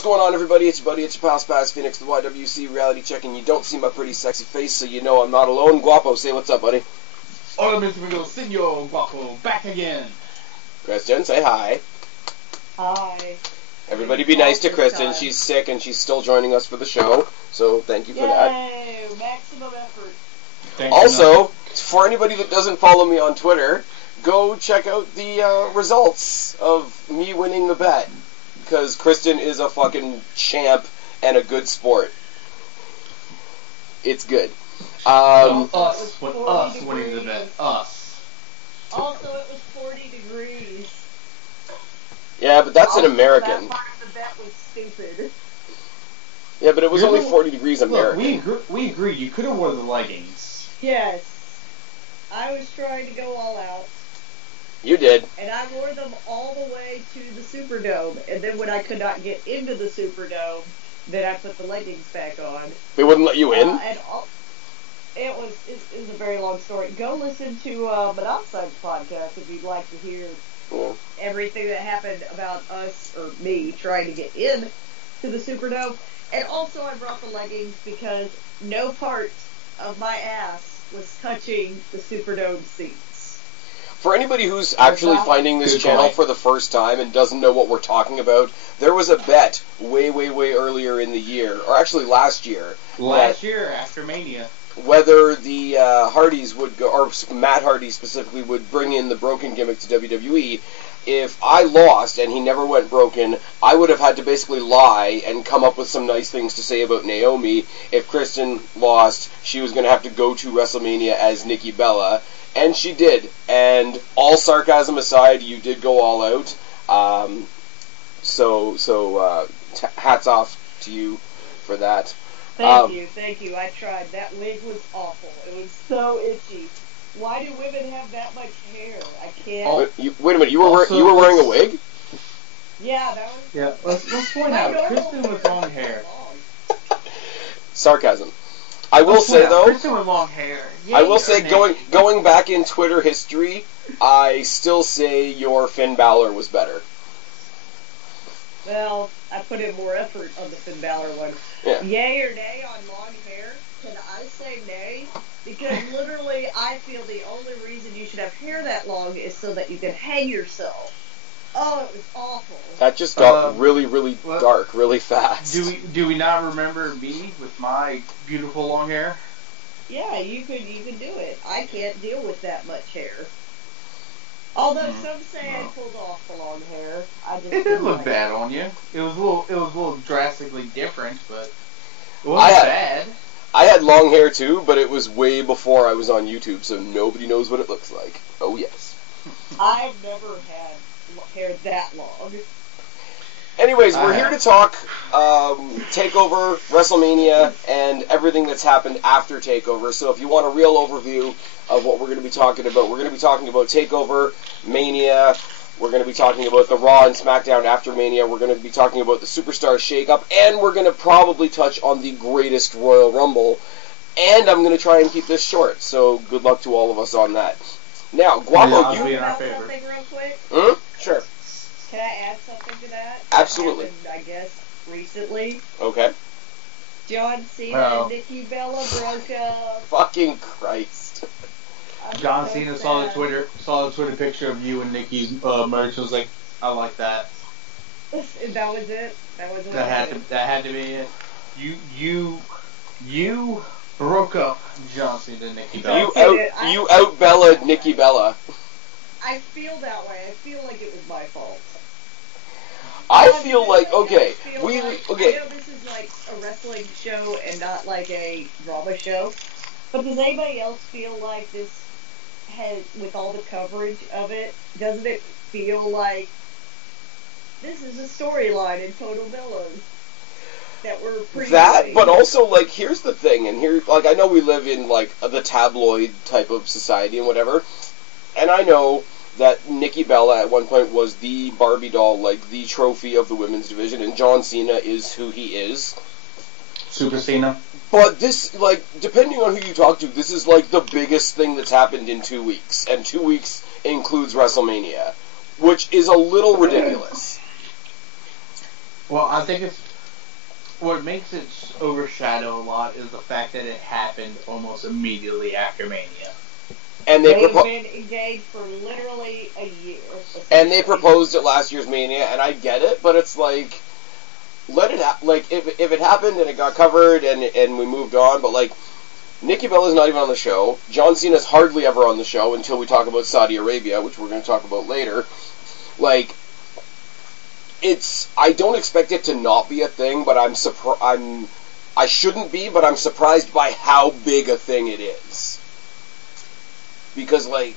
What's going on, everybody? It's your buddy, it's your pal Spaz Phoenix, the YWC reality check, and you don't see my pretty sexy face, so you know I'm not alone. Guapo, say what's up, buddy. Hola, Mr. Amigo, Senor Guapo, back again. Kristen, say hi. Hi. Everybody be nice to Kristen. She's sick, and she's still joining us for the show, so thank you for that. Yay! Maximum effort. Also, for anybody that doesn't follow me on Twitter, go check out the results of me winning the bet. Because Kristen is a fucking champ and a good sport. It's good. Us winning the bet. Us. Also, it was 40 degrees. Yeah, but that's an American. That part of the bet was stupid. Yeah, but it was only 40 degrees American. Look, we agree. You could have worn the leggings. Yes. I was trying to go all out. You did. And I wore them all the way to the Superdome. And then when I could not get into the Superdome, then I put the leggings back on. They wouldn't let you in? It was a very long story. Go listen to Monoxide's podcast if you'd like to hear everything that happened about us, or me, trying to get in to the Superdome. And also I brought the leggings because no part of my ass was touching the Superdome seats. For anybody who's actually finding this channel for the first time and doesn't know what we're talking about, there was a bet way earlier in the year, or actually last year. Last year, after Mania. Whether the Hardys would go, or Matt Hardy specifically, would bring in the broken gimmick to WWE. If I lost and he never went broken, I would have had to basically lie and come up with some nice things to say about Naomi. If Kristen lost, she was going to have to go to WrestleMania as Nikki Bella. And she did. And all sarcasm aside, you did go all out. Hats off to you for that. Thank you. I tried. That wig was awful. It was so itchy. Why do women have that much hair? I can't. Wait a minute. You were wearing a wig? Yeah, that was. Yeah. Let's point out, Kristen with long hair. Sarcasm. I will say though, Kristen with long hair. I will say going back in Twitter history, I still say your Finn Balor was better. Well, I put in more effort on the Finn Balor one. Yeah. Yay or nay on long hair? Can I say nay? Because literally, I feel the only reason you should have hair that long is so that you can hang yourself. Oh, it was awful. That just got really dark, really fast. Do we not remember me with my beautiful long hair? Yeah, you could do it. I can't deal with that much hair. Although some say I pulled off the long hair. It didn't look bad on you. It was a little drastically different, but it wasn't bad. I had long hair too, but it was way before I was on YouTube, so nobody knows what it looks like. Oh yes. I've never had hair that long. Anyways, we're here to talk TakeOver, WrestleMania, and everything that's happened after TakeOver. So if you want a real overview of what we're going to be talking about, we're going to be talking about TakeOver, Mania, we're going to be talking about the Raw and SmackDown after Mania, we're going to be talking about the Superstar Shakeup, and we're going to probably touch on the greatest Royal Rumble. And I'm going to try and keep this short, so good luck to all of us on that. Now, Guapo, you... something real quick? Sure. Can I add something to that? Absolutely. That happened, I guess, recently. Okay. John Cena and Nikki Bella broke up. Fucking Christ. John Cena saw the Twitter picture of you and Nikki merch and was like, I like that. That was it? That had to be it. You broke up John Cena and Nikki Bella. You out-Bellaed Nikki Bella. I feel that way. I feel like it was my fault. I feel like, I know this is like a wrestling show and not like a drama show, but does anybody else feel like this has, with all the coverage of it, doesn't it feel like this is a storyline in Total Villas that we're pretty that, but also, like, here's the thing, and here, like, I know we live in, like, the tabloid type of society and whatever, and I know that Nikki Bella at one point was the Barbie doll, like the trophy of the women's division, and John Cena is who he is. Super Cena. But this, like, depending on who you talk to, this is like the biggest thing that's happened in 2 weeks, and 2 weeks includes WrestleMania, which is a little ridiculous. Well, I think it's what makes it overshadow a lot is the fact that it happened almost immediately after Mania. And they've been engaged for literally a year. And they proposed at last year's Mania, and I get it, but it's like, let it if it happened and it got covered and we moved on, but like, Nikki Bella's not even on the show. John Cena's hardly ever on the show until we talk about Saudi Arabia, which we're going to talk about later. Like, I don't expect it to not be a thing, but I shouldn't be, but I'm surprised by how big a thing it is. Because, like,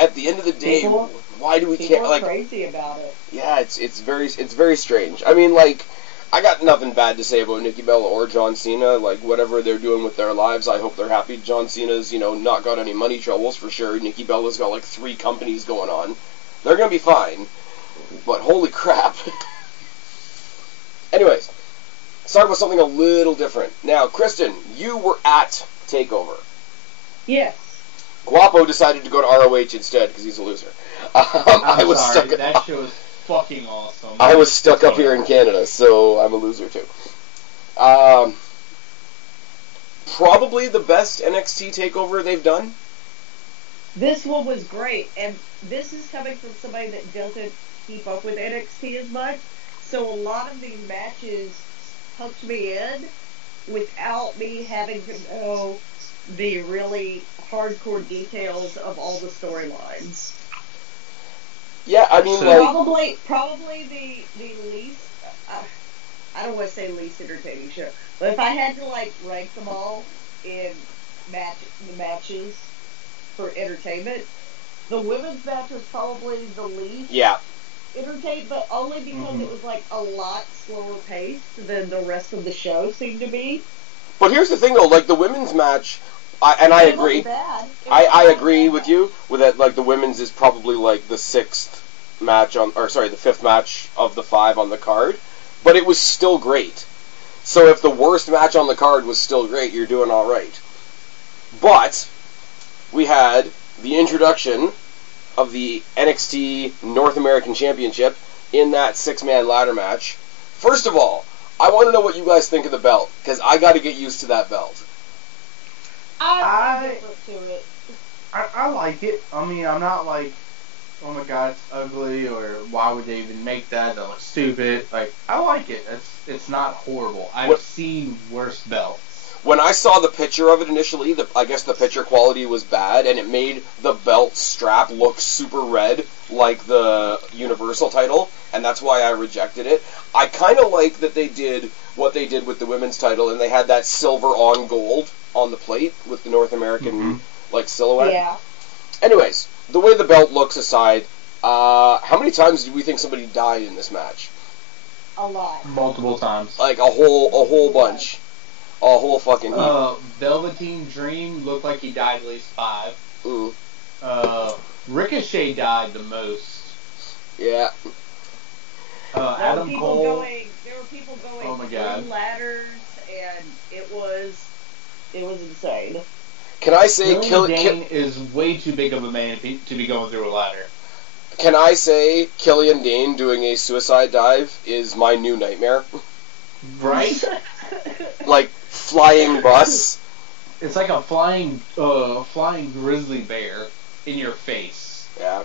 at the end of the day, why do we care? People are like, crazy about it. Yeah, it's very strange. I mean, like, I got nothing bad to say about Nikki Bella or John Cena. Like, whatever they're doing with their lives, I hope they're happy. John Cena's, not got any money troubles for sure. Nikki Bella's got like 3 companies going on. They're gonna be fine. But holy crap. Anyways, let's talk about something a little different. Now, Kristen, you were at TakeOver. Yes. Guapo decided to go to ROH instead because he's a loser. I'm sorry, that show was fucking awesome. I was stuck up here in Canada, so I'm a loser too. Probably the best NXT TakeOver they've done. This one was great, and this is coming from somebody that doesn't keep up with NXT as much, so a lot of these matches hooked me in without me having to know the really hardcore details of all the storylines. Yeah, I mean, probably the least, I don't want to say least entertaining show, but if I had to, like, rank them all in matches for entertainment, the women's match was probably the least entertaining, but only because it was, like, a lot slower paced than the rest of the show seemed to be. But here's the thing, though, like, the women's match, I agree. I agree with you with that. Like, the women's is probably like the 5th match of the 5 on the card, but it was still great. So if the worst match on the card was still great, you're doing all right. But we had the introduction of the NXT North American Championship in that 6-man ladder match. First of all, I want to know what you guys think of the belt, because I got to get used to that belt. I like it. I mean, I'm not like, oh my god, it's ugly, or why would they even make that? That looks stupid. Like, I like it. It's not horrible. I've seen worse belts. When I saw the picture of it initially, I guess the picture quality was bad, and it made the belt strap look super red, like the Universal title, and that's why I rejected it. I kind of like that they did what they did with the women's title, and they had that silver on gold on the plate with the North American like silhouette. Yeah. Anyways, the way the belt looks aside, how many times do we think somebody died in this match? A lot. Multiple times. Like a whole bunch. A whole fucking heap. Velveteen Dream looked like he died at least 5. Ooh. Ricochet died the most. Yeah. Adam Cole. There were people going oh my God. through ladders, and it was insane. Can I say Killian Dane is way too big of a man to be going through a ladder. Can I say Killian Dane doing a suicide dive is my new nightmare? Right? Like flying bus. It's like a flying grizzly bear in your face. Yeah.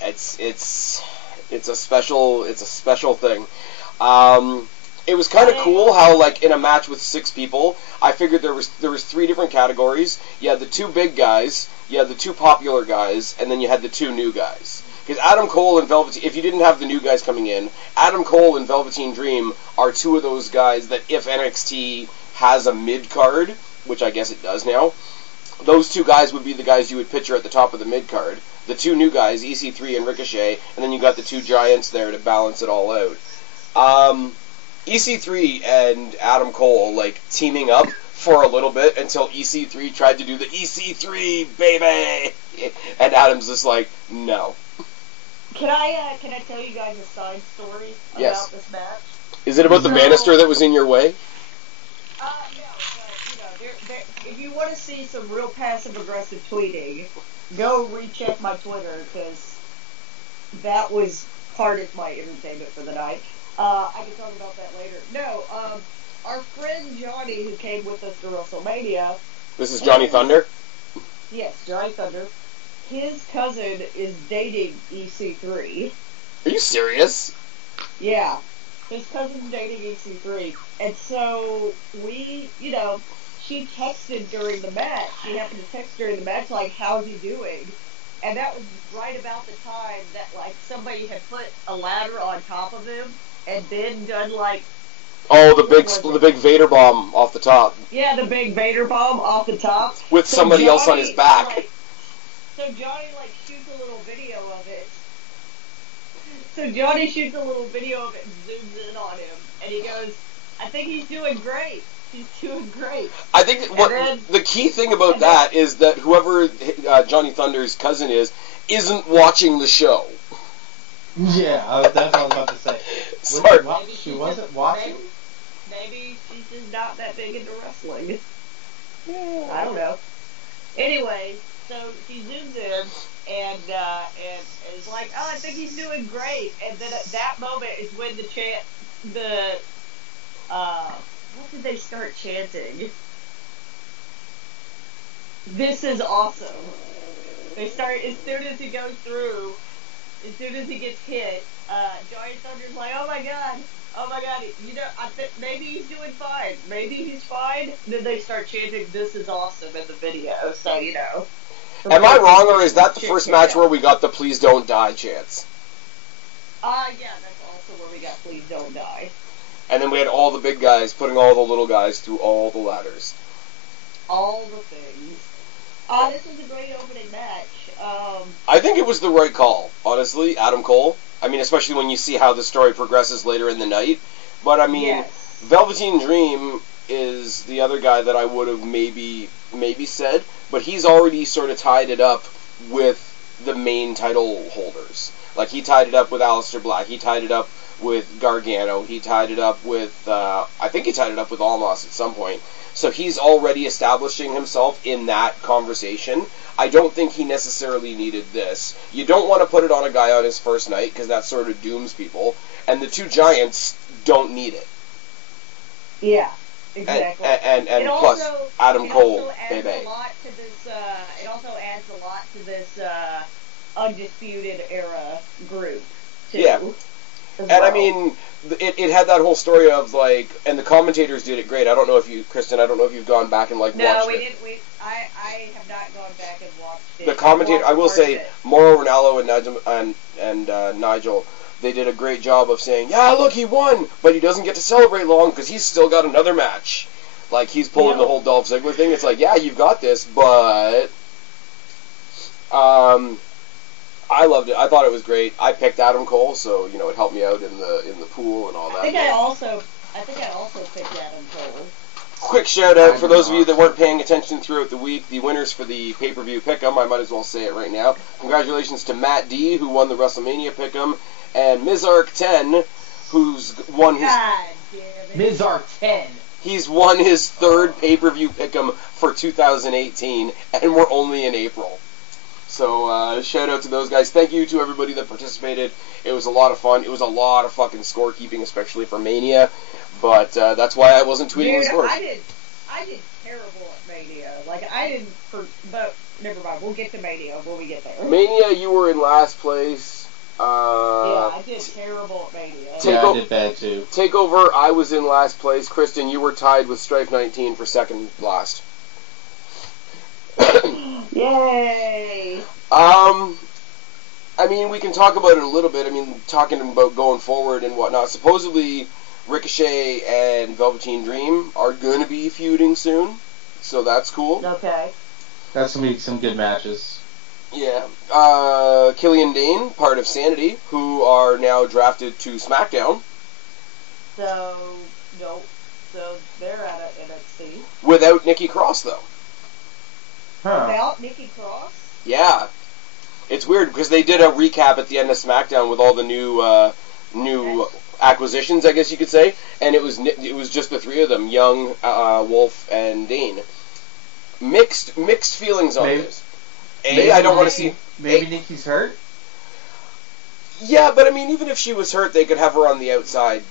It's a special thing. It was kind of cool how, like, in a match with 6 people, I figured there was 3 different categories. You had the 2 big guys, you had the 2 popular guys, and then you had the 2 new guys. Because Adam Cole and Velveteen, if you didn't have the new guys coming in, Adam Cole and Velveteen Dream are 2 of those guys that if NXT has a mid-card, which I guess it does now, those 2 guys would be the guys you would picture at the top of the mid-card. The 2 new guys, EC3 and Ricochet, and then you got the 2 giants there to balance it all out. EC3 and Adam Cole, like, teaming up for a little bit until EC3 tried to do the EC3, baby! And Adam's just like, no. Can I tell you guys a side story about this match? Is it about the banister that was in your way? No, but, if you want to see some real passive-aggressive tweeting, go recheck my Twitter, because that was part of my entertainment for the night. I can talk about that later. No, our friend Johnny, who came with us to WrestleMania. This is Johnny Thunder? Yes, Johnny Thunder. His cousin is dating EC3. Are you serious? Yeah. His cousin's dating EC3. And so we, she texted during the match. She happened to text during the match, like, how's he doing? And that was right about the time that, like, somebody had put a ladder on top of him and then done, like... Oh, the big Vader bomb off the top. Yeah, the big Vader bomb off the top. With somebody else on his back. So Johnny, like, shoots a little video of it. So Johnny shoots a little video of it and zooms in on him. And he goes, I think he's doing great. He's doing great. I think the key thing about that is that whoever Johnny Thunder's cousin isn't watching the show. Yeah, that's what I was about to say. Sorry. She wasn't watching? Maybe she's just not that big into wrestling. I don't know. Anyway, so she zooms in and is like, oh, I think he's doing great. And then at that moment is when what did they start chanting? This is awesome. They start, as soon as he goes through, as soon as he gets hit, Johnny Thunder's like, oh my god, I think maybe he's doing fine. Maybe he's fine. Then they start chanting, this is awesome in the video, so, Am I wrong, or is that the first match where we got the please don't die chants? Yeah, that's also where we got please don't die. And then we had all the big guys putting all the little guys through all the ladders. All the things. This was a great opening match. I think it was the right call, honestly, Adam Cole. I mean, especially when you see how the story progresses later in the night. But, I mean, yes. Velveteen Dream is the other guy that I would have maybe said, but he's already sort of tied it up with the main title holders. Like, he tied it up with Aleister Black. He tied it up with Gargano. He tied it up with, I think he tied it up with Almas at some point. So he's already establishing himself in that conversation. I don't think he necessarily needed this. You don't want to put it on a guy on his first night, because that sort of dooms people. And the two giants don't need it. Yeah, exactly. And plus, Adam Cole, baby. It also adds a lot to this Undisputed Era group, too. Yeah. And I mean, it had that whole story of, like, and the commentators did it great. I don't know if you, Kristen, you've gone back and, like, watched it. No, we didn't. I have not gone back and watched it. The commentator, I will say, Mauro Ranallo and Nigel, they did a great job of saying, yeah, look, he won, but he doesn't get to celebrate long because he's still got another match. Like, he's pulling the whole Dolph Ziggler thing. It's like, yeah, you've got this, but... I loved it. I thought it was great. I picked Adam Cole, so it helped me out in the pool and all that. I think I also picked Adam Cole. Quick shout out for those of you that weren't paying attention throughout the week. The winners for the pay-per-view pick'em. I might as well say it right now. Congratulations to Matt D, who won the WrestleMania pick'em, and Mizark 10, who's won his. God damn it. Mizark 10. He's won his third pay-per-view pick'em for 2018, and we're only in April. So, shout out to those guys. Thank you to everybody that participated. It was a lot of fun. It was a lot of fucking scorekeeping, especially for Mania. But that's why I wasn't tweeting the scores. I did terrible at Mania. Like, but never mind. We'll get to Mania when we get there. Mania, you were in last place. Yeah, I did terrible at Mania. I did bad too. Takeover, I was in last place. Kristen, you were tied with strifenineteen for second last. Yay! I mean, we can talk about it a little bit. I mean, talking about going forward and whatnot. Supposedly, Ricochet and Velveteen Dream are going to be feuding soon, so that's cool. Okay. That's going to be some good matches. Yeah. Killian Dane, part of Sanity, who are now drafted to SmackDown. So they're at NXT. Without Nikki Cross, though. Huh. Without Nikki Cross? Yeah. It's weird because they did a recap at the end of SmackDown with all the new acquisitions, I guess you could say, and it was just the three of them, Young, Wolf, and Dane. Mixed feelings on this. I don't want to see. Maybe Nikki's hurt. Yeah, but I mean, even if she was hurt, they could have her on the outside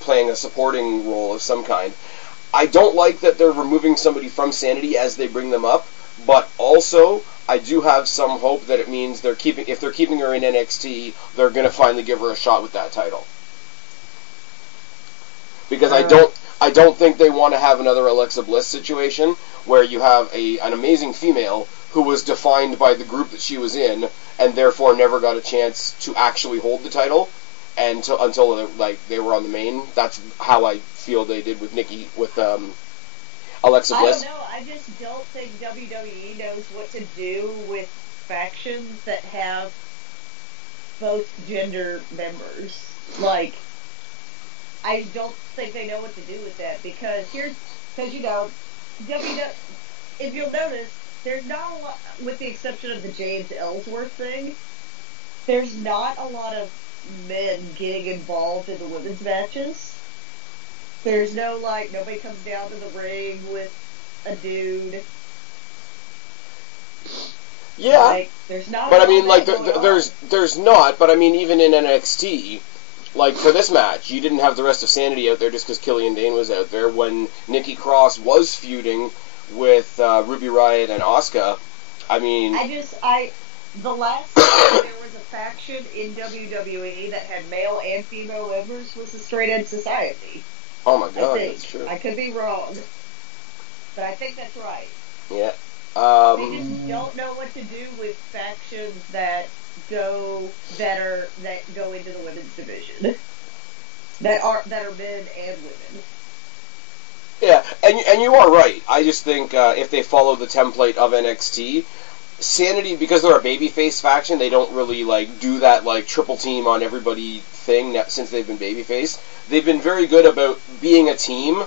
playing a supporting role of some kind. I don't like that they're removing somebody from Sanity as they bring them up, but also I do have some hope that it means if they're keeping her in NXT, they're going to finally give her a shot with that title. Because I don't think they want to have another Alexa Bliss situation where you have an amazing female who was defined by the group that she was in and therefore never got a chance to actually hold the title until they were on the main. That's how I feel they did with Alexa Bliss. I don't know. I just don't think WWE knows what to do with factions that have both gender members. Like, I don't think they know what to do with that because you know, if you'll notice, there's not a lot, with the exception of the James Ellsworth thing, there's not a lot of men getting involved in the women's matches. There's no, nobody comes down to the ring with a dude. Yeah. There's not. But I mean, there's not. But I mean, even in NXT, for this match, you didn't have the rest of Sanity out there just because Killian Dane was out there. When Nikki Cross was feuding with Ruby Riott and Asuka, I mean, the last time there was a faction in WWE that had male and female members was the Straight Edge Society. Oh my God, that's true. I could be wrong, but I think that's right. Yeah. They just don't know what to do with factions that go into the women's division. That are men and women. Yeah, and you are right. I just think if they follow the template of NXT, Sanity, because they're a babyface faction, they don't really do that triple team on everybody thing since they've been babyface. They've been very good about being a team,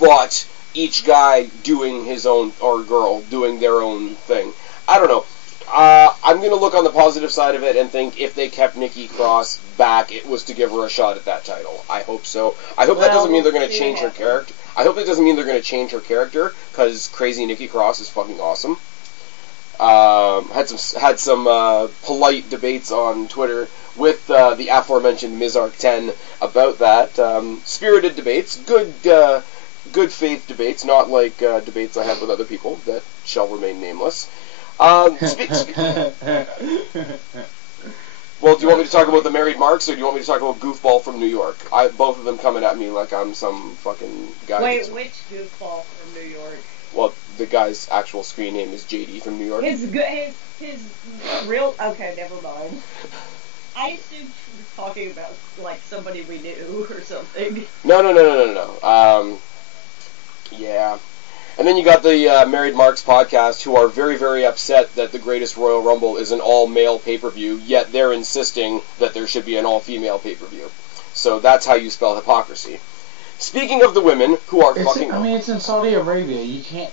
but each guy doing his own, or girl doing their own thing. I don't know. I'm going to look on the positive side of it and think if they kept Nikki Cross back, it was to give her a shot at that title. I hope so. I hope that doesn't mean they're going to change her character. I hope that doesn't mean they're going to change her character, because crazy Nikki Cross is fucking awesome. Had some polite debates on Twitter with the aforementioned Mizark 10 about that. Spirited debates, good faith debates, not like debates I have with other people that shall remain nameless. Well, do you want me to talk about the Married Marks, or do you want me to talk about Goofball from New York? Both of them coming at me like I'm some fucking guy. Wait, which Goofball from New York? Well, the guy's actual screen name is JD from New York. His real... Okay, never mind. I assumed you were talking about, somebody we knew or something. No. Yeah. And then you got the Married Marks podcast, who are very, very upset that the Greatest Royal Rumble is an all-male pay-per-view, yet they're insisting that there should be an all-female pay-per-view. So that's how you spell hypocrisy. Speaking of the women, who are it's in Saudi Arabia. You can't...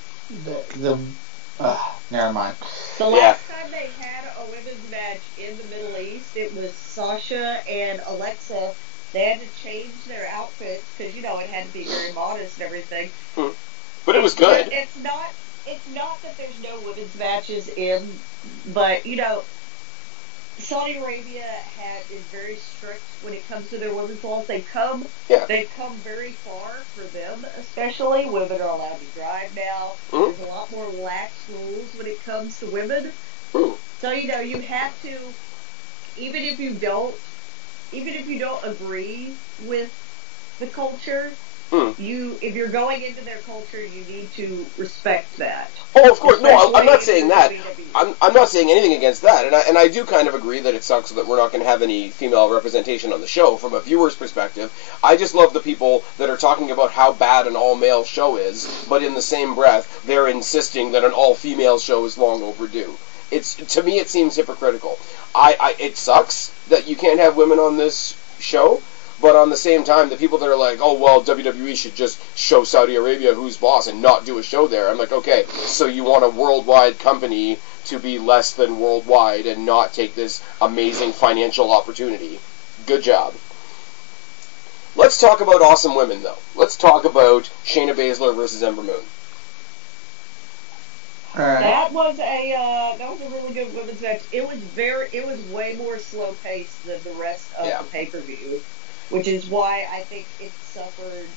never mind. The last time they had a women's match in the Middle East, it was Sasha and Alexa. They had to change their outfits, because, it had to be very modest and everything. But it was good. It's not that there's no women's matches in, but, Saudi Arabia is very strict when it comes to their women's laws. They've come very far for them, especially. Women are allowed to drive now. There's a lot more lax rules when it comes to women. So, you have to, even if you don't agree with the culture, if you're going into their culture, you need to respect that. Oh, of course. No, I'm not saying that. I'm not saying anything against that. And I do kind of agree that it sucks that we're not going to have any female representation on the show from a viewer's perspective. I just love the people that are talking about how bad an all-male show is, but in the same breath, they're insisting that an all-female show is long overdue. To me, it seems hypocritical. It sucks that you can't have women on this show, but on the same time, the people that are like, oh, well, WWE should just show Saudi Arabia who's boss and not do a show there. I'm like, okay, so you want a worldwide company to be less than worldwide and not take this amazing financial opportunity. Good job. Let's talk about awesome women, though. Let's talk about Shayna Baszler versus Ember Moon. Alright. That was a really good women's match. It was way more slow paced than the rest of the pay-per-view, which is why I think it suffered.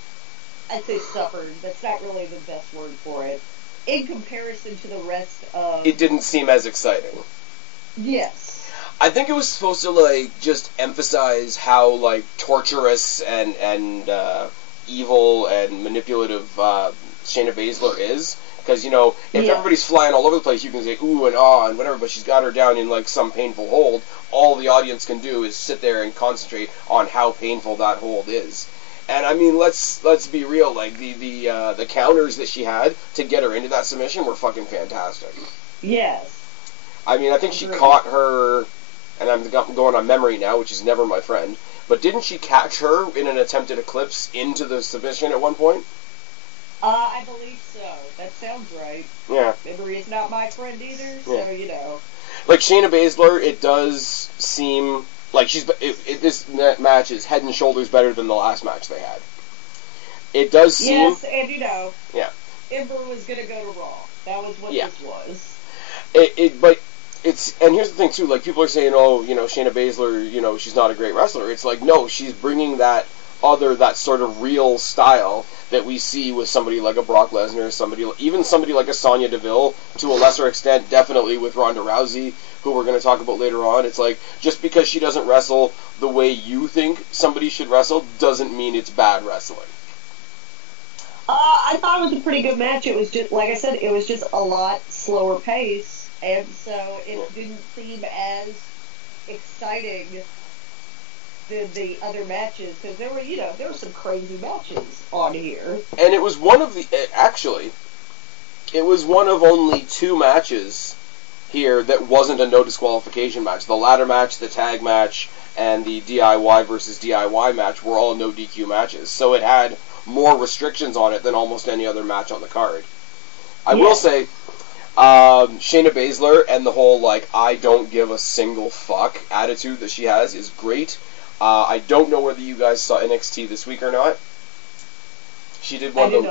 I'd say suffered. That's not really the best word for it. In comparison to the rest of... It didn't seem as exciting. Yes. I think it was supposed to, like, just emphasize how, like, torturous and evil and manipulative Shayna Baszler is. Because, you know, if everybody's flying all over the place, you can say ooh and ah and whatever, but she's got her down in, like, some painful hold. All the audience can do is sit there and concentrate on how painful that hold is. And, I mean, let's be real, like, the counters that she had to get her into that submission were fucking fantastic. Yes. I mean, I think she caught her, and I'm going on memory now, which is never my friend, but didn't she catch her in an attempted eclipse into the submission at one point? I believe so. That sounds right. Yeah. Memory is not my friend either, so, you know. Like, Shayna Baszler, it does seem like this match is head and shoulders better than the last match they had. It does seem... Yes, and, you know, yeah. Ember was going to go to Raw. That was what this was. But it's... And here's the thing, too. Like, people are saying, oh, you know, Shayna Baszler, you know, she's not a great wrestler. It's like, no, she's bringing that sort of real style that we see with somebody like a Brock Lesnar, even somebody like a Sonya Deville, to a lesser extent, definitely with Ronda Rousey, who we're going to talk about later on. It's like, just because she doesn't wrestle the way you think somebody should wrestle doesn't mean it's bad wrestling. I thought it was a pretty good match. It was just, like I said, it was just a lot slower pace, and so it didn't seem as exciting than the other matches, because there were some crazy matches on here. And it was one of only two matches here that wasn't a no disqualification match. The ladder match, the tag match, and the DIY versus DIY match were all no DQ matches. So it had more restrictions on it than almost any other match on the card. I will say, Shayna Baszler and the whole, like, I don't give a single fuck attitude that she has is great. I don't know whether you guys saw NXT this week or not. She did one of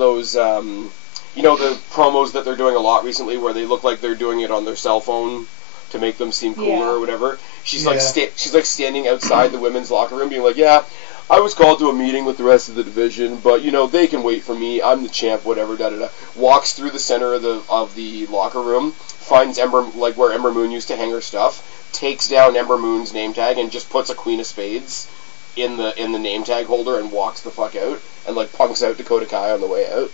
those, you know, the promos that they're doing a lot recently where they look like they're doing it on their cell phone to make them seem cooler or whatever. She's like standing outside the women's locker room being like, yeah, I was called to a meeting with the rest of the division, but, you know, they can wait for me. I'm the champ, whatever, da-da-da. Walks through the center of the locker room, finds Ember, like, where Ember Moon used to hang her stuff, takes down Ember Moon's name tag and just puts a Queen of Spades in the name tag holder and walks the fuck out and, like, punks out Dakota Kai on the way out.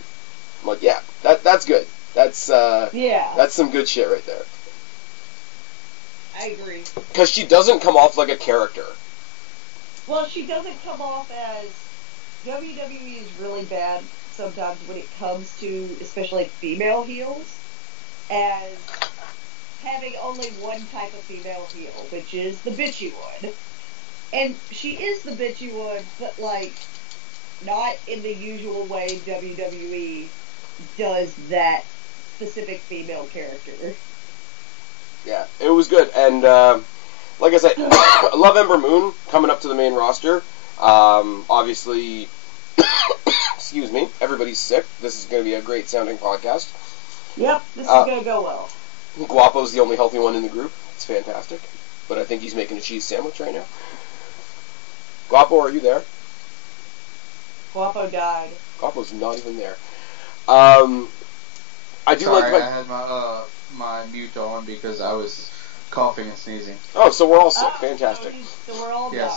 I'm like, yeah, that's good. That's some good shit right there. I agree. Because she doesn't come off like a character. Well, she doesn't come off as... WWE is really bad sometimes when it comes to, especially female heels, as having only one type of female heel, which is the bitchy one. And she is the bitchy one, but, like, not in the usual way WWE does that specific female character. Yeah, it was good. And, like I said, I love Ember Moon coming up to the main roster. Obviously, excuse me, everybody's sick. This is going to be a great sounding podcast. Yep, this is going to go well. Guapo's the only healthy one in the group. It's fantastic. But I think he's making a cheese sandwich right now. Guapo, are you there? Guapo died. Guapo's not even there. I do Sorry, like I had my mute on because I was coughing and sneezing. Oh, so we're all sick. Fantastic. So we're all dying.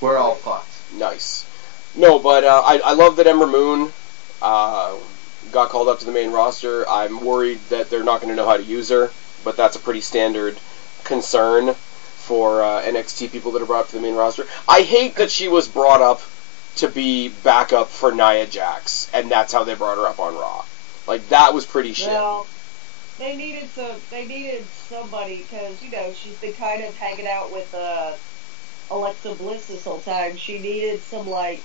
We're all fucked. Nice. No, but I love that Ember Moon got called up to the main roster. I'm worried that they're not going to know how to use her, but that's a pretty standard concern for NXT people that are brought up to the main roster. I hate that she was brought up to be backup for Nia Jax, and that's how they brought her up on Raw. Like, that was pretty shit. Well, they needed somebody, because, you know, she's been kind of hanging out with Alexa Bliss this whole time. She needed some, like,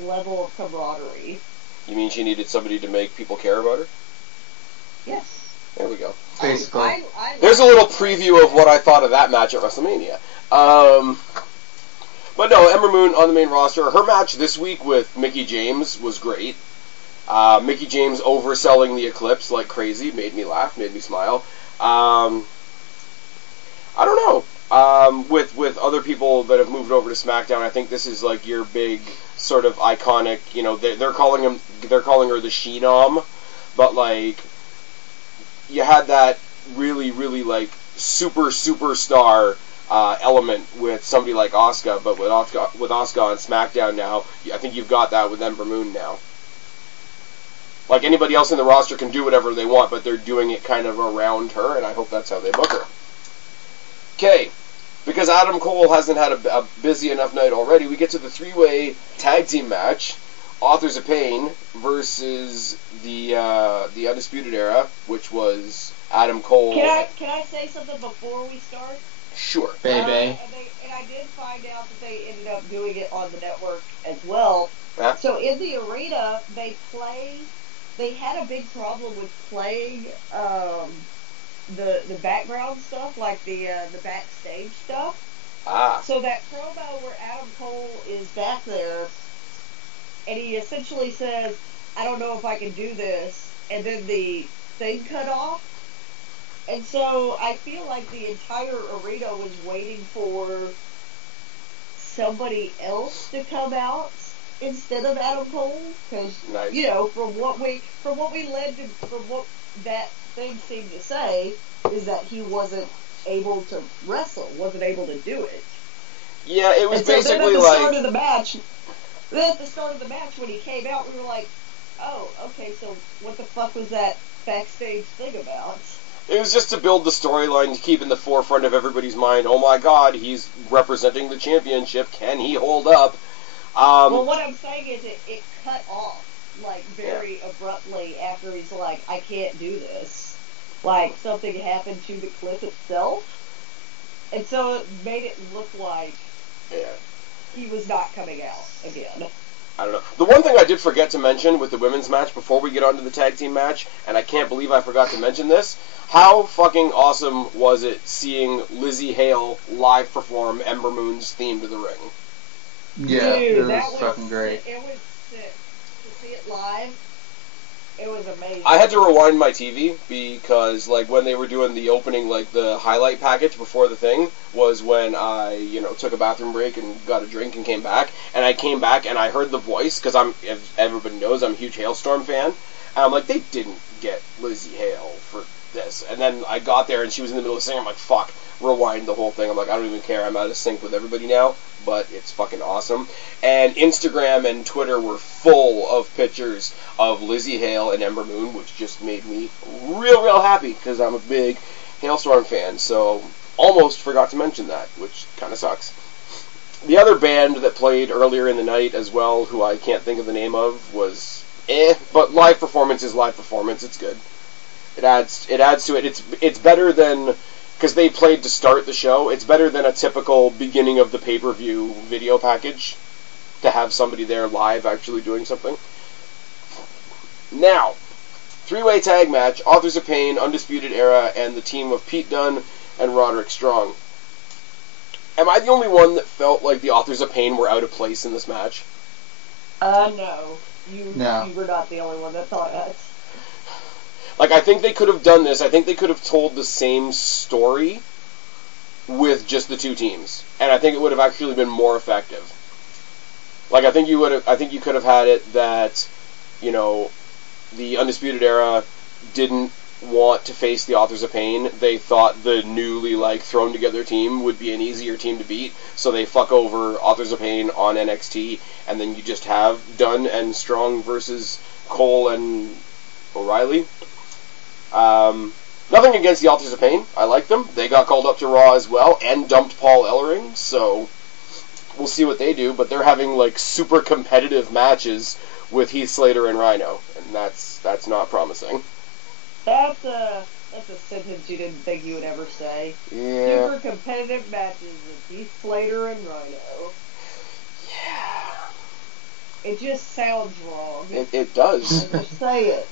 level of camaraderie. You mean she needed somebody to make people care about her? Yes. There we go. Basically. There's a little preview of what I thought of that match at WrestleMania. But no, Ember Moon on the main roster. Her match this week with Mickie James was great. Mickie James overselling the Eclipse like crazy made me laugh, made me smile. I don't know. With other people that have moved over to SmackDown, I think this is like your big sort of iconic. You know, they're calling her the She-Nom, but like you had that really like superstar element with somebody like Asuka, but with Asuka on SmackDown now, I think you've got that with Ember Moon now. Like anybody else in the roster can do whatever they want, but they're doing it kind of around her, and I hope that's how they book her. Okay, because Adam Cole hasn't had a busy enough night already, we get to the three-way tag team match. Authors of Pain versus the Undisputed Era, which was Adam Cole. Can I say something before we start? Sure. Baby. And I did find out that they ended up doing it on the network as well. Yeah. So in the arena, they had a big problem with playing the background stuff, like the backstage stuff. So that promo where Adam Cole is back there, and he essentially says, "I don't know if I can do this," and then the thing cut off. And so I feel like the entire arena was waiting for somebody else to come out instead of Adam Cole, because nice. You know, from what that thing seemed to say is that he wasn't able to wrestle, wasn't able to do it. Yeah, it was and so basically then at the like start of the match. Then at the start of the match, when he came out, we were like, "Oh, okay, so what the fuck was that backstage thing about?" It was just to build the storyline, to keep in the forefront of everybody's mind. Oh my God, he's representing the championship. Can he hold up? Well, what I'm saying is it cut off, like, very abruptly after he's like, "I can't do this." Like, something happened to the clip itself. And so it made it look like he was not coming out again. I don't know. The one thing I did forget to mention with the women's match before we get on to the tag team match, and I can't believe I forgot to mention this, how fucking awesome was it seeing Lizzie Hale live perform Ember Moon's theme to the ring? Yeah, Dude, it was fucking great. It was sick. To see it live, it was amazing. I had to rewind my TV because, like, when they were doing the opening, like, the highlight package before the thing was when I, took a bathroom break and got a drink and came back. And I came back and I heard the voice, because as everybody knows, I'm a huge Hailstorm fan. And I'm like, they didn't get Lizzie Hale for this. And then I got there and she was in the middle of singing. I'm like, fuck, rewind the whole thing. I'm like, I don't even care. I'm out of sync with everybody now. But it's fucking awesome. And Instagram and Twitter were full of pictures of Lizzie Hale and Ember Moon, which just made me real happy, because I'm a big Hailstorm fan. So almost forgot to mention that, which kind of sucks. The other band that played earlier in the night as well, who I can't think of the name of, was but live performance is live performance. It's good. It adds to it. It's better than, because they played to start the show, it's better than a typical beginning of the pay-per-view video package to have somebody there live actually doing something. Now, three-way tag match, Authors of Pain, Undisputed Era, and the team of Pete Dunne and Roderick Strong. Am I the only one that felt like the Authors of Pain were out of place in this match? No. You No. were not the only one that thought that. Like, I think they could have done this. I think they could have told the same story with just the two teams, and I think it would have actually been more effective. Like, I think you could have had it that, the Undisputed Era didn't want to face the Authors of Pain. They thought the newly, thrown together team would be an easier team to beat, so they fuck over Authors of Pain on NXT, and then you just have Dunne and Strong versus Cole and O'Reilly. Nothing against the Authors of Pain. I like them. They got called up to Raw as well and dumped Paul Ellering, so we'll see what they do. But they're having super competitive matches with Heath Slater and Rhino, and that's not promising. That's a sentence you didn't think you would ever say. Yeah. Super competitive matches with Heath Slater and Rhino. Yeah. It just sounds wrong. It does. Just say it.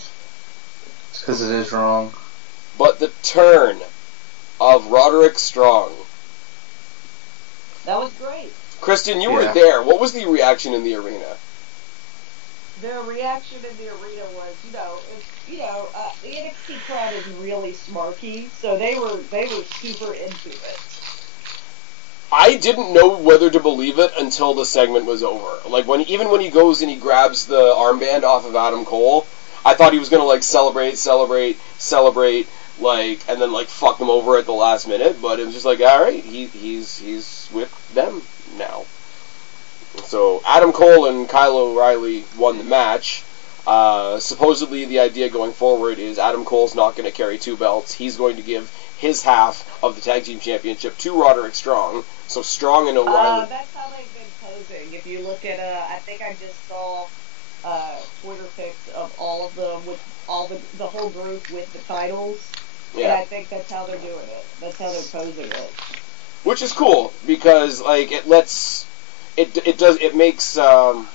It's because it is wrong. But the turn of Roderick Strong. That was great. Kristen, you were there. What was the reaction in the arena? their reaction in the arena was, the NXT crowd is really smarky, so they were super into it. I didn't know whether to believe it until the segment was over. Like, even when he goes and he grabs the armband off of Adam Cole, I thought he was gonna, like, celebrate, like, and then, like, fuck them over at the last minute, but it was just like, alright, he's with them now. So, Adam Cole and Kyle O'Reilly won the match. Supposedly, the idea going forward is Adam Cole's not going to carry 2 belts. He's going to give his half of the Tag Team Championship to Roderick Strong. So, Strong and O'Reilly... that's how they've been posing. If you look at, I think I just saw Twitter pics of all of them, with all the whole group with the titles. Yeah. And I think that's how they're doing it. That's how they're posing it. Which is cool, because, like, it lets... It makes, what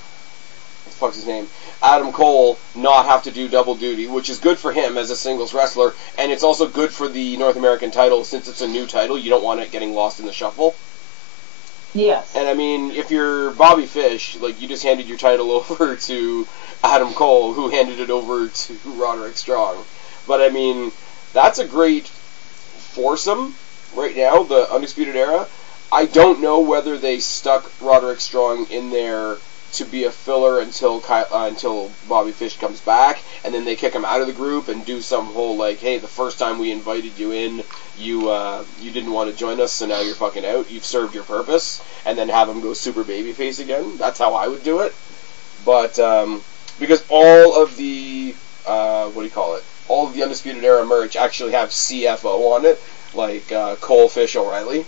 the fuck's his name? Adam Cole not have to do double duty, which is good for him as a singles wrestler, and it's also good for the North American title, since it's a new title. You don't want it getting lost in the shuffle. Yes. And, I mean, if you're Bobby Fish, like, you just handed your title over to Adam Cole, who handed it over to Roderick Strong. But, I mean, that's a great foursome right now, the Undisputed Era. I don't know whether they stuck Roderick Strong in there to be a filler until Bobby Fish comes back, and then they kick him out of the group and do some whole, like, hey, the first time we invited you in, you didn't want to join us, so now you're fucking out. You've served your purpose, and then have him go super babyface again. That's how I would do it. But because all of the all of the Undisputed Era merch actually have CFO on it, like Cole, Fish, O'Reilly.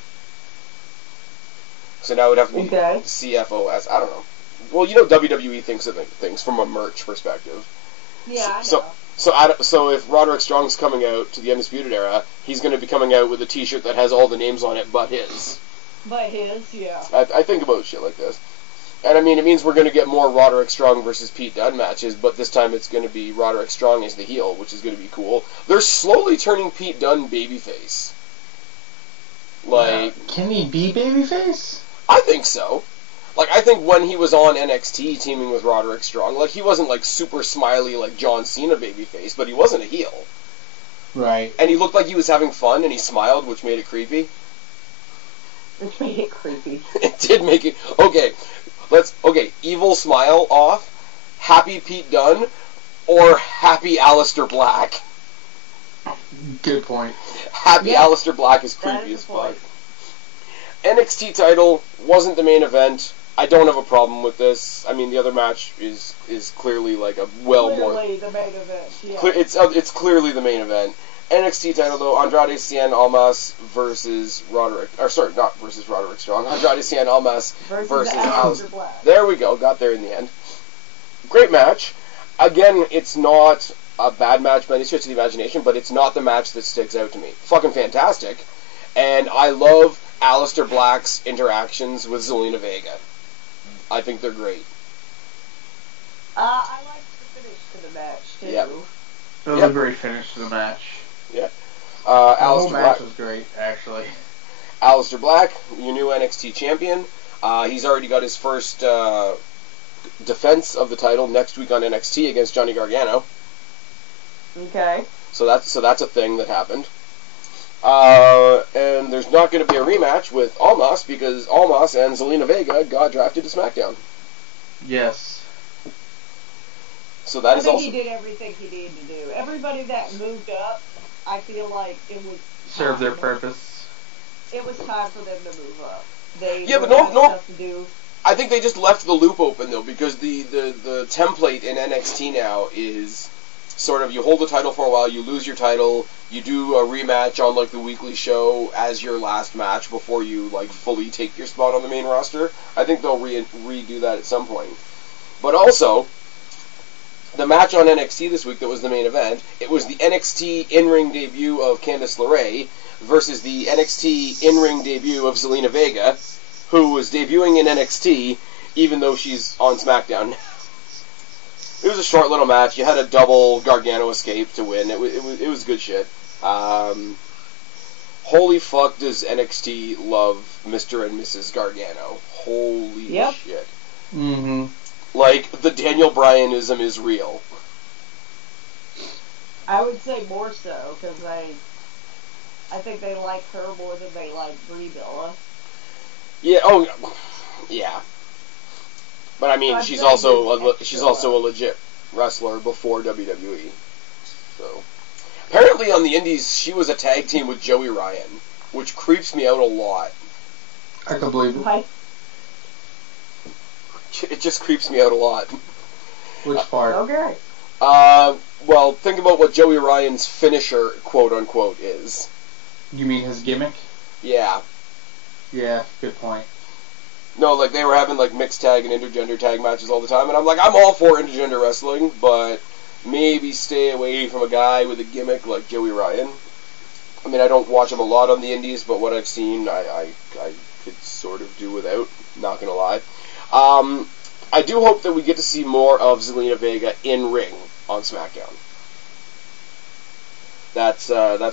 So now it would have to be CFOS. I don't know. Well, WWE thinks of things from a merch perspective. Yeah, I know. So if Roderick Strong's coming out to the Undisputed Era, he's going to be coming out with a T-shirt that has all the names on it but his. But his, yeah. I think about shit like this. And I mean, it means we're going to get more Roderick Strong versus Pete Dunne matches, but this time it's going to be Roderick Strong as the heel, which is going to be cool. They're slowly turning Pete Dunne babyface. Like, can he be babyface? I think so. Like, I think when he was on NXT teaming with Roderick Strong, like, he wasn't, like, super smiley like John Cena babyface, but he wasn't a heel. Right. And he looked like he was having fun, and he smiled, which made it creepy. Which made it creepy. It did make it... Okay, evil smile off, happy Pete Dunne, or happy Aleister Black. Good point. Happy Aleister Black is creepy as fuck. NXT title wasn't the main event. I don't have a problem with this. I mean, the other match is clearly like a clearly the main event. Yeah. It's clearly the main event. NXT title though, Andrade Cien Almas versus Roderick. Or sorry, not versus Roderick Strong. Andrade Cien Almas versus Aleister Black. There we go. Got there in the end. Great match. Again, it's not a bad match by any stretch of the imagination, but it's not the match that sticks out to me. Fucking fantastic. And I love Aleister Black's interactions with Zelina Vega. I think they're great. I like the finish to the match, too. Yep. That was a great finish to the match. Yeah. The whole match was great, actually. Aleister Black, your new NXT champion. He's already got his first defense of the title next week on NXT against Johnny Gargano. Okay. So that's a thing that happened. And there's not going to be a rematch with Almas because Almas and Zelina Vega got drafted to SmackDown. Yes. So that is also... he did everything he needed to do. Everybody that moved up, I feel like it was... Served their purpose. It was time for them to move up. They but no. stuff to do. I think they just left the loop open, though, because the template in NXT now is sort of you hold the title for a while, you lose your title, you do a rematch on, like, the weekly show as your last match before you, like, fully take your spot on the main roster. I think they'll redo that at some point. But also, the match on NXT this week that was the main event, it was the NXT in-ring debut of Candice LeRae versus the NXT in-ring debut of Zelina Vega, who was debuting in NXT even though she's on SmackDown. It was a short little match. You had a double Gargano escape to win. It was good shit. Holy fuck does NXT love Mr. and Mrs. Gargano. Holy shit. Mm-hmm. Like, the Daniel Bryanism is real. I would say more so, because I think they like her more than they like Brie Bella. Yeah. Oh, yeah. But I mean, I'd she's say also this she's also a legit wrestler before WWE. So apparently on the Indies, she was a tag team with Joey Ryan, which creeps me out a lot. I can believe it. Right? It just creeps me out a lot. Which part? Okay. Well, think about what Joey Ryan's finisher, quote unquote, is. You mean his gimmick? Yeah. Yeah, good point. No, like, they were having, like, mixed tag and intergender tag matches all the time, and I'm like, I'm all for intergender wrestling, but maybe stay away from a guy with a gimmick like Joey Ryan. I mean, I don't watch him a lot on the indies, but what I've seen, I could sort of do without, not gonna lie. I do hope that we get to see more of Zelina Vega in ring on SmackDown. That's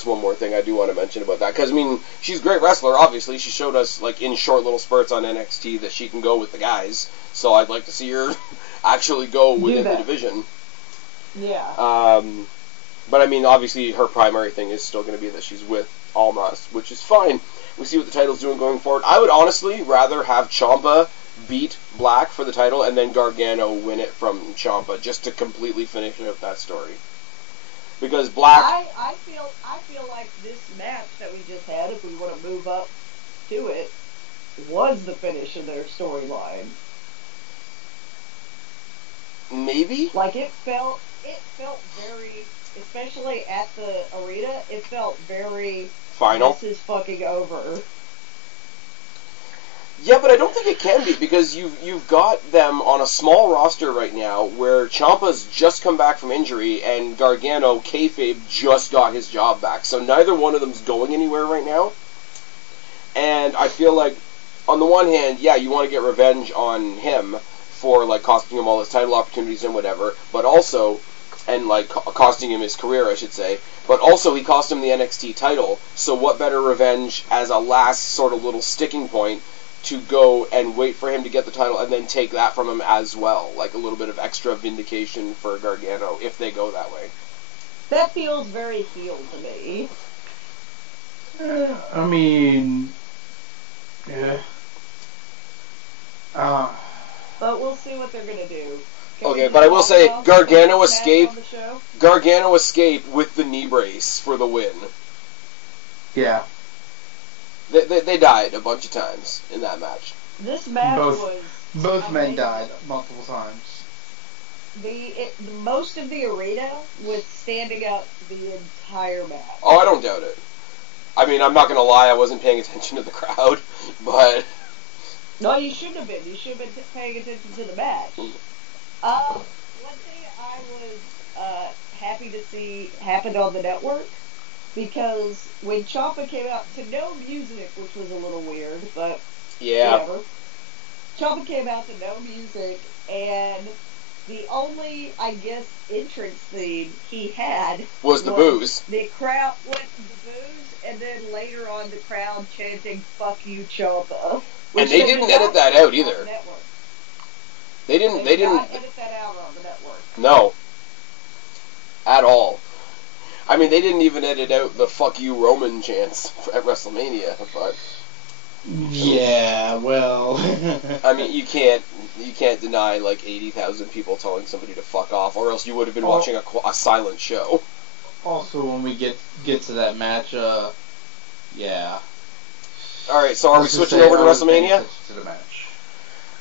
one more thing I do want to mention about that, because, I mean, she's a great wrestler, obviously. She showed us, like, in short little spurts on NXT that she can go with the guys, so I'd like to see her actually go within the division. Yeah. But, I mean, obviously her primary thing is still going to be that she's with Almas, which is fine. We see what the title's doing going forward. I would honestly rather have Ciampa beat Black for the title and then Gargano win it from Ciampa, just to completely finish out that story. Because Black... I feel like this match that we just had, if we want to move up to it, was the finish of their storyline. Maybe? Like, it felt very, especially at the arena, it felt very... Final? This is fucking over. Yeah, but I don't think it can be, because you've got them on a small roster right now where Ciampa's just come back from injury and Gargano, kayfabe, just got his job back. So neither one of them's going anywhere right now. And I feel like, on the one hand, yeah, you want to get revenge on him for, like, costing him all his title opportunities and whatever, but also, and, like, costing him his career, I should say, but also he cost him the NXT title, so what better revenge as a last sort of little sticking point to go and wait for him to get the title and then take that from him as well. Like a little bit of extra vindication for Gargano if they go that way. That feels very heel to me. I mean... Yeah. But we'll see what they're going to do. Okay, but I will say, Gargano escape with the knee brace for the win. Yeah. They died a bunch of times in that match. This match was... Both men died multiple times. Most of the arena was standing up the entire match. Oh, I don't doubt it. I mean, I'm not going to lie, I wasn't paying attention to the crowd, but... No, you shouldn't have been. You should have been paying attention to the match. One thing I was happy to see happened on the network, because when Ciampa came out to no music, which was a little weird, but whatever. Ciampa came out to no music, and the only, I guess, entrance theme he had was the booze. The crowd went to the booze, and then later on the crowd chanting "Fuck you, Ciampa." And they didn't edit that out either. They didn't edit that out on the network. No. At all. I mean, they didn't even edit out the "fuck you Roman" chants at WrestleMania, but... Yeah, well... I mean, you can't deny, like, 80,000 people telling somebody to fuck off, or else you would have been watching a silent show. Also, when we get to that match, yeah. Alright, so are we switching over to WrestleMania? To the match.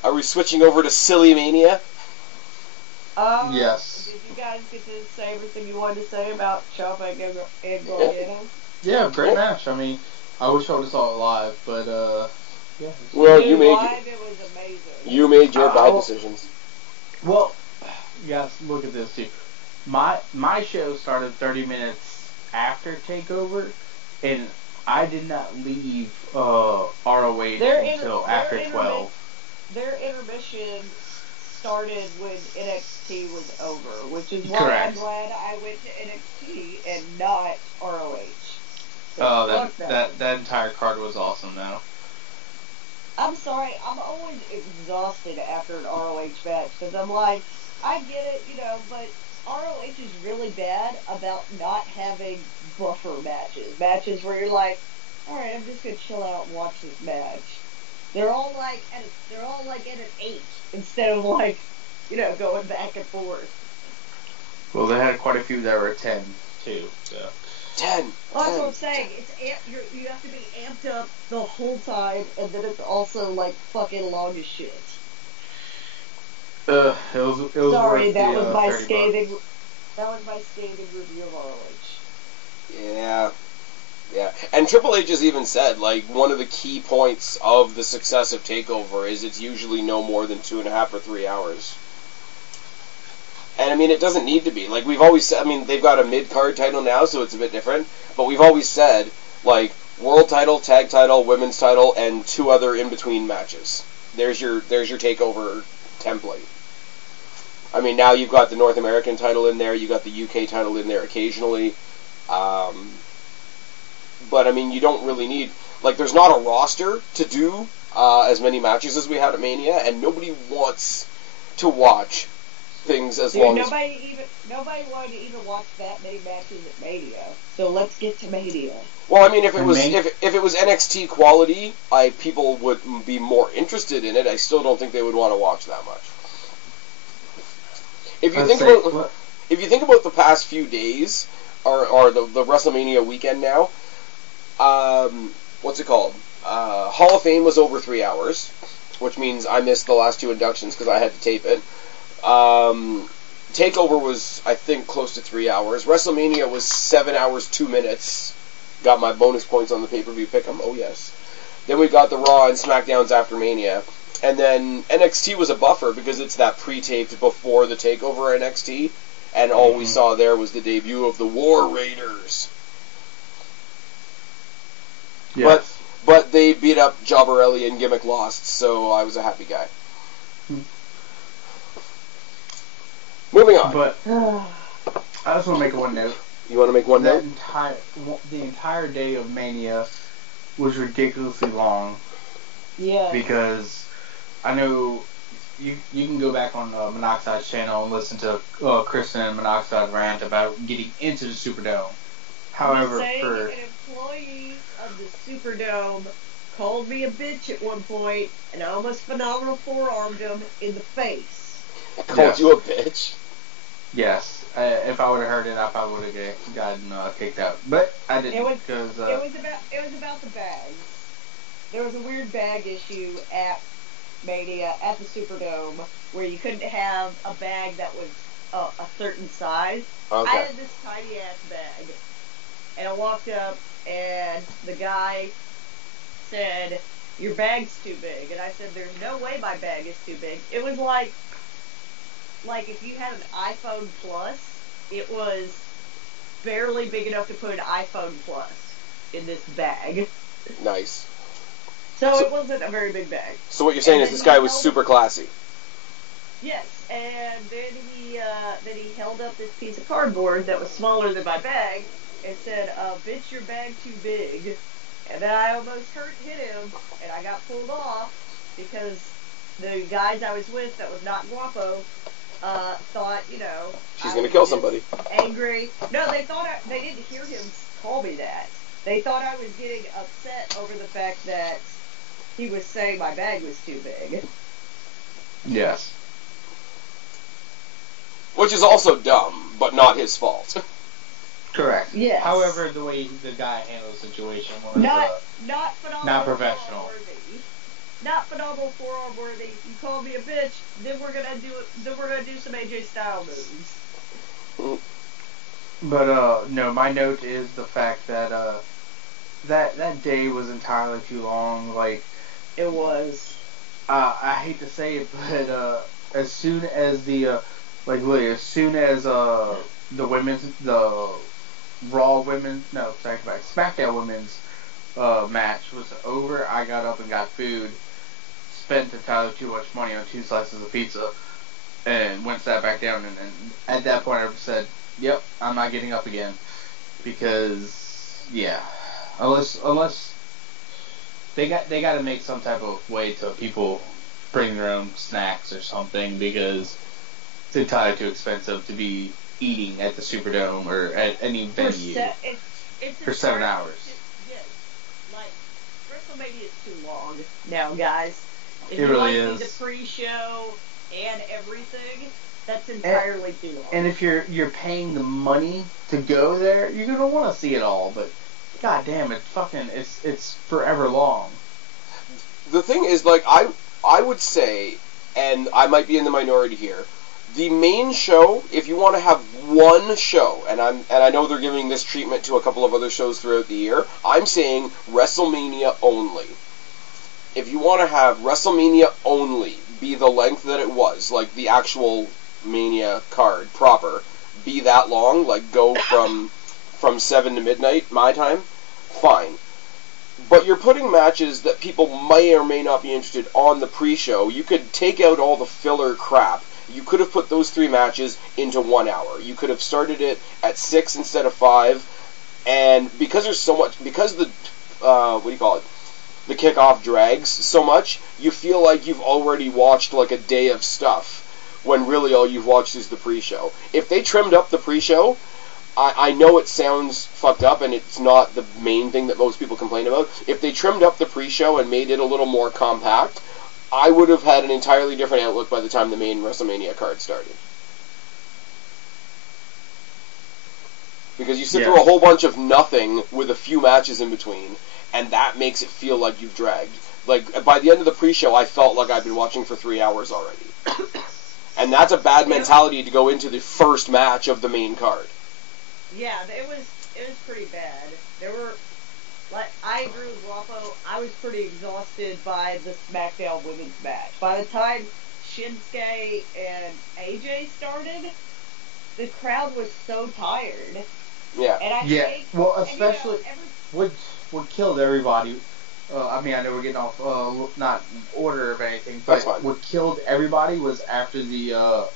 Are we switching over to Silly Mania? Yes. Did you guys get to say everything you wanted to say about Ciampa and Gargano? Yeah, great match. I mean, I wish I would have saw it live, but, yeah. Well, it was amazing. You made your bad decisions. Well, you guys, look at this, too. My show started 30 minutes after TakeOver, and I did not leave ROH until after 12. Their intermission started when NXT was over, which is why Correct. I'm glad I went to NXT and not ROH. So Oh, that entire card was awesome, though. I'm sorry, I'm always exhausted after an ROH match because I'm like, I get it, but ROH is really bad about not having buffer matches where you're like, all right, I'm just gonna chill out and watch this match. They're all like at an 8 instead of like, going back and forth. Well, they had quite a few that were at 10 too. So 10. Well, that's what I'm saying. You have to be amped up the whole time, and then it's also like fucking long as shit. It was Sorry, worth that the, was my $30. scathing. That was my scathing review of ROH. Yeah. Yeah. And Triple H has even said, like, one of the key points of the success of TakeOver is it's usually no more than 2.5 or 3 hours. And, I mean, it doesn't need to be. Like, we've always said, I mean, they've got a mid-card title now, so it's a bit different. But we've always said, like, world title, tag title, women's title, and 2 other in-between matches. There's your TakeOver template. I mean, now you've got the North American title in there, you've got the UK title in there occasionally. But, I mean, you don't really need... Like, there's not a roster to do as many matches as we had at Mania, and nobody wants to watch things as long as... Nobody wanted to even watch that many matches at Mania. So let's get to Mania. Well, I mean, if it was NXT quality, people would be more interested in it. I still don't think they would want to watch that much. If you think about the past few days, or the WrestleMania weekend now, what's it called? Hall of Fame was over 3 hours, which means I missed the last 2 inductions because I had to tape it. TakeOver was, I think, close to 3 hours. WrestleMania was 7 hours, 2 minutes. Got my bonus points on the PPV Pick Em. Oh, yes. Then we got the Raw and SmackDowns after Mania. And then NXT was a buffer because it's that pre-taped before the TakeOver NXT. And all we saw there was the debut of the War Raiders. Yes. But they beat up Jobberelli and Gimmick Lost, so I was a happy guy. Moving on. But I just want to make one note. You want to make one note? The entire day of Mania was ridiculously long. Yeah. Because I know you can go back on Monoxide's channel and listen to Kristen and Monoxide rant about getting into the Superdome. However, an employee of the Superdome called me a bitch at one point, and I almost phenomenal forearmed him in the face. Called you a bitch? Yes. If I would have heard it, I probably would have gotten kicked out. But I didn't. It was about the bags. There was a weird bag issue at Mania at the Superdome where you couldn't have a bag that was a certain size. Okay. I had this tiny ass bag, and I walked up, and the guy said, "Your bag's too big," and I said, "There's no way my bag is too big." It was like if you had an iPhone Plus, it was barely big enough to put an iPhone Plus in this bag. Nice. So it wasn't a very big bag. So what you're saying is this guy was super classy. Yes, and then he held up this piece of cardboard that was smaller than my bag and said, "Bitch, your bag too big." And then I almost hit him, and I got pulled off because the guys I was with that was not Guapo thought, she's gonna kill somebody. Angry. No, they didn't hear him call me that. They thought I was getting upset over the fact that he was saying my bag was too big. Yes. Which is also dumb, but not his fault. Correct. Yes. However, the way the guy handled the situation was not phenomenal. not professional. Forearm-worthy. Not phenomenal forearm worthy. You called me a bitch. Then we're gonna do some AJ Styles moves. But no, my note is the fact that that day was entirely too long. Like it was. I hate to say it, but as soon as the SmackDown women's match was over, I got up and got food, spent entirely too much money on 2 slices of pizza, and went sat back down, and at that point I said, "Yep, I'm not getting up again," because unless they got to make some type of way to people bring their own snacks or something, because it's entirely too expensive to be eating at the Superdome or at any venue for 7 hours. Yes, like WrestleMania is too long now, guys. If it really is. The pre-show and everything, that's entirely too long. And if you're paying the money to go there, you're gonna want to see it all. But god damn, it's forever long. The thing is, like, I would say, and I might be in the minority here, the main show, if you want to have one show, and I know they're giving this treatment to a couple of other shows throughout the year, I'm saying WrestleMania only. If you want to have WrestleMania only be the length that it was, like the actual Mania card proper, be that long, like go from 7 to midnight, my time, fine. But you're putting matches that people may or may not be interested on the pre-show. You could take out all the filler crap. You could have put those 3 matches into 1 hour. You could have started it at 6 instead of 5, and because there's so much, because the the kickoff drags so much, you feel like you've already watched like a day of stuff, when really all you've watched is the pre-show. If they trimmed up the pre-show, I know it sounds fucked up and it's not the main thing that most people complain about. If they trimmed up the pre-show and made it a little more compact, I would have had an entirely different outlook by the time the main WrestleMania card started. Because you sit through a whole bunch of nothing with a few matches in between, and that makes it feel like you've dragged. Like, by the end of the pre-show, I felt like I'd been watching for 3 hours already. And that's a bad mentality to go into the first match of the main card. Yeah, it was pretty bad. There were, like, I agree with Guapo. I was pretty exhausted by the SmackDown women's match. By the time Shinsuke and AJ started, the crowd was so tired. Yeah. And I think, well, especially what killed everybody. I mean, I know we're getting off not in order of anything, but what killed everybody was after the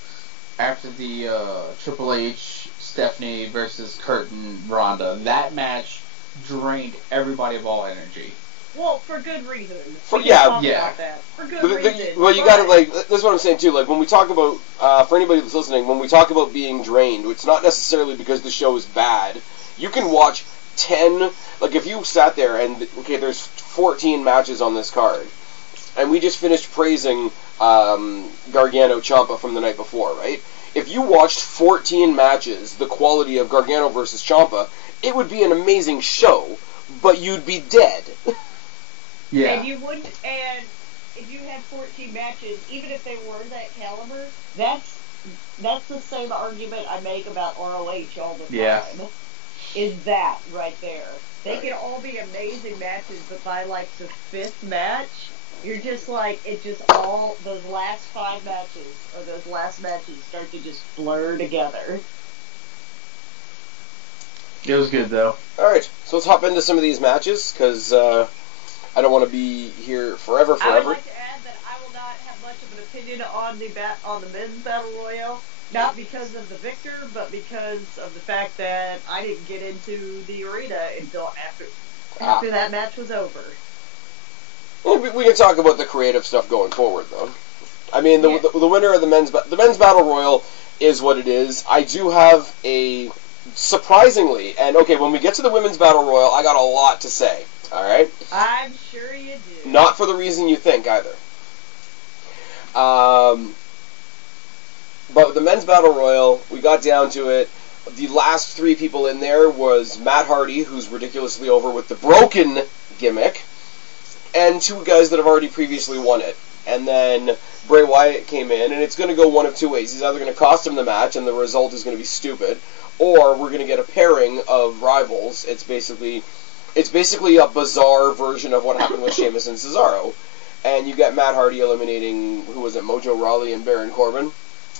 Triple H Stephanie versus Kurt and Ronda. That match drained everybody of all energy. Well, for good reason. For good reason. Well, you gotta, like, that's what I'm saying too. Like, when we talk about, for anybody that's listening, when we talk about being drained, it's not necessarily because the show is bad. You can watch 10, like, if you sat there and, okay, there's 14 matches on this card, and we just finished praising Gargano Ciampa from the night before, right? If you watched 14 matches, the quality of Gargano versus Ciampa, it would be an amazing show, but you'd be dead. Yeah. And you wouldn't, and if you had 14 matches, even if they were that caliber, that's the same argument I make about ROH all the time. Yeah. Is that right there. They can all be amazing matches, but by like the 5th match, you're just like, it just all, those last 5 matches, or those last matches start to just blur together. It was good, though. Alright, so let's hop into some of these matches, because I don't want to be here forever. I would like to add that I will not have much of an opinion on the men's Battle Royal, not because of the victor, but because of the fact that I didn't get into the arena until after that match was over. Well, we can talk about the creative stuff going forward, though. I mean, the winner of the men's Battle Royal is what it is. I do have a, surprisingly, and okay, when we get to the women's Battle Royal, I got a lot to say. All right? I'm sure you do. Not for the reason you think, either. But the men's Battle Royal, we got down to it. The last 3 people in there was Matt Hardy, who's ridiculously over with the broken gimmick, and 2 guys that have already previously won it. And then Bray Wyatt came in, and it's going to go one of 2 ways. He's either going to cost him the match, and the result is going to be stupid, or we're going to get a pairing of rivals. It's basically a bizarre version of what happened with Sheamus and Cesaro. And you got Matt Hardy eliminating, who was it, Mojo Rawley and Baron Corbin,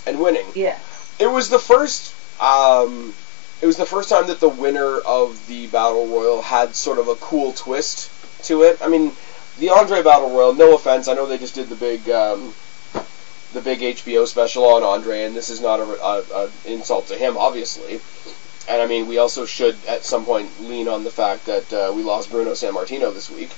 and winning. Yeah. It was the first time that the winner of the Battle Royal had sort of a cool twist to it. I mean, the Andre Battle Royal, no offense, I know they just did the big HBO special on Andre, and this is not an insult to him, obviously. And I mean, we also should at some point lean on the fact that we lost Bruno Sammartino this week.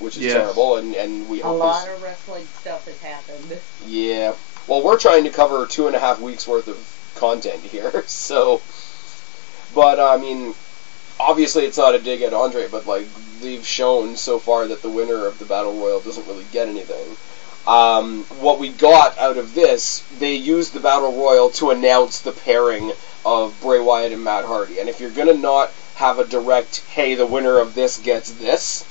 which is terrible, and we hope a lot of wrestling stuff has happened. Yeah. Well, we're trying to cover 2.5 weeks worth of content here, so. But I mean, obviously it's not a dig at Andre, but like they've shown so far that the winner of the Battle Royal doesn't really get anything. What we got out of this, they used the Battle Royal to announce the pairing of Bray Wyatt and Matt Hardy. And if you're going to not have a direct, hey, the winner of this gets this,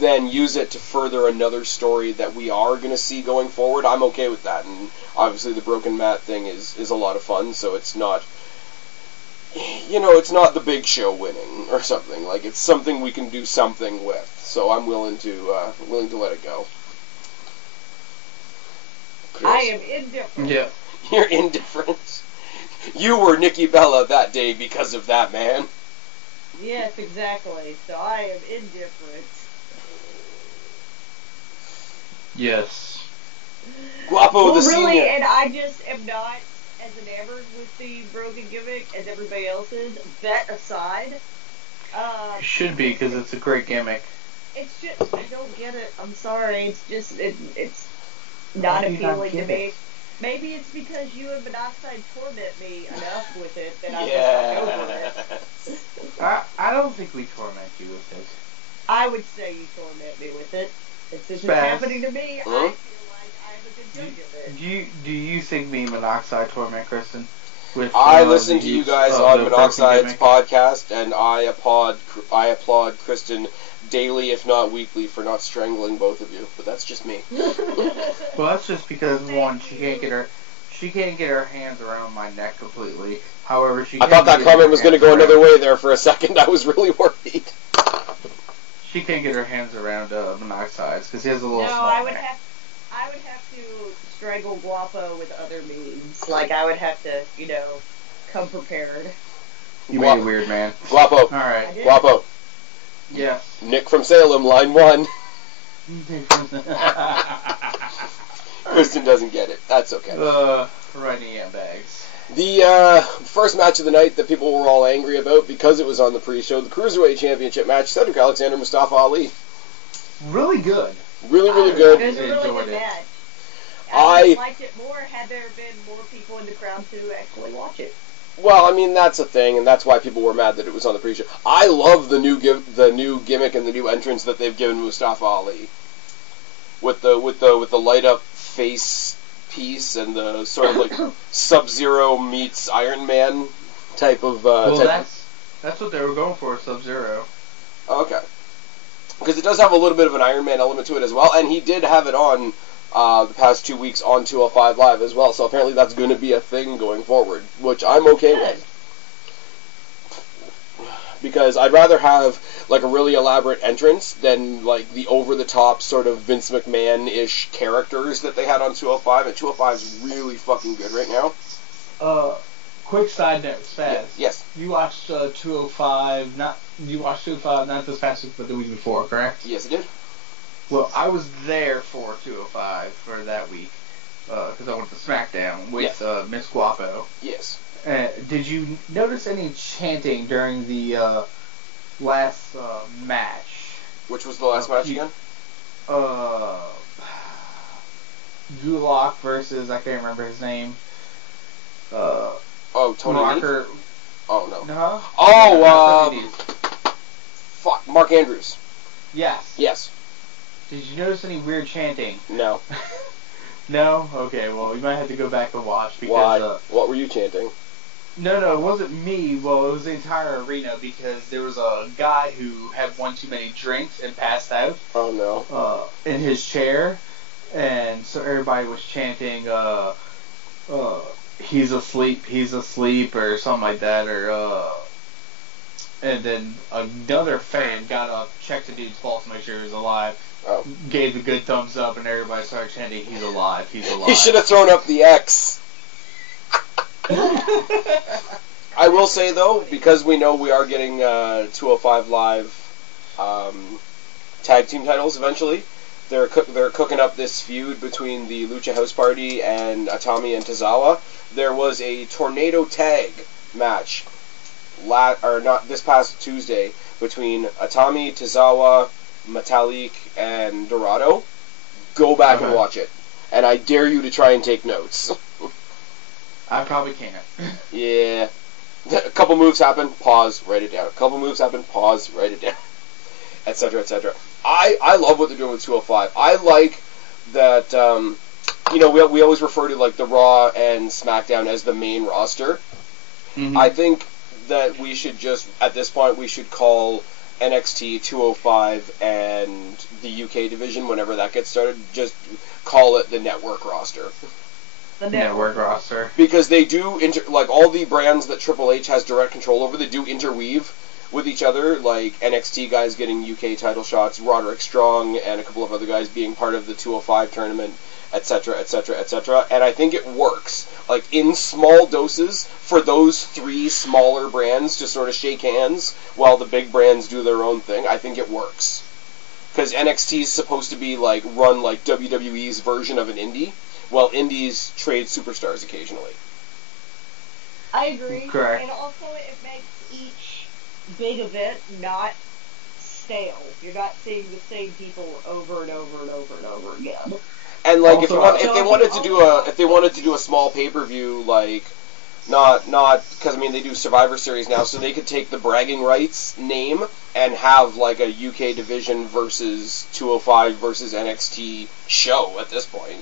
then use it to further another story that we are going to see going forward. I'm okay with that. And obviously the Broken Matt thing is a lot of fun, so it's not, it's not the Big Show winning or something. Like, it's something we can do something with. So I'm willing to let it go. Chris. I am indifferent. Yeah. You're indifferent. You were Nikki Bella that day because of that, man. Yes, exactly. So I am indifferent. Yes. Guapo the really, senior. and I just am not as enamored with the broken gimmick as everybody else is. That aside, It should be, because it's a great gimmick. it's just, I don't get it. I'm sorry. It's just, it's not Why do you not appealing to get me. it? Maybe it's because you and Monoxide torment me enough with it that I'm Yeah. just like over it. I don't think we torment you with it. I would say you torment me with it. Since it's Spaz. happening to me, I feel Huh? like I'm a good judge of it. Do you think me and Monoxide torment Kristen? With, I the listen to you use guys of on the Monoxide's broken gimmick? podcast, and I applaud Kristen daily, if not weekly, for not strangling both of you. But that's just me. Well, that's just because one, she can't get her hands around my neck completely. However, she. I thought that comment was going to go another way there for a second. I was really worried. She can't get her hands around Monoxide's because he has a little No, small I would neck. have to strangle Guapo with other means. Like, I would have to, come prepared. You made it weird, man. Guapo. All right. Guapo. Yes. Nick from Salem, line 1. Kristen doesn't get it. That's okay. Running bags. The first match of the night that people were all angry about because it was on the pre-show, the Cruiserweight Championship match, Cedric Alexander, Mustafa Ali. Really good. Really, really It good. was a really Enjoyed good it. match. I I would have liked it more had there been more people in the crowd to actually watch it. Well, I mean, that's a thing, and that's why people were mad that it was on the pre-show. I love the new gimmick and the new entrance that they've given Mustafa Ali, with the light up face piece and the sort of like Sub-Zero meets Iron Man type of. That's what they were going for, Sub-Zero. Okay, because it does have a little bit of an Iron Man element to it as well, and he did have it on the past 2 weeks on 205 Live as well, so apparently that's going to be a thing going forward, which I'm okay with. Because I'd rather have like a really elaborate entrance than like the over-the-top sort of Vince McMahon-ish characters that they had on 205, and 205 is really fucking good right now. Quick side note, Spaz. Yes. You watched 205, not this past week, but the week before, correct? Yes, I did. Well, I was there for 205 for that week, because I went to SmackDown with Miss Guapo. Yes. Did you notice any chanting during the last match? Which was the last match again? Gulak versus, I can't remember his name. Tony Marker. Nese? Oh, no. No? Oh, Tony Nese. fuck, Mark Andrews. Yes. Yes. Did you notice any weird chanting? No. No? Okay, well, you might have to go back and watch because... Why? What were you chanting? No, it wasn't me. Well, it was the entire arena because there was a guy who had one too many drinks and passed out. Oh, no. In his chair. And so everybody was chanting, he's asleep, or something like that, or, and then another fan got up, checked the dude's pulse to make sure he was alive, gave the good thumbs up, and everybody started chanting, he's alive, he's alive. He should have thrown up the X. I will say, though, because we know we are getting 205 Live tag team titles eventually, they're cooking up this feud between the Lucha House Party and Atami and Tozawa. There was a tornado tag match, not this past Tuesday, between Atami, Tozawa, Metalik and Dorado, go back and watch it. And I dare you to try and take notes. I probably can't. Yeah. A couple moves happen, pause, write it down. A couple moves happen, pause, write it down. Etc., etc. I love what they're doing with 205. I like that, we always refer to, like, the Raw and SmackDown as the main roster. Mm-hmm. I think that we should just, at this point, we should call NXT 205 and the UK division, whenever that gets started, just call it the network roster. The network roster. Because they do, like, all the brands that Triple H has direct control over, they do interweave with each other, like NXT guys getting UK title shots, Roderick Strong, and a couple of other guys being part of the 205 tournament, etc., etc., etc., and I think it works. Like, in small doses, for those three smaller brands to sort of shake hands while the big brands do their own thing, I think it works. Because NXT is supposed to be, like, run like WWE's version of an indie, while indies trade superstars occasionally. I agree. Correct. And also it makes each big event not stale. You're not seeing the same people over and over and over and over again. And like, Also, if they wanted to do a small pay-per-view, like, not because I mean they do Survivor Series now, so they could take the bragging rights name and have like a UK division versus 205 versus NXT show at this point.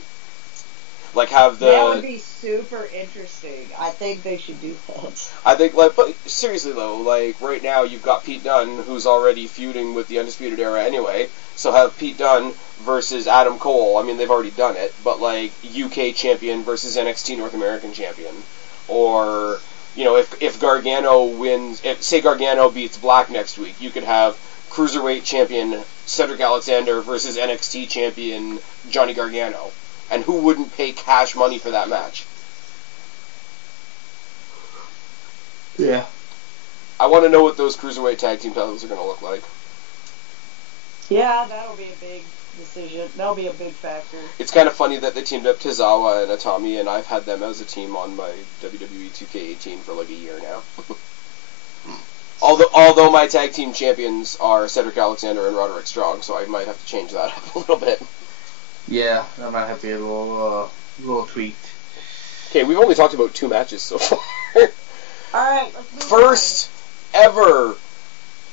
Like, have the... That would be super interesting. I think they should do that. I think, like, but seriously though, like, right now you've got Pete Dunne, who's already feuding with the Undisputed Era anyway, so have Pete Dunne versus Adam Cole. I mean, they've already done it, but, like, UK champion versus NXT North American champion. Or, if Gargano wins... say Gargano beats Black next week, you could have Cruiserweight champion Cedric Alexander versus NXT champion Johnny Gargano. And who wouldn't pay cash money for that match? Yeah. I want to know what those Cruiserweight tag team titles are going to look like. Yeah, that'll be a big decision. That'll be a big factor. It's kind of funny that they teamed up Tozawa and Atami, and I've had them as a team on my WWE 2K18 for like a year now. Although my tag team champions are Cedric Alexander and Roderick Strong, so I might have to change that up a little bit. Yeah, that might have to be a little tweaked. Okay, we've only talked about 2 matches so far. Alright, let's move First ever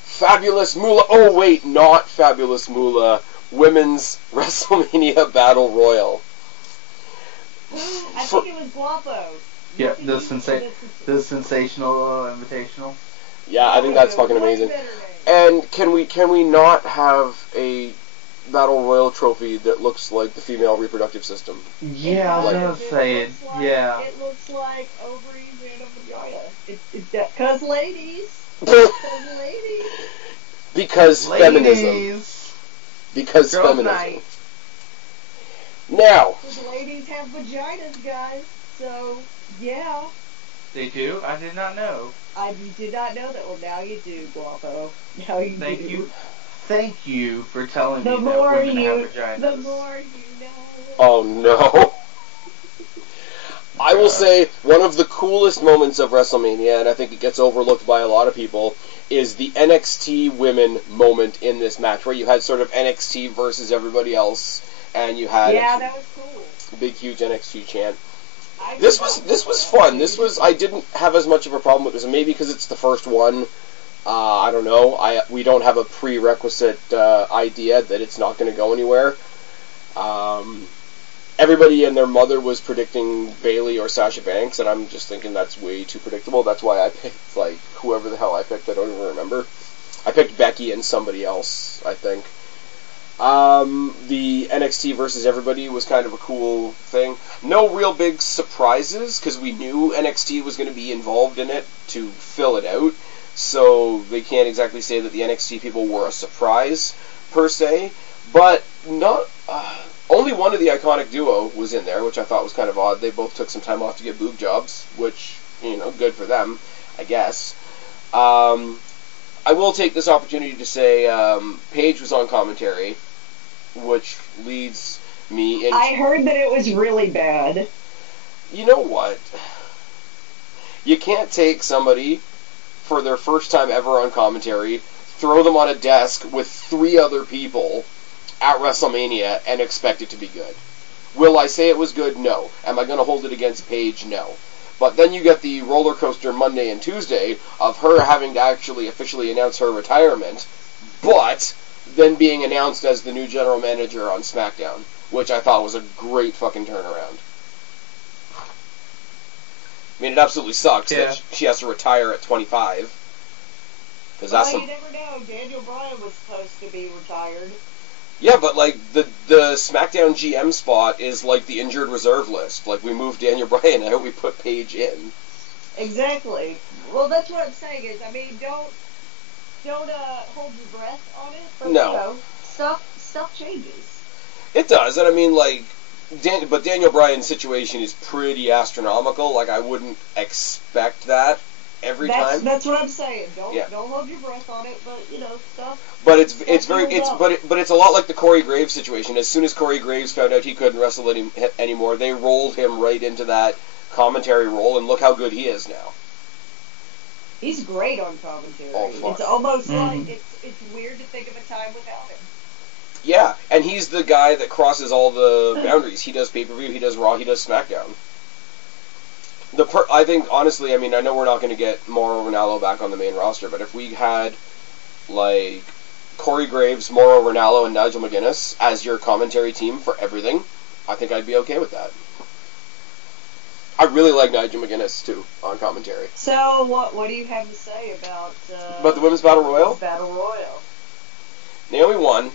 Fabulous Moolah. Oh, wait, not Fabulous Moolah. Women's WrestleMania Battle Royal. I think it was Guapo. Yeah, the sensational invitational. Yeah, I think that's fucking amazing. And can we not have a Battle Royal trophy that looks like the female reproductive system? Yeah, I was gonna say it. Yeah. It looks like ovaries and a vagina. Because ladies. Because feminism. Because Girls feminism. night. Now. Because ladies have vaginas, guys. So, yeah. They do? I did not know. You did not know that. Well, now you do, Guapo. Now you do. Thank you. Thank you for telling me The that more women you, have vaginas. the more you know. Oh no. I will say one of the coolest moments of WrestleMania, and I think it gets overlooked by a lot of people, is the NXT women moment in this match, where you had sort of NXT versus everybody else, and you had that was cool. Big huge NXT chant. This was fun. I didn't have as much of a problem with this, maybe because it's the first one. I don't know. We don't have a prerequisite idea that it's not going to go anywhere. Everybody and their mother was predicting Bayley or Sasha Banks, and I'm just thinking that's way too predictable. That's why I picked, like, whoever the hell I picked. I don't even remember. I picked Becky and somebody else, I think. The NXT versus everybody was kind of a cool thing. No real big surprises, because we knew NXT was going to be involved in it to fill it out. So they can't exactly say that the NXT people were a surprise, per se. But not... only one of the Iconic Duo was in there, which I thought was kind of odd. They both took some time off to get boob jobs, which, good for them, I guess. I will take this opportunity to say Paige was on commentary, which leads me into... I heard that it was really bad. You know what? You can't take somebody for their first time ever on commentary throw them on a desk with 3 other people at WrestleMania and expect it to be good. Will I say it was good? No. Am I going to hold it against Paige? No. But then you get the roller coaster Monday and Tuesday of her having to actually officially announce her retirement, but then being announced as the new general manager on SmackDown, which I thought was a great fucking turnaround. I mean, it absolutely sucks that she has to retire at 25. You never know. Daniel Bryan was supposed to be retired. Yeah, but, like, the SmackDown GM spot is like the injured reserve list. Like, we moved Daniel Bryan out, we put Paige in. Exactly. Well, that's what I'm saying is, I mean, don't hold your breath on it. But, no. You know, stuff changes. It does, and I mean, like, but Daniel Bryan's situation is pretty astronomical. Like, I wouldn't expect that every time. That's what I'm saying. Don't hold your breath on it, but you know, stuff. But it's a lot like the Corey Graves situation. As soon as Corey Graves found out he couldn't wrestle anymore, they rolled him right into that commentary role, and look how good he is now. He's great on commentary. Oh, fuck. It's almost like it's weird to think of a time without him. Yeah, and he's the guy that crosses all the boundaries. He does pay-per-view, he does Raw, he does SmackDown. I think, honestly, I mean, I know we're not going to get Mauro Ranallo back on the main roster, but if we had, like, Corey Graves, Mauro Ranallo, and Nigel McGuinness as your commentary team for everything, I think I'd be okay with that. I really like Nigel McGuinness, too, on commentary. So, what do you have to say about the Women's Battle Royal? Battle Royal. Naomi won.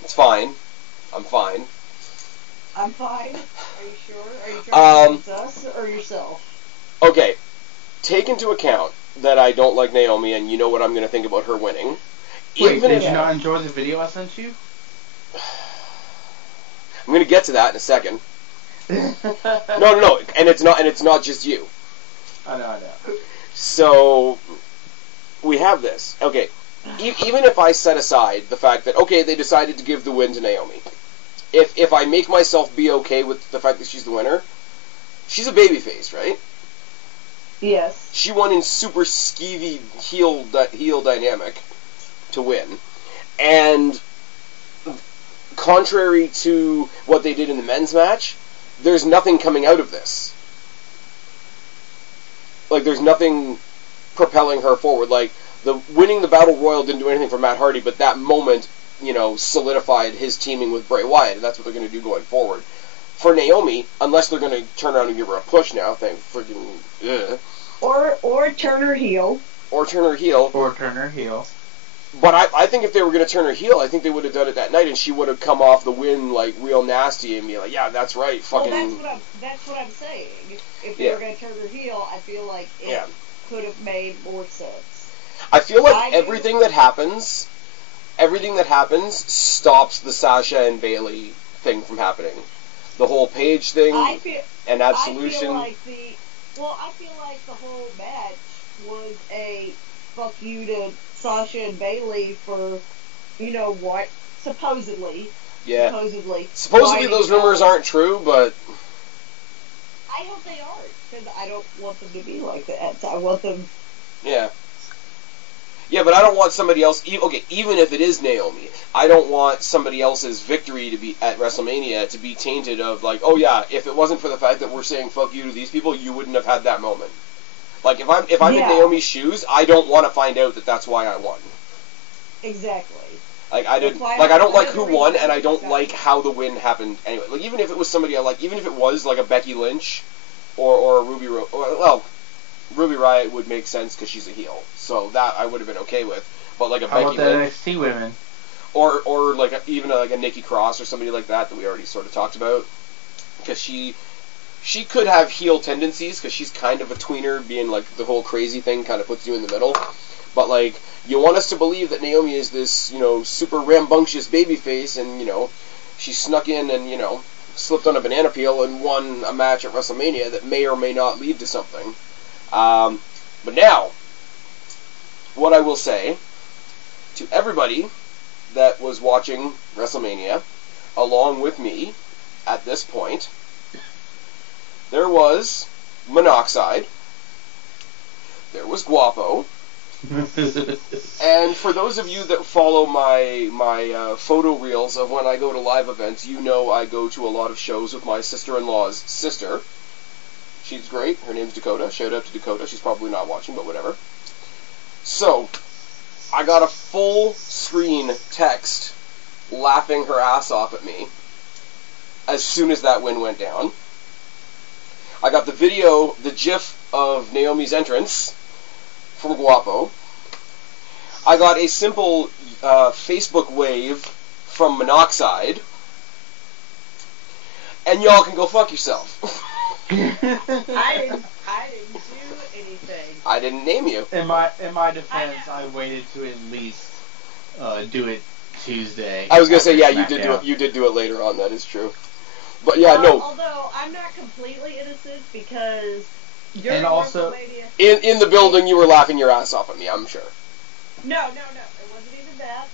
It's fine. I'm fine. I'm fine. Are you sure? Are you trying to convince us or yourself? Okay. Take into account that I don't like Naomi, and you know what I'm going to think about her winning. Wait, did you not enjoy the video I sent you? I'm going to get to that in a second. No, and it's not just you. I know. So we have this. Okay. Even if I set aside the fact that, okay, they decided to give the win to Naomi, if I make myself be okay with the fact that she's the winner, she's a babyface, right? Yes. She won in super skeevy heel dynamic to win. And contrary to what they did in the men's match, there's nothing coming out of this. Like, there's nothing propelling her forward. Like, winning the Battle Royal didn't do anything for Matt Hardy, but that moment, you know, solidified his teaming with Bray Wyatt, and that's what they're going to do going forward. For Naomi, unless they're going to turn around and give her a push now, thank freaking... Or turn her heel. Or turn her heel. But I think if they were going to turn her heel, I think they would have done it that night, and she would have come off the win, like, real nasty, and be like, yeah, that's right, fucking... Well, that's what I'm saying. If they were going to turn her heel, I feel like it could have made more sense. I feel like everything that happens stops the Sasha and Bayley thing from happening. The whole Paige thing and Absolution. I feel like the whole match was a fuck you to Sasha and Bayley for, you know what, supposedly. Yeah. Supposedly those rumors aren't true, but... I hope they aren't, because I don't want them to be like that. I want them... Yeah. Yeah, but I don't want somebody else... Okay, even if it is Naomi, I don't want somebody else's victory to be at WrestleMania to be tainted of, like, oh yeah, if it wasn't for the fact that we're saying fuck you to these people, you wouldn't have had that moment. Like, if I'm in Naomi's shoes, I don't want to find out that that's why I won. Exactly. Like, I don't like who won, and I don't like how the win happened anyway. Like, even if it was somebody I like, even if it was, like, a Becky Lynch or a Ruby Rose... Well, Ruby Riott would make sense because she's a heel, so that I would have been okay with. But like a Becky Lynch... How about the NXT women? Or like even like a Nikki Cross or somebody like that we already sort of talked about. Because she could have heel tendencies because she's kind of a tweener, being like the whole crazy thing kind of puts you in the middle. But like, you want us to believe that Naomi is this, you know, super rambunctious babyface, and, you know, she snuck in and, you know, slipped on a banana peel and won a match at WrestleMania that may or may not lead to something. But now, what I will say to everybody that was watching WrestleMania along with me at this point, there was Monoxide, there was Guapo, And for those of you that follow my photo reels of when I go to live events, you know I go to a lot of shows with my sister-in-law's sister. She's great. Her name's Dakota. Shout out to Dakota. She's probably not watching, but whatever. So, I got a full screen text laughing her ass off at me as soon as that win went down. I got the video, the GIF of Naomi's entrance from Guapo. I got a simple Facebook wave from Monoxide. And y'all can go fuck yourself. I didn't do anything. I didn't name you. In my defense, I waited to at least do it Tuesday. I was gonna say, yeah, you did do it. You did do it later on. That is true. But yeah, no. Although I'm not completely innocent because during and also WrestleMania, in the building, you were laughing your ass off at me. I'm sure. No, it wasn't even that.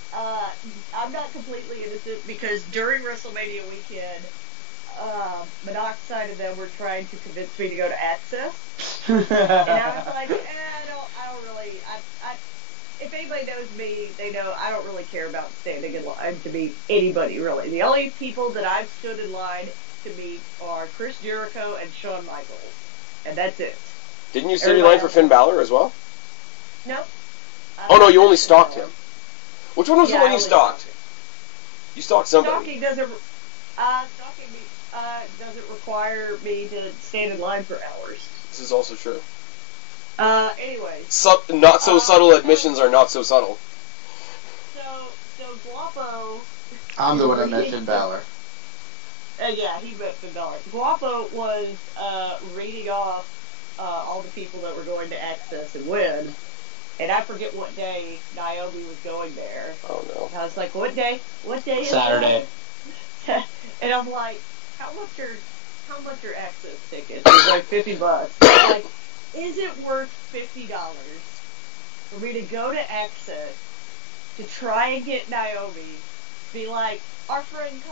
I'm not completely innocent because during WrestleMania weekend, Monoxide and them were trying to convince me to go to Access, and I was like, I don't really. If anybody knows me, they know I don't really care about standing in line to meet anybody, really. The only people that I've stood in line to meet are Chris Jericho and Shawn Michaels, and that's it. Didn't you stand in line for Finn Balor as well? Nope. Oh no, you only stalked him. Which one was the one you stalked? You stalked somebody. Stalking doesn't require me to stand in line for hours. This is also true. Anyway. Not so subtle admissions are not so subtle. So Guapo. I'm the one that met Finn Balor. Yeah, he met Finn Balor. Guapo was reading off all the people that were going to Access and win, and I forget what day Naomi was going there. Oh no! And I was like, what day? What day is Saturday. That? And I'm like, how much are Access tickets? It's like $50. I'm like, is it worth $50 for me to go to Access to try and get Naomi, be like, our friend who,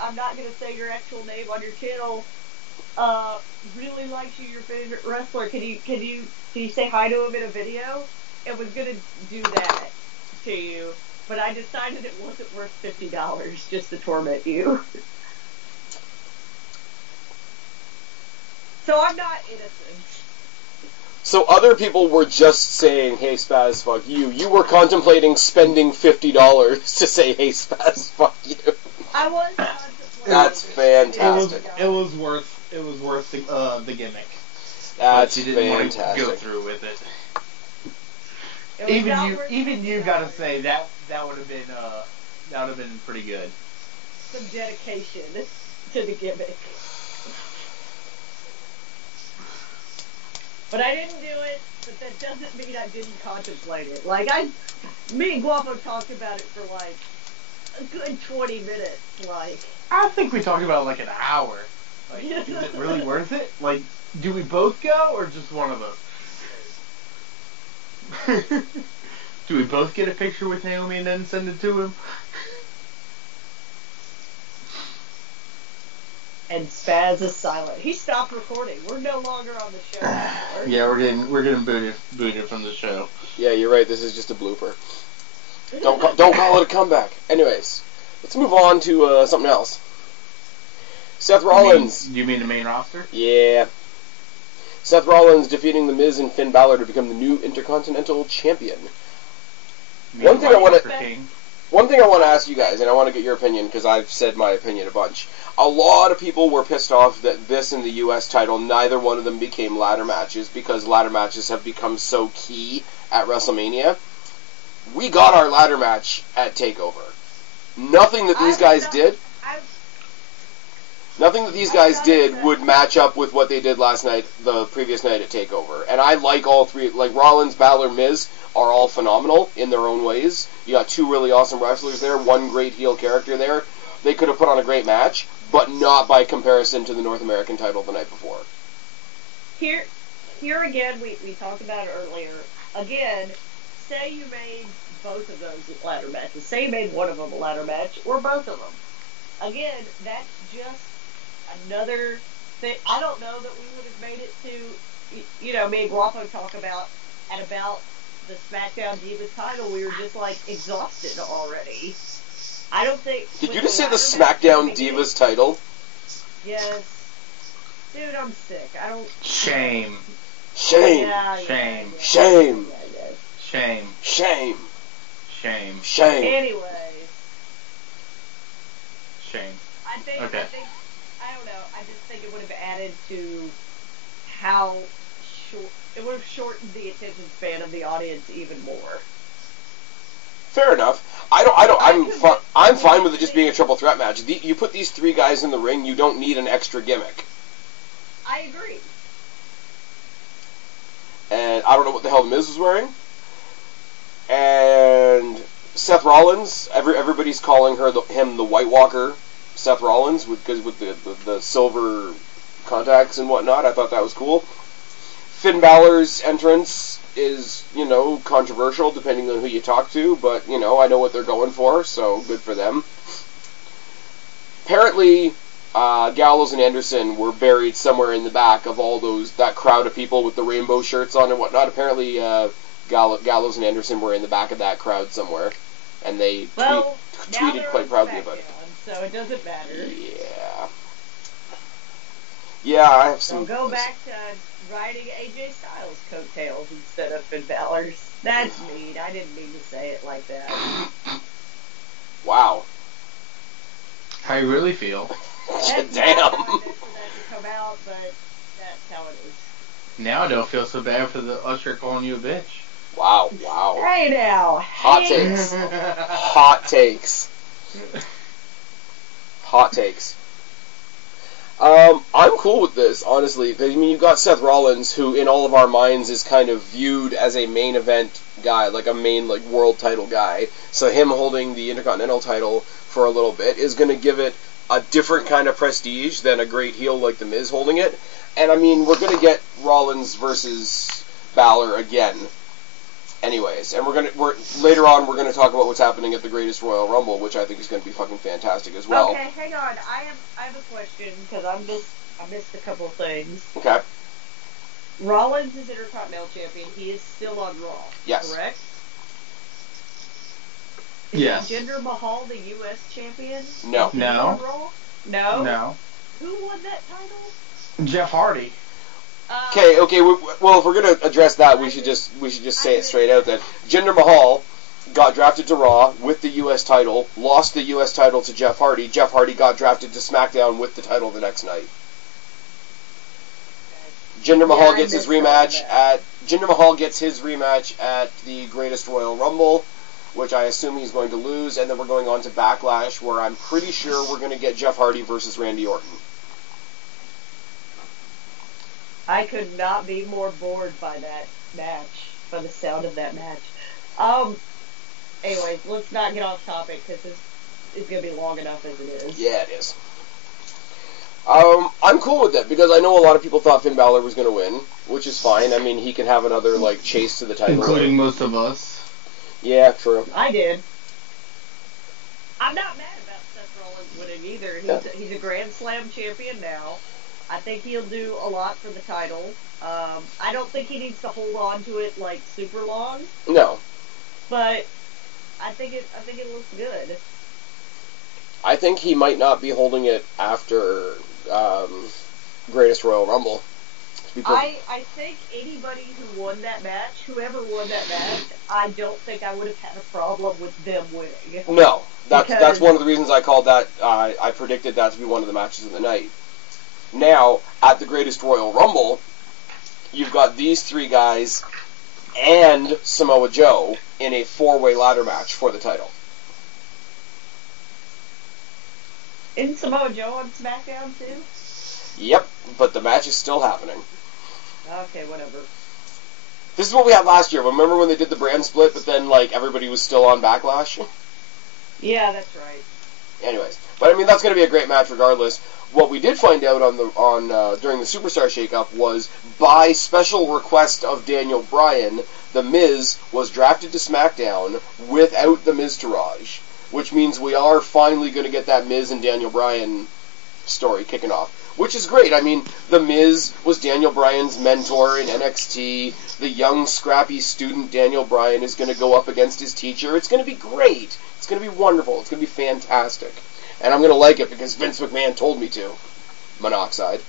I'm not going to say your actual name on your channel, really likes you, your favorite wrestler, can you say hi to him in a video? And was going to do that to you, but I decided it wasn't worth $50 just to torment you. So I'm not innocent. So other people were just saying, hey Spaz, fuck you. You were contemplating spending $50 to say, hey Spaz, fuck you. I was contemplating. That's fantastic. It was worth the gimmick. That's but you didn't fantastic. want to go through with it. Even you gotta say that would have been pretty good. Some dedication to the gimmick. But I didn't do it, but that doesn't mean I didn't contemplate it. Like, me and Guapo talked about it for like a good 20 minutes, like. I think we talked about it like an hour. Like, is it really worth it? Like, do we both go, or just one of us? Do we both get a picture with Naomi and then send it to him? And Spaz is silent. He stopped recording. We're no longer on the show anymore. Yeah, we're getting booted from the show. Yeah, you're right. This is just a blooper. Don't call it a comeback. Anyways, let's move on to something else. Seth Rollins. You mean the main roster? Yeah. Seth Rollins defeating The Miz and Finn Balor to become the new Intercontinental Champion. One thing I want to ask you guys, and I want to get your opinion because I've said my opinion a bunch. A lot of people were pissed off that this and the U.S. title, neither one of them became ladder matches because ladder matches have become so key at WrestleMania. We got our ladder match at TakeOver. Nothing that these guys did would match up with what they did last night, the previous night at TakeOver. And I like all three. Like, Rollins, Balor, Miz are all phenomenal in their own ways. You got two really awesome wrestlers there, one great heel character there. They could have put on a great match, but not by comparison to the North American title the night before. Here again, we talked about it earlier. Again, say you made both of those ladder matches. Say you made one of them a ladder match, or both of them. Again, that's just another thing. I don't know that we would have made it to, me and Guapo talk about, at about the SmackDown Divas title, we were just like exhausted already. I don't think. Did you just say the SmackDown Divas title? Yes. Dude, I'm sick. I don't. Shame. Shame. Shame. Shame. Shame. Shame. Shame. Shame. Anyways. Shame. I think, Okay. I don't know, I just think it would have added to how short, it would have shortened the attention span of the audience even more. Fair enough. I'm fine with it just being a triple threat match. You put these three guys in the ring, you don't need an extra gimmick. I agree. And I don't know what the hell The Miz was wearing. And Seth Rollins, everybody's calling him the White Walker, Seth Rollins, because with the silver contacts and whatnot. I thought that was cool. Finn Balor's entrance is, controversial depending on who you talk to, but, I know what they're going for, so good for them. Apparently, Gallows and Anderson were buried somewhere in the back of that crowd of people with the rainbow shirts on and whatnot. Apparently, Gallows and Anderson were in the back of that crowd somewhere, and they tweeted quite proudly about it. So it doesn't matter. Yeah. Yeah, I have some... So go back to riding AJ Styles' coattails instead of Finn Balor's. That's mean. I didn't mean to say it like that. Wow. How you really feel? That's Damn. not how I meant for that to come out, but that's how it is. Now I don't feel so bad for the usher calling you a bitch. Wow. Hey now. Hot takes. Hot takes. Hot takes. I'm cool with this, honestly. Because, you've got Seth Rollins, who in all of our minds is kind of viewed as a main event guy, like a main world title guy. So him holding the Intercontinental title for a little bit is going to give it a different kind of prestige than a great heel like The Miz holding it. And, we're going to get Rollins versus Balor again. Anyways, and later on we're gonna talk about what's happening at the Greatest Royal Rumble, which I think is gonna be fucking fantastic as well. Okay, hang on. I have a question because I missed a couple of things. Okay. Rollins is Intercontinental Champion. He is still on Raw. Yes. Correct. Yes. Is Jinder Mahal the U.S. champion? No. Is he No. on Raw? No. No. Who won that title? Jeff Hardy. Okay. Well, if we're gonna address that, we should just say it straight out. Then Jinder Mahal got drafted to Raw with the U.S. title, lost the U.S. title to Jeff Hardy. Jeff Hardy got drafted to SmackDown with the title the next night. Jinder Mahal gets his rematch at the Greatest Royal Rumble, which I assume he's going to lose, and then we're going on to Backlash, where I'm pretty sure we're going to get Jeff Hardy versus Randy Orton. I could not be more bored by that match, by the sound of that match. Anyways, let's not get off topic, because this is going to be long enough as it is. Yeah, it is. I'm cool with that, because I know a lot of people thought Finn Balor was going to win, which is fine. He can have another, chase to the title. Including most of us. Yeah, true. I did. I'm not mad about Seth Rollins winning either. He's a Grand Slam champion now. I think he'll do a lot for the title. I don't think he needs to hold on to it super long. No. But I think it looks good. I think he might not be holding it after Greatest Royal Rumble. I think anybody who won that match, whoever won that match, I don't think I would have had a problem with them winning. No. That's one of the reasons I called that, I predicted that to be one of the matches of the night. Now, at the Greatest Royal Rumble, you've got these three guys and Samoa Joe in a four-way ladder match for the title. Isn't Samoa Joe on SmackDown too? Yep, but the match is still happening. Okay, whatever. This is what we had last year. Remember when they did the brand split, but then everybody was still on Backlash? Yeah, that's right. Anyways, but that's going to be a great match regardless. What we did find out during the Superstar Shakeup was, by special request of Daniel Bryan, The Miz was drafted to SmackDown without the Miztourage, which means we are finally going to get that Miz and Daniel Bryan story kicking off, which is great. I mean, The Miz was Daniel Bryan's mentor in NXT. The young, scrappy student Daniel Bryan is going to go up against his teacher. It's going to be great. It's going to be wonderful. It's going to be fantastic. And I'm going to like it because Vince McMahon told me to. Monoxide.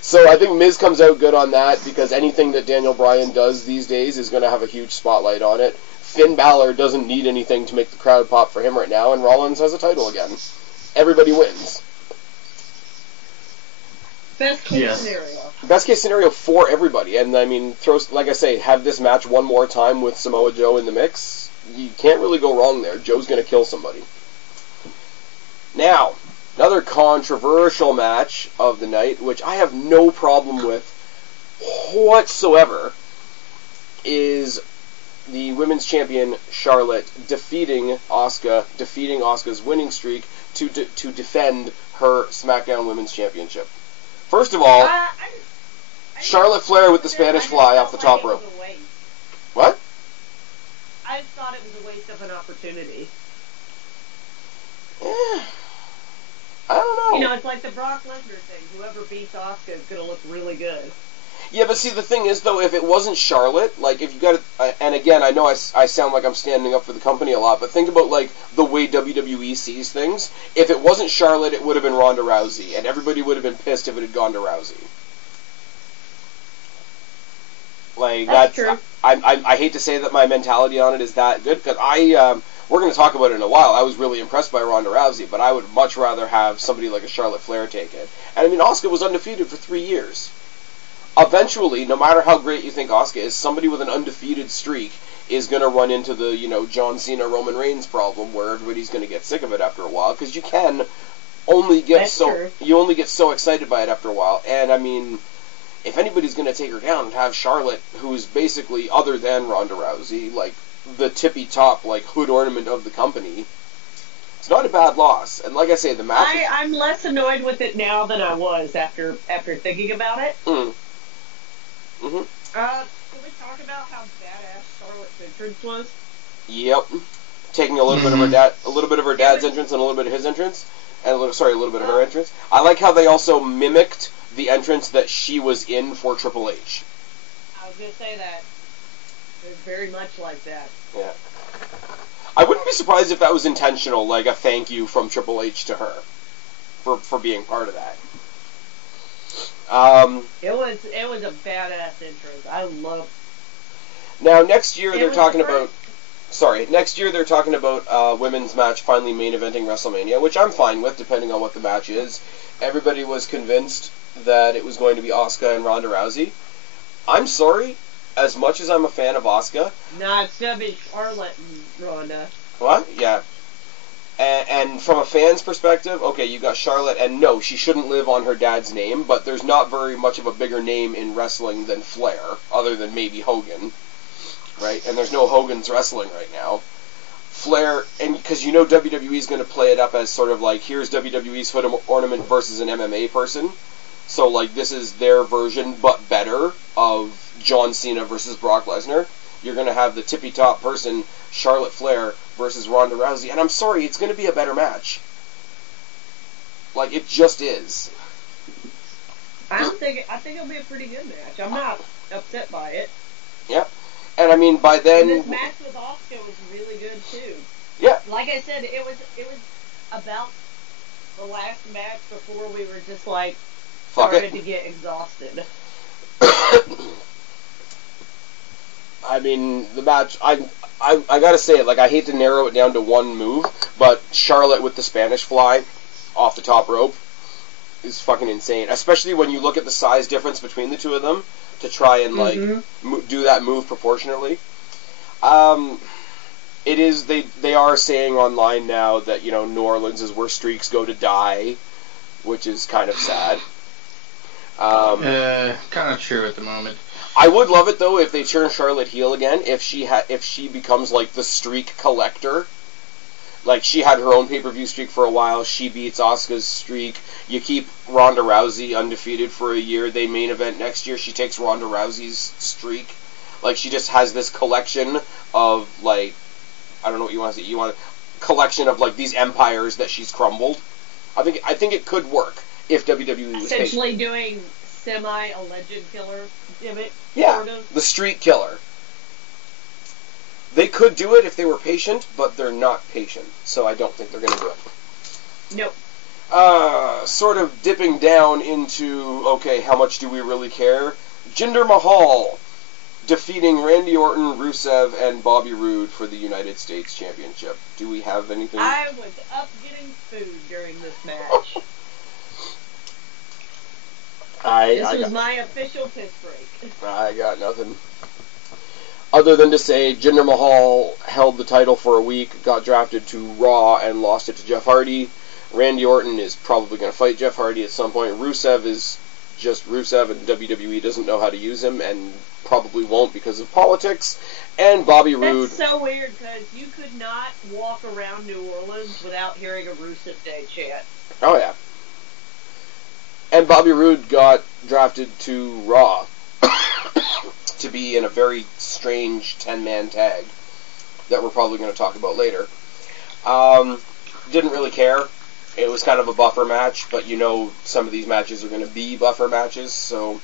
So I think Miz comes out good on that because anything that Daniel Bryan does these days is going to have a huge spotlight on it. Finn Balor doesn't need anything to make the crowd pop for him right now, and Rollins has a title again. Everybody wins. Best case scenario. Best case scenario for everybody, and I mean, like I say, have this match one more time with Samoa Joe in the mix. You can't really go wrong there. Joe's going to kill somebody. Now, another controversial match of the night, which I have no problem with whatsoever, is the women's champion Charlotte defeating Asuka's winning streak to defend her SmackDown Women's Championship. First of all, Charlotte Flair with the Spanish Fly off the top rope. What? I just thought it was a waste of an opportunity. I don't know. You know, it's like the Brock Lesnar thing. Whoever beats Asuka is going to look really good. Yeah, but see, the thing is, though, if it wasn't Charlotte, like, if you got to, and again, I know I sound like I'm standing up for the company a lot, but think about, like, the way WWE sees things. If it wasn't Charlotte, it would have been Ronda Rousey, and everybody would have been pissed if it had gone to Rousey. Like, that's true. I hate to say that my mentality on it is that good, because we're going to talk about it in a while. I was really impressed by Ronda Rousey, but I would much rather have somebody like a Charlotte Flair take it. And, I mean, Asuka was undefeated for 3 years. Eventually, no matter how great you think Asuka is, somebody with an undefeated streak is going to run into the, John Cena, Roman Reigns problem where everybody's going to get sick of it after a while, because you can only get you only get so excited by it after a while. And, I mean, if anybody's going to take her down and have Charlotte, who's basically, other than Ronda Rousey, like, the tippy-top, like, hood ornament of the company, it's not a bad loss. And like I say, the match... I'm less annoyed with it now than I was after thinking about it. Mm-hmm. Can we talk about how badass Charlotte's entrance was? Yep. Taking a little bit of her dad's entrance and a little bit of his entrance, and a little bit of her entrance. I like how they also mimicked the entrance that she was in for Triple H. I was gonna say that. It's very much like that. Yeah. I wouldn't be surprised if that was intentional, like a thank you from Triple H to her for being part of that. It was a badass entrance. I love. Now next year they're talking about women's match finally main eventing WrestleMania, which I'm fine with depending on what the match is. Everybody was convinced that it was going to be Asuka and Ronda Rousey. I'm sorry, as much as I'm a fan of Asuka. Nah, it's gonna be Charlotte and Ronda. What? Yeah. And from a fan's perspective, okay, you got Charlotte, and no, she shouldn't live on her dad's name, but there's not very much of a bigger name in wrestling than Flair, other than maybe Hogan, right? And there's no Hogan's wrestling right now. Flair, and because WWE's going to play it up as sort of like, here's WWE's hood ornament versus an MMA person, so like this is their version, but better, of John Cena versus Brock Lesnar. You're going to have the tippy-top person, Charlotte Flair, versus Ronda Rousey. And I'm sorry, it's going to be a better match. Like, it just is. I think it'll be a pretty good match. I'm not upset by it. Yeah. And I mean, by then... And this match with Asuka was really good, too. Yeah. Like I said, it was about the last match before we were just, like, started to get exhausted. I mean, the match, I gotta say it, like, I hate to narrow it down to one move, but Charlotte with the Spanish Fly off the top rope is fucking insane. Especially when you look at the size difference between the two of them to try and, like, do that move proportionately. It is, they are saying online now that, New Orleans is where streaks go to die, which is kind of sad. Kind of true at the moment. I would love it though if they turn Charlotte heel again. If she becomes like the streak collector, like she had her own pay-per-view streak for a while. She beats Asuka's streak. You keep Ronda Rousey undefeated for a year. They main event next year. She takes Ronda Rousey's streak. Like she just has this collection of like, I don't know what you want to say. You want collection of like these empires that she's crumbled. I think it could work if WWE was essentially doing semi-alleged killer gimmick. Yeah, sort of. The street killer. They could do it if they were patient, but they're not patient, so I don't think they're going to do it. Nope. Sort of dipping down into, okay, how much do we really care? Jinder Mahal defeating Randy Orton, Rusev, and Bobby Roode for the United States Championship. Do we have anything? I was up getting food during this match. This was my official piss break. I got nothing. Other than to say, Jinder Mahal held the title for a week, got drafted to Raw, and lost it to Jeff Hardy. Randy Orton is probably going to fight Jeff Hardy at some point. Rusev is just Rusev, and WWE doesn't know how to use him, and probably won't because of politics. And Bobby Roode... That's so weird, because you could not walk around New Orleans without hearing a Rusev Day chant. Oh, yeah. And Bobby Roode got drafted to Raw to be in a very strange 10-man tag that we're probably going to talk about later. Didn't really care. It was kind of a buffer match, but you know some of these matches are going to be buffer matches, so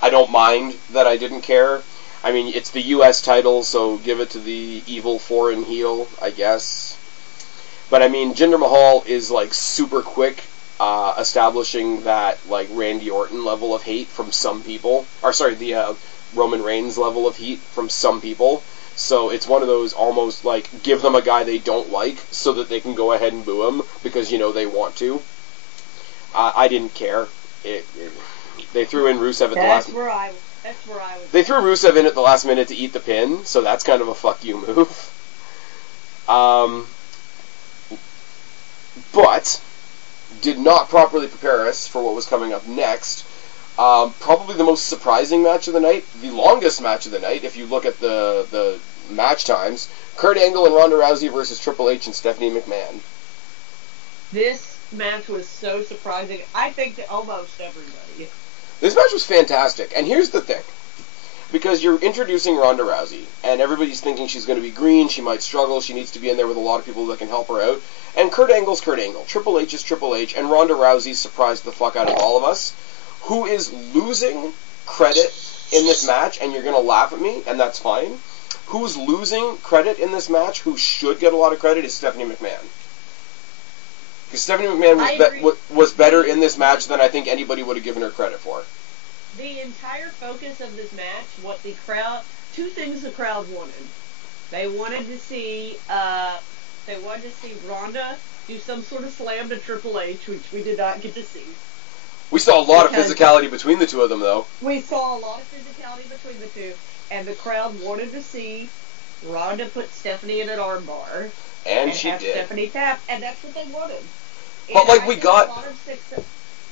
I don't mind that I didn't care. I mean, it's the U.S. title, so give it to the evil foreign heel, I guess. But I mean, Jinder Mahal is like super quick establishing that like Randy Orton level of hate from some people. Or sorry, the Roman Reigns level of heat from some people. So it's one of those almost like give them a guy they don't like so that they can go ahead and boo him because you know they want to. I didn't care. They threw in Rusev at the last. That's where I was. They threw Rusev in at the last minute to eat the pin, so that's kind of a fuck you move. But did not properly prepare us for what was coming up next. Probably the most surprising match of the night, the longest match of the night, if you look at the match times. Kurt Angle and Ronda Rousey versus Triple H and Stephanie McMahon. This match was so surprising, I think, to almost everybody. This match was fantastic, and here's the thing. Because you're introducing Ronda Rousey, and everybody's thinking she's going to be green, she might struggle, she needs to be in there with a lot of people that can help her out. And Kurt Angle's Kurt Angle, Triple H is Triple H, and Ronda Rousey surprised the fuck out of all of us. Who is losing credit in this match, and you're going to laugh at me, and that's fine. Who's losing credit in this match, who should get a lot of credit, is Stephanie McMahon. Because Stephanie McMahon was better in this match than I think anybody would have given her credit for. The entire focus of this match, what the crowd, two things the crowd wanted. They wanted to see Ronda do some sort of slam to Triple H, which we did not get to see. We saw a lot of physicality between the two of them, though. We saw a lot of physicality between the two, and the crowd wanted to see Ronda put Stephanie in an armbar. And she did. Stephanie tap, and that's what they wanted. But like we got,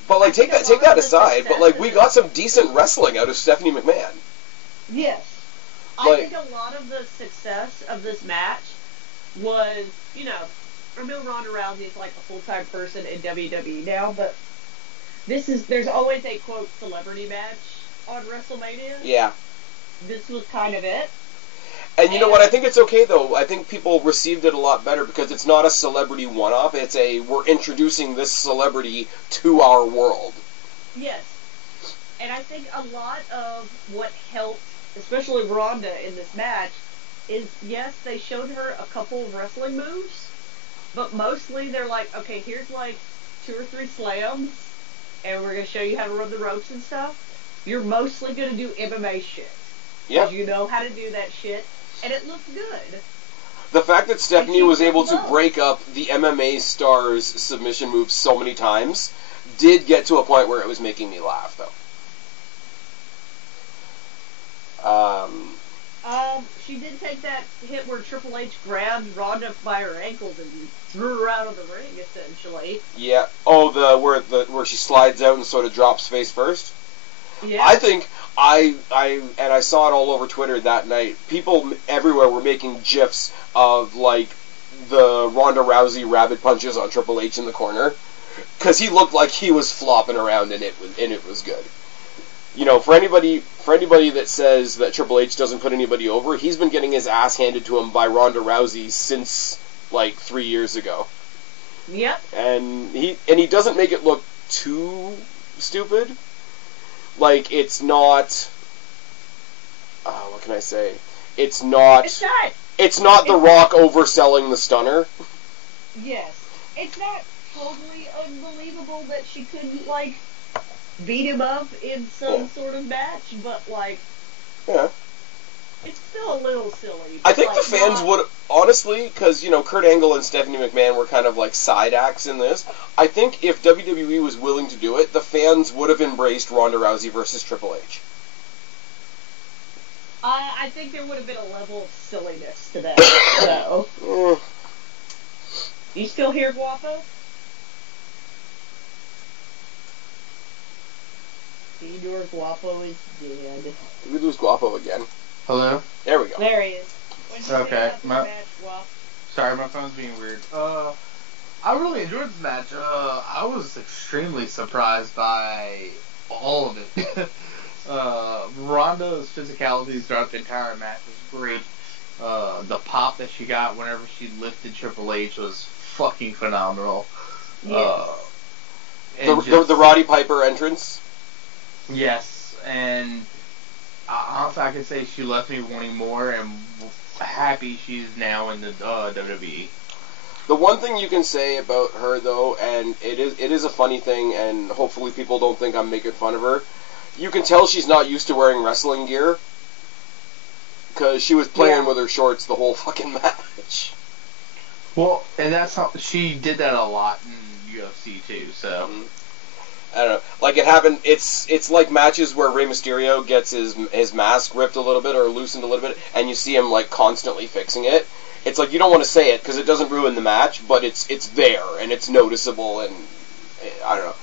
but like take that aside. But like we got some decent wrestling out of Stephanie McMahon. Yes, I think a lot of the success of this match was, you know, I know Ronda Rousey is like a full-time person in WWE now, but there's always a quote celebrity match on WrestleMania. Yeah. This was kind of it. And you know what? I think it's okay, though. I think people received it a lot better because it's not a celebrity one-off. It's we're introducing this celebrity to our world. Yes. And I think a lot of what helped, especially Ronda in this match, is, yes, they showed her a couple of wrestling moves, but mostly they're like, okay, here's like 2 or 3 slams, and we're going to show you how to run the ropes and stuff. You're mostly going to do MMA shit. Yeah. Because you know how to do that shit. And it looked good. The fact that Stephanie was able to break up the MMA star's submission moves so many times did get to a point where it was making me laugh, though. She did take that hit where Triple H grabbed Ronda by her ankles and threw her out of the ring, essentially. Yeah. Oh, where she slides out and sort of drops face first? Yeah. I think I saw it all over Twitter that night. People everywhere were making GIFs of like the Ronda Rousey rabbit punches on Triple H in the corner because he looked like he was flopping around and it was good. You know, for anybody that says that Triple H doesn't put anybody over, he's been getting his ass handed to him by Ronda Rousey since like 3 years ago. Yep. And he doesn't make it look too stupid. Like, it's not... what can I say? It's not The Rock overselling the stunner. Yes. It's not totally unbelievable that she couldn't, like, beat him up in some sort of match, but, like... Yeah. It's still a little silly. I think the fans would, honestly, because, you know, Kurt Angle and Stephanie McMahon were kind of like side acts in this. I think if WWE was willing to do it, the fans would have embraced Ronda Rousey versus Triple H. I think there would have been a level of silliness to that. So. You still here, Guapo? Senor Guapo is dead. Did we lose Guapo again? Hello? There we go. There he is. Okay. Match, Sorry, my phone's being weird. I really enjoyed this match. I was extremely surprised by all of it. Ronda's physicality throughout the entire match was great. The pop that she got whenever she lifted Triple H was fucking phenomenal. Yes. The Roddy Piper entrance? Yes, and honestly, I could say she left me wanting more, and happy she's now in the WWE. The one thing you can say about her, though, and it is a funny thing, and hopefully people don't think I'm making fun of her, you can tell she's not used to wearing wrestling gear, because she was playing with her shorts the whole fucking match. Well, and that's how she did that a lot in UFC too, so... Mm-hmm. I don't know. Like, it happened, it's like matches where Rey Mysterio gets his mask ripped a little bit or loosened a little bit, and you see him, like, constantly fixing it. It's like, you don't want to say it because it doesn't ruin the match, but it's there, and it's noticeable, and I don't know.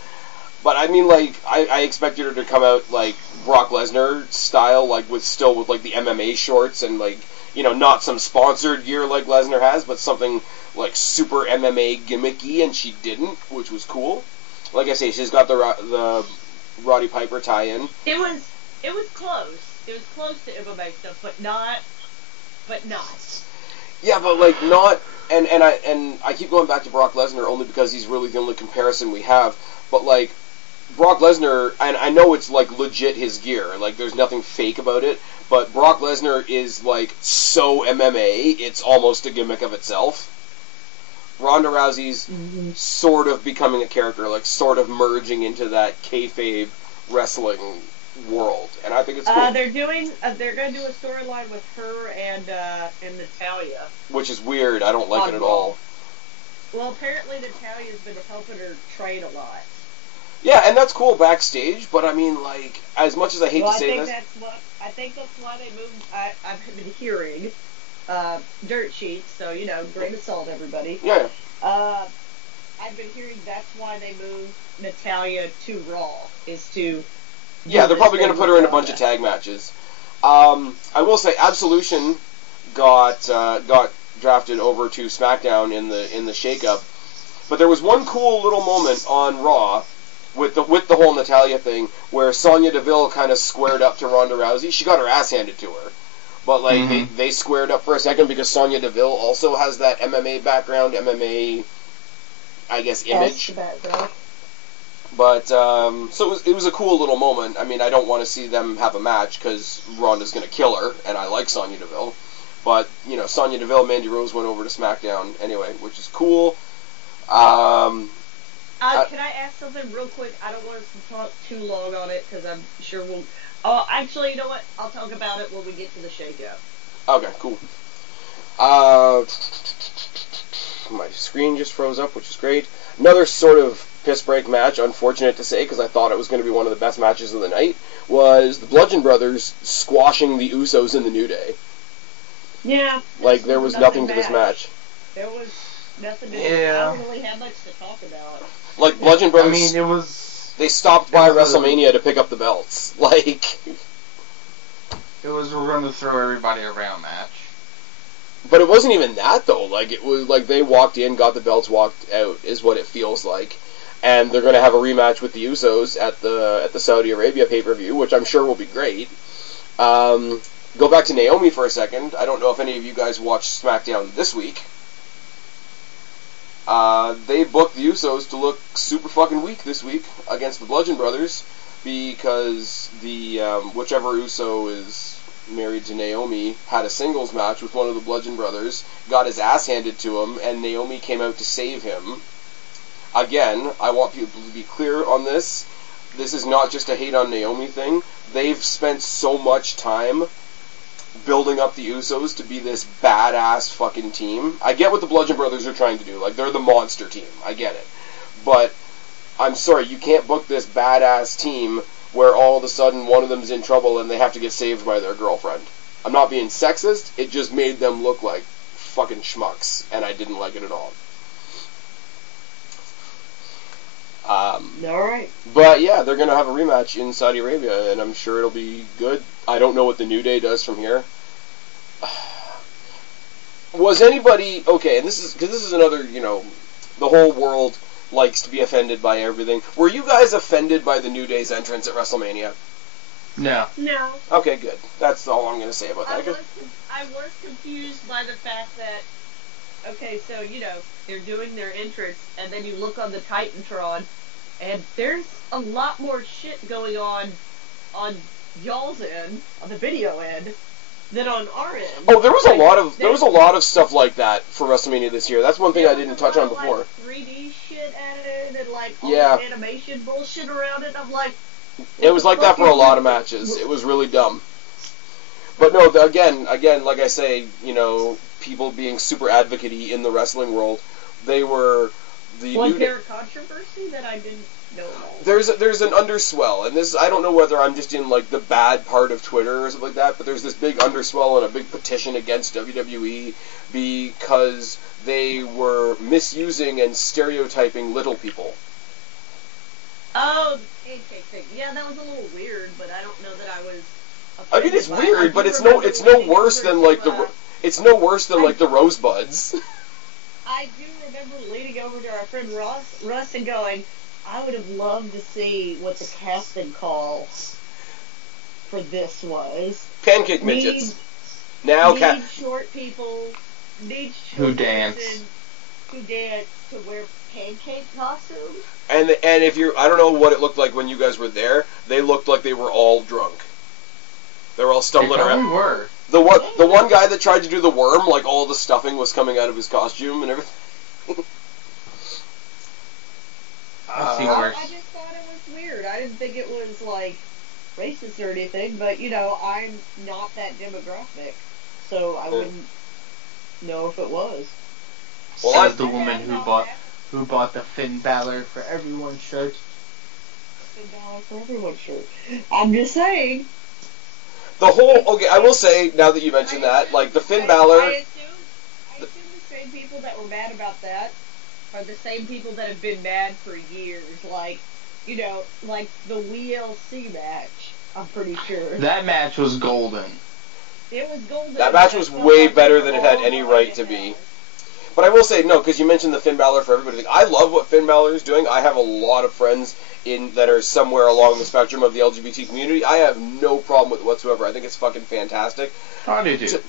But, I mean, like, I expected her to come out, like, Brock Lesnar style, like, with like, the MMA shorts, and, like, you know, not some sponsored gear like Lesnar has, but something, like, super MMA gimmicky, and she didn't, which was cool. Like I say, she's got the Roddy Piper tie-in. It was close. It was close to MMA stuff, but not. Yeah, but like not. And I keep going back to Brock Lesnar only because he's really the only comparison we have. But like Brock Lesnar, and I know it's like legit his gear. Like there's nothing fake about it. But Brock Lesnar is like so MMA, it's almost a gimmick of itself. Ronda Rousey's sort of becoming a character, like sort of merging into that kayfabe wrestling world, and I think it's cool. They're going to do a storyline with her and Natalya, which is weird. I don't like it at all. Well, apparently Natalya's been helping her train a lot. Yeah, and that's cool backstage, but I mean, like, as much as I hate to say this, I think that's why they moved. I've been hearing. Dirt sheets, so, you know, grain of salt, everybody. Yeah. I've been hearing that's why they moved Natalya to Raw, is to... Yeah, they're probably going to put her in a bunch of tag matches. I will say, Absolution got drafted over to SmackDown in the Shakeup, but there was one cool little moment on Raw with the whole Natalya thing, where Sonya Deville kind of squared up to Ronda Rousey. She got her ass handed to her. But, like, they squared up for a second because Sonya Deville also has that MMA background, MMA, I guess, image. But, so it was a cool little moment. I mean, I don't want to see them have a match because Ronda's going to kill her, and I like Sonya Deville. But, you know, Sonya Deville, Mandy Rose went over to SmackDown anyway, which is cool. Can I ask something real quick? I don't want us to talk too long on it because I'm sure we'll... Oh, actually, you know what? I'll talk about it when we get to the Shakeup. Okay, cool. My screen just froze up, which is great. Another sort of piss break match, unfortunate to say, because I thought it was going to be one of the best matches of the night, was the Bludgeon Brothers squashing the Usos in the New Day. Yeah. Like, there was nothing to this match. There was nothing to I don't really have much to talk about. Like, Bludgeon Brothers... I mean, it was... They stopped by WrestleMania to pick up the belts. Like... It was we're going to throw everybody around match. But it wasn't even that, though. Like, it was like they walked in, got the belts, walked out, is what it feels like. And they're going to have a rematch with the Usos at the Saudi Arabia pay-per-view, which I'm sure will be great. Go back to Naomi for a second. I don't know if any of you guys watched SmackDown this week. they booked the Usos to look super fucking weak this week against the Bludgeon Brothers because the whichever Uso is married to Naomi had a singles match with one of the Bludgeon Brothers, got his ass handed to him, and Naomi came out to save him. Again, I want people to be clear on this. This is not just a hate on Naomi thing. They've spent so much time building up the Usos to be this badass fucking team. I get what the Bludgeon Brothers are trying to do. Like, they're the monster team. I get it. But, I'm sorry, you can't book this badass team where all of a sudden one of them's in trouble and they have to get saved by their girlfriend. I'm not being sexist. It just made them look like fucking schmucks, and I didn't like it at all. Alright. But yeah, they're going to have a rematch in Saudi Arabia, and I'm sure it'll be good. I don't know what the New Day does from here. Was anybody... Okay, and this is another, the whole world likes to be offended by everything. Were you guys offended by the New Day's entrance at WrestleMania? No. No. Okay, good. That's all I'm going to say about that. I was confused by the fact that, okay, so, they're doing their entrance, and then you look on the Titantron, and there's a lot more shit going on y'all's end, on the video end, than on our end. Oh, there was a lot of stuff like that for WrestleMania this year. That's one thing I didn't touch on before. Like 3D shit added and all this animation bullshit around it. I'm like, it was like that for a lot of matches. It was really dumb. But no, again, like I say, people being super advocate-y in the wrestling world, they were the. Was there a controversy that I didn't know about? There's an underswell, and this I don't know whether I'm just in like the bad part of Twitter or something like that, but there's this big underswell and a big petition against WWE because they were misusing and stereotyping little people. Oh, the pancake thing. Yeah, that was a little weird, but I don't know that I was. I mean, it's weird, but it's no worse than like the Rosebuds. I do remember leaning over to our friend Russ and going, I would have loved to see what the casting call for this was. Pancake midgets. Need short people. Need short who dance to wear pancake costumes. And if I don't know what it looked like when you guys were there. They looked like they were all drunk. They were all stumbling around. We were. The one guy that tried to do the worm, like all the stuffing was coming out of his costume and everything. I just thought it was weird. I didn't think it was like racist or anything, but I'm not that demographic, so I wouldn't know if it was. Well, says the woman who bought the Finn Balor for Everyone shirt. Finn Balor for Everyone shirt. I'm just saying. I will say, now that you mentioned that, like, the Finn Balor... I assume the same people that were mad about that are the same people that have been mad for years. Like, like the WLC match, I'm pretty sure. That match was golden. It was golden. That match was way better than it had any right to be. But I will say, no, because you mentioned the Finn Balor for Everybody thing. I love what Finn Balor is doing. I have a lot of friends that are somewhere along the spectrum of the LGBT community. I have no problem with it whatsoever. I think it's fucking fantastic. How did you?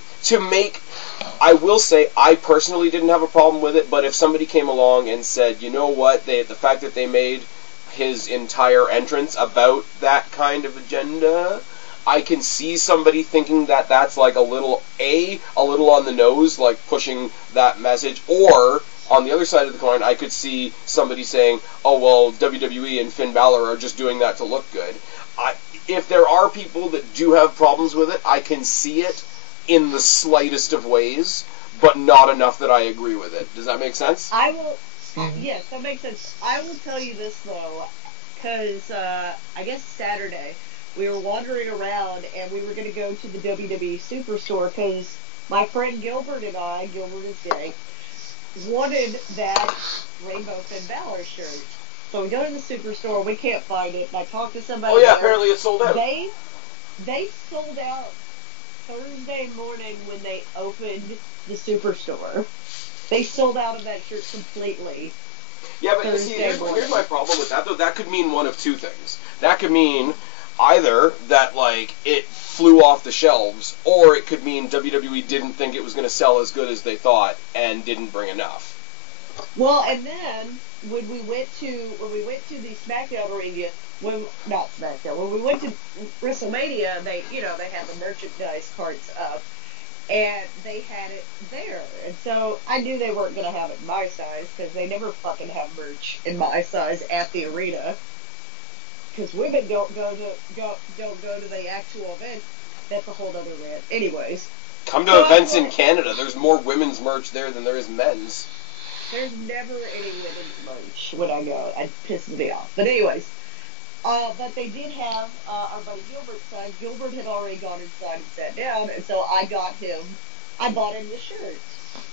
I will say, I personally didn't have a problem with it, but if somebody came along and said, you know what, the fact that they made his entire entrance about that kind of agenda, I can see somebody thinking that that's like a little on the nose, like pushing that message, or on the other side of the coin, I could see somebody saying, oh, well, WWE and Finn Balor are just doing that to look good. If there are people that do have problems with it, I can see it in the slightest of ways, but not enough that I agree with it. Does that make sense? I will. Yes, that makes sense. I will tell you this, though, because I guess Saturday, we were wandering around, and we were going to go to the WWE Superstore, because my friend Gilbert and I, Gilbert is gay, wanted that Rainbow Finn Balor shirt. So we go to the Superstore, we can't find it, and I talked to somebody. Oh yeah, there. apparently it's sold out. They sold out Thursday morning when they opened the Superstore. They sold out of that shirt completely. Yeah, but see, here's my problem with that, though. That could mean one of two things. That could mean either that, like, it flew off the shelves, or it could mean WWE didn't think it was going to sell as good as they thought and didn't bring enough. Well, and then when we went to the SmackDown arena, when we went to WrestleMania, they had the merchandise carts up, and they had it there, and so I knew they weren't gonna have it in my size because they never fucking have merch in my size at the arena. Because women don't go to the actual event. That's a whole other rant. Anyways. Come to events in Canada. There's more women's merch there than there is men's. There's never any women's merch when I go. It pisses me off. But anyways. But they did have our buddy Gilbert's side. Gilbert had already gone inside and sat down, and so I bought him the shirt.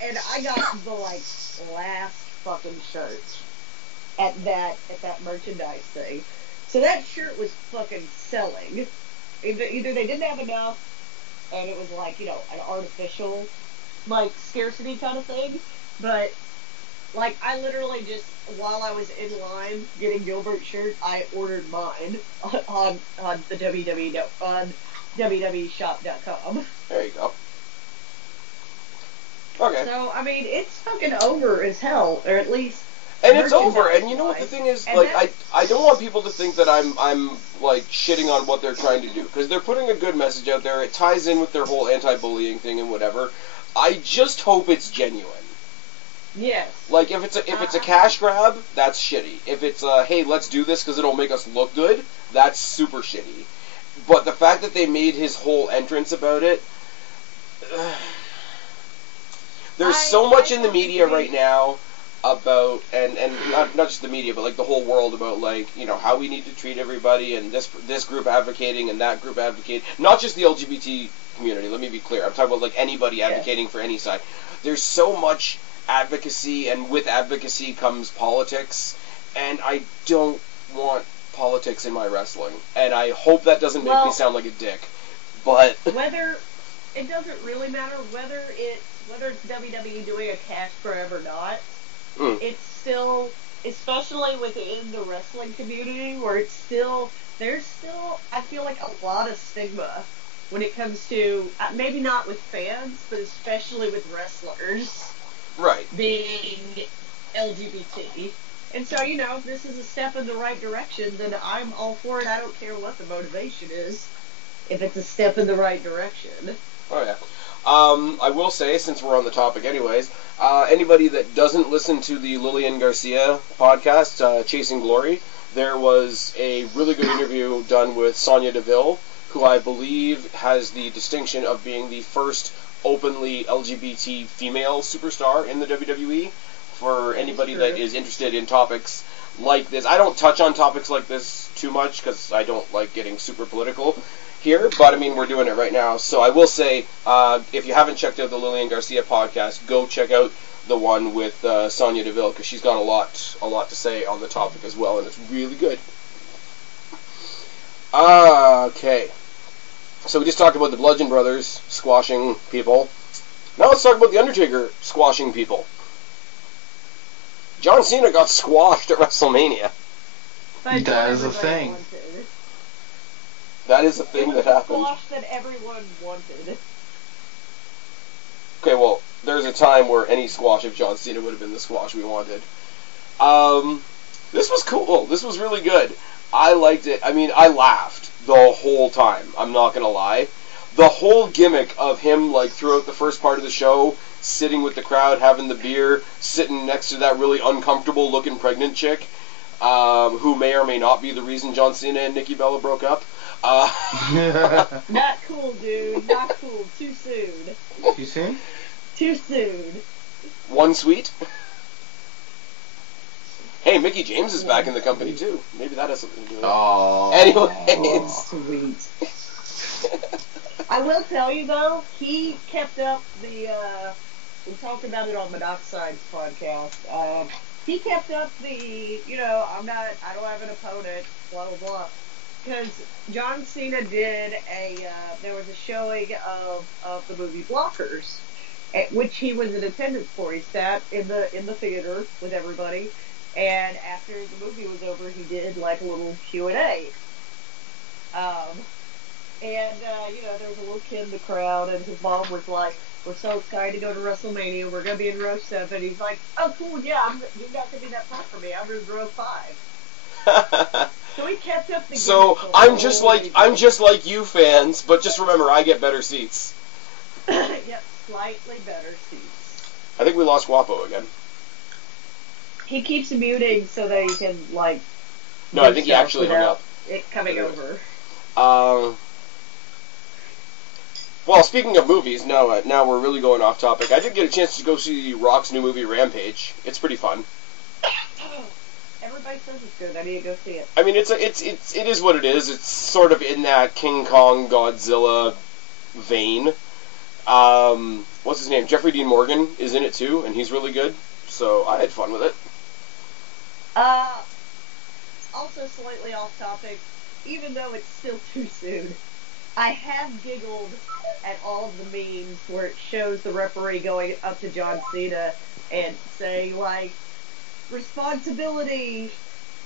And I got the, last fucking shirt at that merchandise thing. So that shirt was fucking selling. Either they didn't have enough, and it was an artificial, scarcity kind of thing. But, I literally just, while I was in line getting Gilbert's shirt, I ordered mine on the WWEshop.com. There you go. Okay. So, I mean, it's fucking over as hell, or at least... And it's over, and you know what the thing is, I don't want people to think that I'm shitting on what they're trying to do, because they're putting a good message out there, it ties in with their whole anti-bullying thing and whatever. I just hope it's genuine. Yes. If it's a cash grab, that's shitty. If it's hey, let's do this because it'll make us look good, that's super shitty. But the fact that they made his whole entrance about it... there's so much in the media right now about, and not just the media, but the whole world about how we need to treat everybody, and this group advocating and that group advocating, not just the LGBT community, let me be clear, I'm talking about anybody advocating for any side. There's so much advocacy, and with advocacy comes politics, and I don't want politics in my wrestling, and I hope that doesn't make me sound like a dick, but... Whether, it doesn't really matter whether it's WWE doing a cash grab or not. It's still, especially within the wrestling community, where there's still, I feel a lot of stigma when it comes to, maybe not with fans, but especially with wrestlers. Right. Being LGBT. And so, if this is a step in the right direction, then I'm all for it. I don't care what the motivation is, if it's a step in the right direction. Oh, yeah. I will say, since we're on the topic anyways, anybody that doesn't listen to the Lillian Garcia podcast, Chasing Glory, there was a really good interview done with Sonya Deville, who I believe has the distinction of being the first openly LGBT female superstar in the WWE. For anybody that is interested in topics like this, I don't touch on topics like this too much because I don't like getting super political here, but I mean, we're doing it right now. So I will say, if you haven't checked out the Lillian Garcia podcast, go check out the one with Sonya Deville, because she's got a lot to say on the topic as well, and it's really good. Okay. So we just talked about the Bludgeon Brothers squashing people. Now let's talk about the Undertaker squashing people. John Cena got squashed at WrestleMania. That is a thing. That is a thing that happened. Squash that everyone wanted. Okay, well, there's a time where any squash of John Cena would have been the squash we wanted. This was cool. This was really good. I liked it. I mean, I laughed the whole time. I'm not gonna lie. The whole gimmick of him, throughout the first part of the show, sitting with the crowd, having the beer, sitting next to that really uncomfortable-looking pregnant chick, who may or may not be the reason John Cena and Nikki Bella broke up. Not cool, dude. Not cool. Too soon. Too soon? Too soon. One sweet. Hey, Mickey James is back in the company too. Maybe that has something to do with it. Oh. Anyways. Sweet. I will tell you though, he kept up the. We talked about it on Monoxide's podcast. He kept up the. I don't have an opponent. Blah blah blah. Because John Cena did there was a showing of the movie Blockers, at which he was in attendance for. He sat in the theater with everybody, and after the movie was over, he did a little Q&A. And, there was a little kid in the crowd, and his mom was like, we're so excited to go to WrestleMania. We're going to be in row 7. He's like, oh, cool, yeah, you're not going to be that far from me. I'm in row 5. So he kept up the game. So I'm just like you fans, but just remember, I get better seats. Yep, slightly better seats. I think we lost Guapo again. He keeps muting so that he can, like... No, I think he actually hung up. It coming over. Well, speaking of movies, now we're really going off topic. I did get a chance to go see Rock's new movie, Rampage. It's pretty fun. Everybody says it's good. I need to go see it. I mean, it is what it is. It's sort of in that King Kong, Godzilla vein. What's his name? Jeffrey Dean Morgan is in it too, and he's really good. So I had fun with it. Also slightly off topic, even though it's still too soon, I have giggled at all of the memes where it shows the referee going up to John Cena and saying, like, responsibility,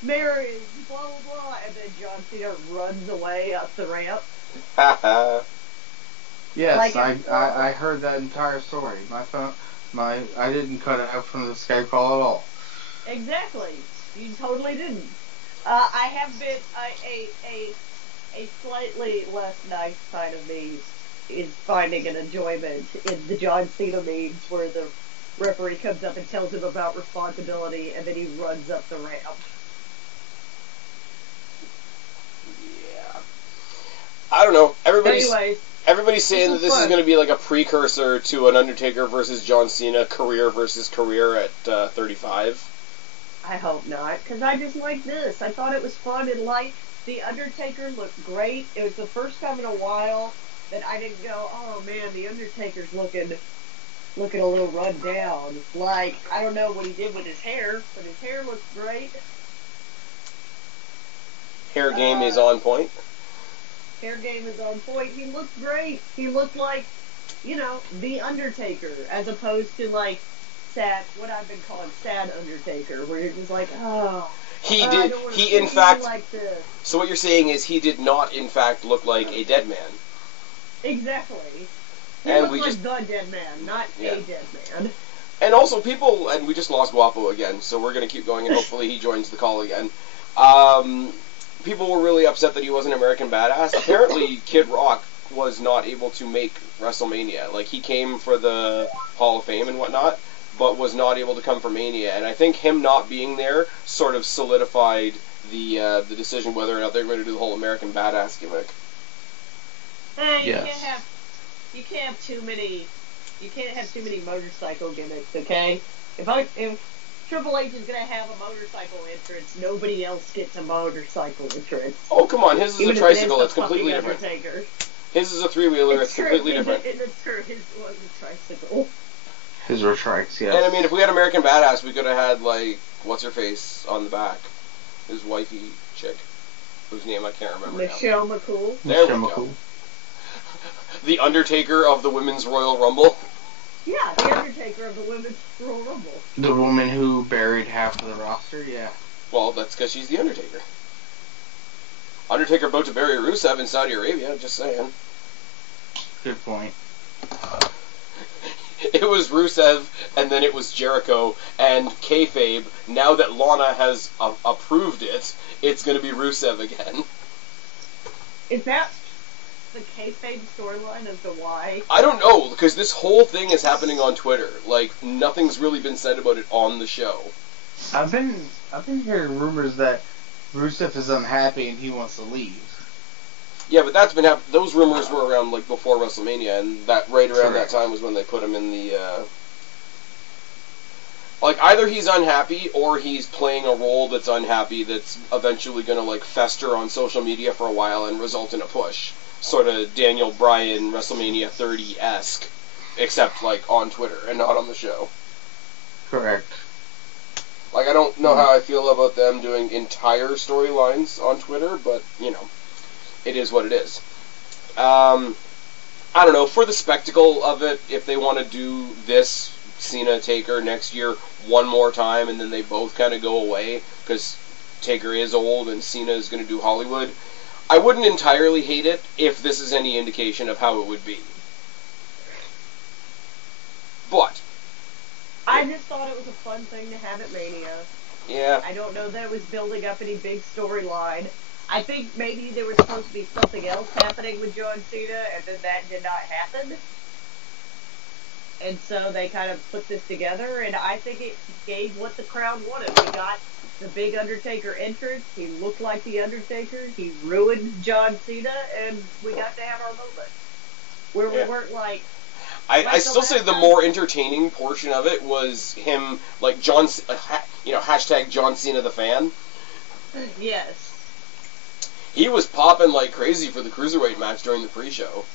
marriage, blah, blah, blah, and then John Cena runs away up the ramp. Yes, like I heard that entire story. I didn't cut it out from the Skype call at all. Exactly. You totally didn't. I have been a slightly less nice side of me is finding an enjoyment in the John Cena memes where the referee comes up and tells him about responsibility and then he runs up the ramp. Yeah. I don't know. Everybody's saying that this is going to be like a precursor to an Undertaker versus John Cena career versus career at 35. I hope not, because I just like this. I thought it was fun and light. The Undertaker looked great. It was the first time in a while that I didn't go, oh man, the Undertaker's looking a little run down. Like, I don't know what he did with his hair, but his hair looks great. Hair game is on point. Hair game is on point. He looked great. He looked like, the Undertaker, as opposed to like sad, what I've been calling sad Undertaker, where you're just like, oh. He in fact. Like this. So what you're saying is he did not in fact look like a dead man. Exactly. He and looked like the dead man, not a dead man. And also and we just lost Guapo again, so we're going to keep going and hopefully he joins the call again. People were really upset that he wasn't American Badass. Apparently Kid Rock was not able to make WrestleMania. Like, he came for the Hall of Fame and whatnot, but was not able to come for Mania. And I think him not being there sort of solidified the decision whether or not they're going to do the whole American Badass gimmick. Hey, you can't have too many motorcycle gimmicks, okay? If Triple H is gonna have a motorcycle entrance, nobody else gets a motorcycle entrance. Oh, come on, his is a tricycle, it's completely different. Undertaker. His is a three-wheeler, it's completely different. It's true, his was a tricycle. His were trikes, yes. And I mean, if we had American Badass, we could have had, like, what's-her-face on the back? His wifey chick, whose name I can't remember Michelle McCool. There we go. The Undertaker of the Women's Royal Rumble. Yeah, the Undertaker of the Women's Royal Rumble. The woman who buried half of the roster, yeah. Well, that's because she's the Undertaker. Undertaker about to bury Rusev in Saudi Arabia, just saying. Good point. It was Rusev, and then it was Jericho, and kayfabe, now that Lana has approved it, it's going to be Rusev again. Is that the kayfabe storyline as to why? I don't know, because this whole thing is happening on Twitter. Like, nothing's really been said about it on the show. I've been hearing rumors that Rusev is unhappy and he wants to leave. Yeah, but that's been those rumors were around like before WrestleMania, and that right around that time was when they put him in the like, either he's unhappy or he's playing a role that's unhappy that's eventually going to like fester on social media for a while and result in a push. Sort of Daniel Bryan WrestleMania 30-esque, except like on Twitter and not on the show. Correct. Like, I don't know how I feel about them doing entire storylines on Twitter, but, you know, it is what it is. I don't know, for the spectacle of it, if they want to do this Cena Taker next year one more time and then they both kind of go away, because Taker is old and Cena is going to do Hollywood, I wouldn't entirely hate it if this is any indication of how it would be. But I just thought it was a fun thing to have at Mania. yeah. I don't know that it was building up any big storyline. I think maybe there was supposed to be something else happening with John Cena, and then that did not happen. And so they kind of put this together, and I think it gave what the crowd wanted. We got the big Undertaker entrance. He looked like the Undertaker. He ruined John Cena, and we got to have our moment. Where we weren't like... I still say the more entertaining portion of it was him, like, hashtag John Cena the fan. Yes. He was popping like crazy for the Cruiserweight match during the pre-show.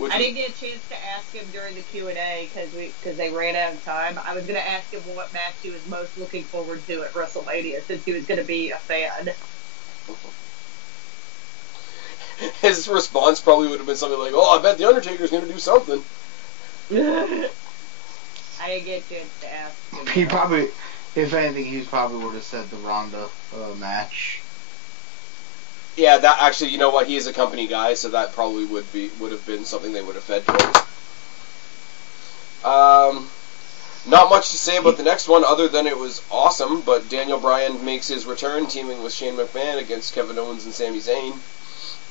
I didn't get a chance to ask him during the Q&A because they ran out of time. I was going to ask him what match he was most looking forward to at WrestleMania since he was going to be a fan. His response probably would have been something like, "Oh, I bet the Undertaker's going to do something." I didn't get a chance to ask him. He probably, if anything, he probably would have said the Ronda match. Yeah, that actually, you know what? He is a company guy, so that probably would have been something they would have fed towards. Not much to say about the next one, other than it was awesome. But Daniel Bryan makes his return, teaming with Shane McMahon against Kevin Owens and Sami Zayn.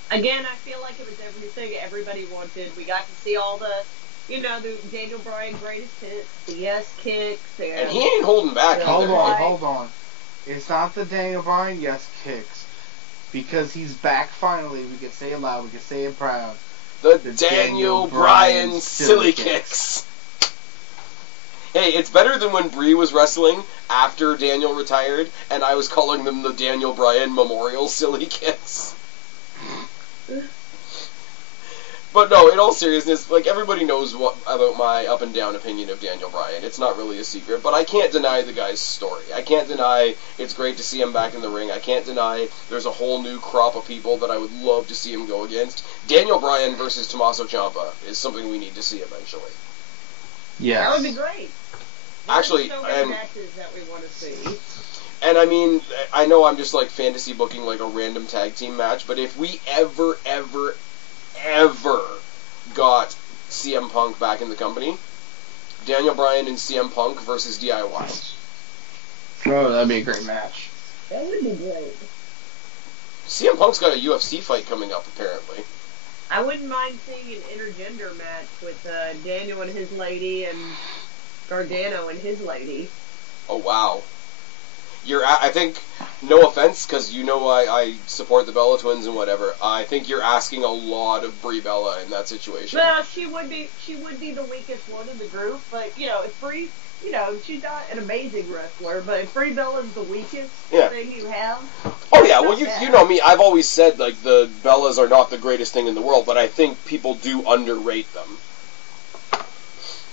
Again, I feel like it was everything everybody wanted. We got to see all the, the Daniel Bryan greatest hits, the yes kicks, and he ain't holding back. Hold on. It's not the Daniel Bryan yes kicks. Because he's back finally, we can say it loud, we can say it proud. The Daniel Bryan silly kicks. Hey, it's better than when Brie was wrestling after Daniel retired, and I was calling them the Daniel Bryan Memorial silly kicks. But no, in all seriousness, like, everybody knows about my up and down opinion of Daniel Bryan. It's not really a secret, but I can't deny the guy's story. I can't deny it's great to see him back in the ring. I can't deny there's a whole new crop of people that I would love to see him go against. Daniel Bryan versus Tommaso Ciampa is something we need to see eventually. Yeah, that would be great. Actually, so many matches that we want to see. And I mean, I know I'm just like fantasy booking like a random tag team match, but if we ever got CM Punk back in the company, Daniel Bryan and CM Punk versus DIY. Oh, that'd be a great match. That would be great. CM Punk's got a UFC fight coming up, apparently. I wouldn't mind seeing an intergender match with Daniel and his lady and Gargano and his lady. Oh, wow. I think, no offense, because I support the Bella Twins and whatever. I think you're asking a lot of Brie Bella in that situation. Well, she would be the weakest one in the group, but if Brie, she's not an amazing wrestler, but if Brie Bella's the weakest thing you have. Oh yeah, well you know me. I've always said like the Bellas are not the greatest thing in the world, but I think people do underrate them.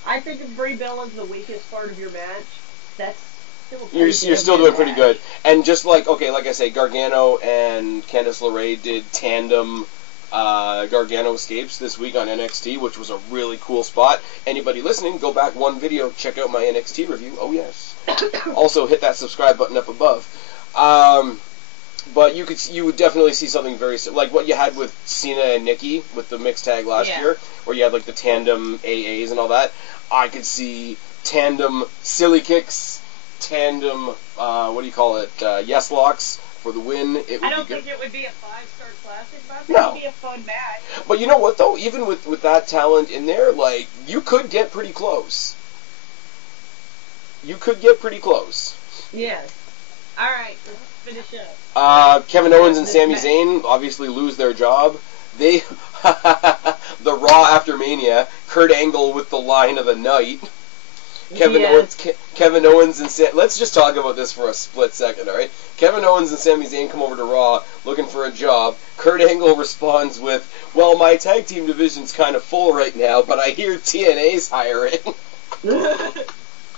I think if Brie Bella's the weakest part of your match, that's. You're still doing pretty good. And just like I say, Gargano and Candice LeRae did tandem Gargano escapes this week on NXT, which was a really cool spot. Anybody listening, go back one video, check out my NXT review. Oh yes. Also hit that subscribe button up above. But you would definitely see something very like what you had with Cena and Nikki with the mixed tag last year, where you had like the tandem AAs and all that. I could see tandem silly kicks. Tandem, yes locks for the win. I don't think it would be a 5-star classic, but I think it would be a fun match. But you know what, though? Even with that talent in there, like, you could get pretty close. Yes. Alright, let's finish up. Kevin Owens and Sami Zayn obviously lose their job. They, the Raw after Mania, Kurt Angle with the line of the night. Kevin Owens and let's just talk about this for a split second, alright? Kevin Owens and Sami Zayn come over to Raw looking for a job. Kurt Angle responds with, well, my tag team division's kind of full right now, but I hear TNA's hiring.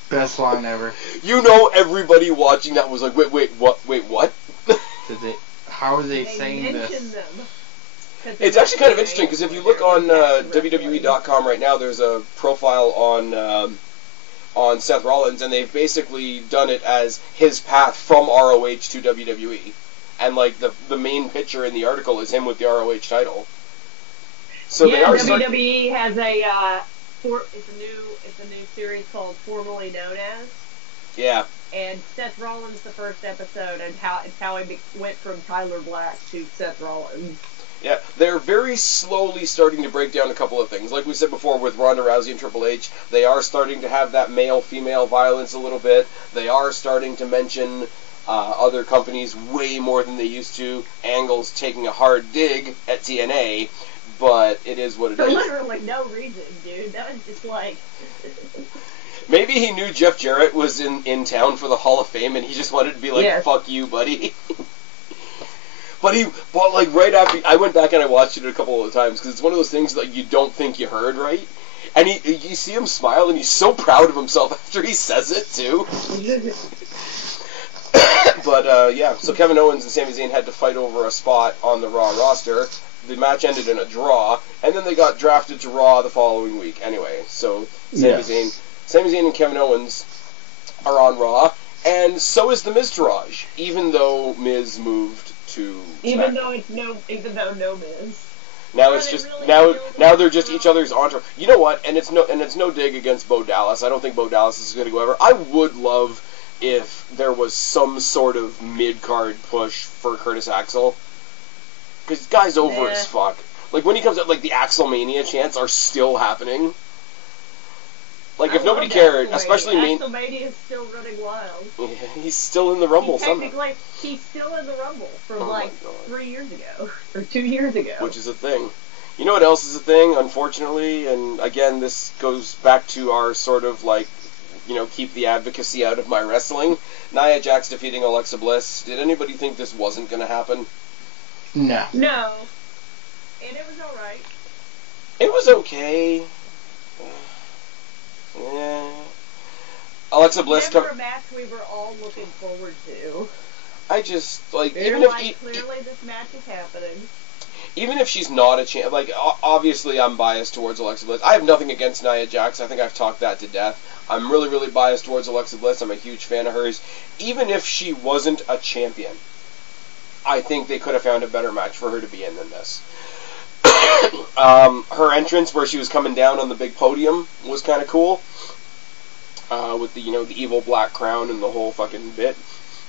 Best line ever. Everybody watching that was like, wait, what? How are they saying this? It's actually kind of interesting, because if you look on WWE.com right now, there's a profile on Seth Rollins, and they've basically done it as his path from ROH to WWE. and like the main picture in the article is him with the ROH title. So they are WWE has it's a new series called Formerly Known As. Yeah. And Seth Rollins the first episode, and how he went from Tyler Black to Seth Rollins. Yeah, they're very slowly starting to break down a couple of things. Like we said before with Ronda Rousey and Triple H, they are starting to have that male-female violence a little bit. They are starting to mention other companies way more than they used to. Angle's taking a hard dig at TNA, but it is what it is. For literally no reason, dude. That was just like... Maybe he knew Jeff Jarrett was in town for the Hall of Fame, and he just wanted to be like, yes. Fuck you, buddy. But like, right after, I went back and I watched it a couple of times, because it's one of those things that you don't think you heard right. And you see him smile, and he's so proud of himself after he says it, too. But, yeah, so Kevin Owens and Sami Zayn had to fight over a spot on the Raw roster. The match ended in a draw, and then they got drafted to Raw the following week. Anyway, so Sami Zayn and Kevin Owens are on Raw, and so is the Miztourage, even though Miz moved to even though no Miz. Now it's just now they're just each other's entourage. You know what? And it's no dig against Bo Dallas. I don't think Bo Dallas is going to go ever. I would love if there was some sort of mid-card push for Curtis Axel, because guy's over as fuck. Like when he comes out, like the Axelmania chants are still happening. Like, if nobody cared, especially me... WrestleMania is still running wild. Yeah, he's still in the Rumble somehow. Technically, he's still in the Rumble from, 3 years ago. Or 2 years ago. Which is a thing. You know what else is a thing, unfortunately? And, again, this goes back to our sort of, keep the advocacy out of my wrestling. Nia Jax defeating Alexa Bliss. Did anybody think this wasn't going to happen? No. No. And it was alright. It was okay. Yeah. Alexa Bliss. Never a match we were all looking forward to. I just clearly this match is happening. Even if she's not a champ, obviously I'm biased towards Alexa Bliss. I have nothing against Nia Jax. I think I've talked that to death. I'm really, really biased towards Alexa Bliss. I'm a huge fan of hers. Even if she wasn't a champion, I think they could have found a better match for her to be in than this. Her entrance where she was coming down on the big podium was kind of cool, with the evil black crown and the whole fucking bit.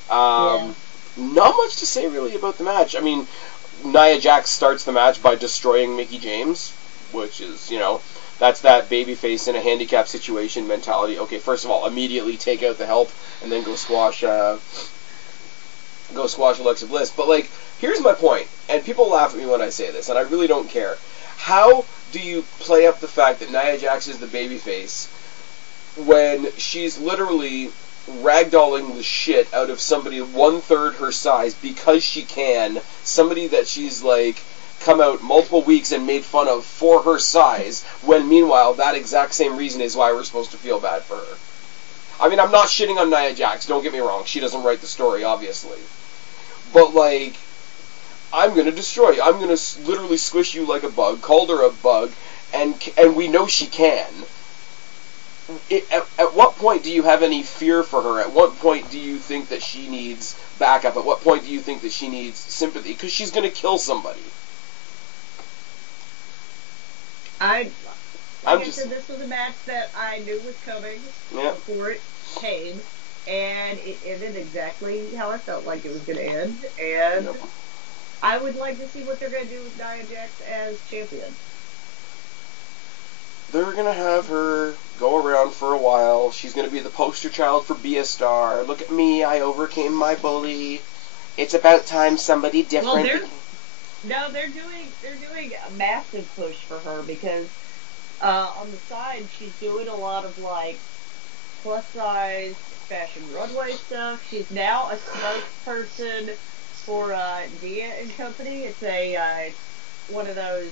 Not much to say really about the match. I mean, Nia Jax starts the match by destroying Mickie James, which is, that's that babyface in a handicap situation mentality. Okay, first of all, immediately take out the help and then go squash Alexa Bliss. But here's my point, and people laugh at me when I say this, and I really don't care. How do you play up the fact that Nia Jax is the babyface when she's literally ragdolling the shit out of somebody 1/3 her size because she can, somebody that she's come out multiple weeks and made fun of for her size, when meanwhile that exact same reason is why we're supposed to feel bad for her? I mean, I'm not shitting on Nia Jax, don't get me wrong, she doesn't write the story, obviously. But I'm gonna destroy you. I'm gonna literally squish you like a bug. Called her a bug, and we know she can. At what point do you have any fear for her? At what point do you think that she needs backup? At what point do you think that she needs sympathy? Because she's gonna kill somebody. I said, this was a match that I knew was coming before it came, and it ended exactly how I felt like it was going to end, and I would like to see what they're going to do with Nia Jax as champion. They're going to have her go around for a while. She's going to be the poster child for Be a Star. Look at me, I overcame my bully. It's about time somebody different... Well, they're doing a massive push for her, because on the side she's doing a lot of plus size fashion runway stuff. She's now a spokesperson for Dia and Company. It's one of those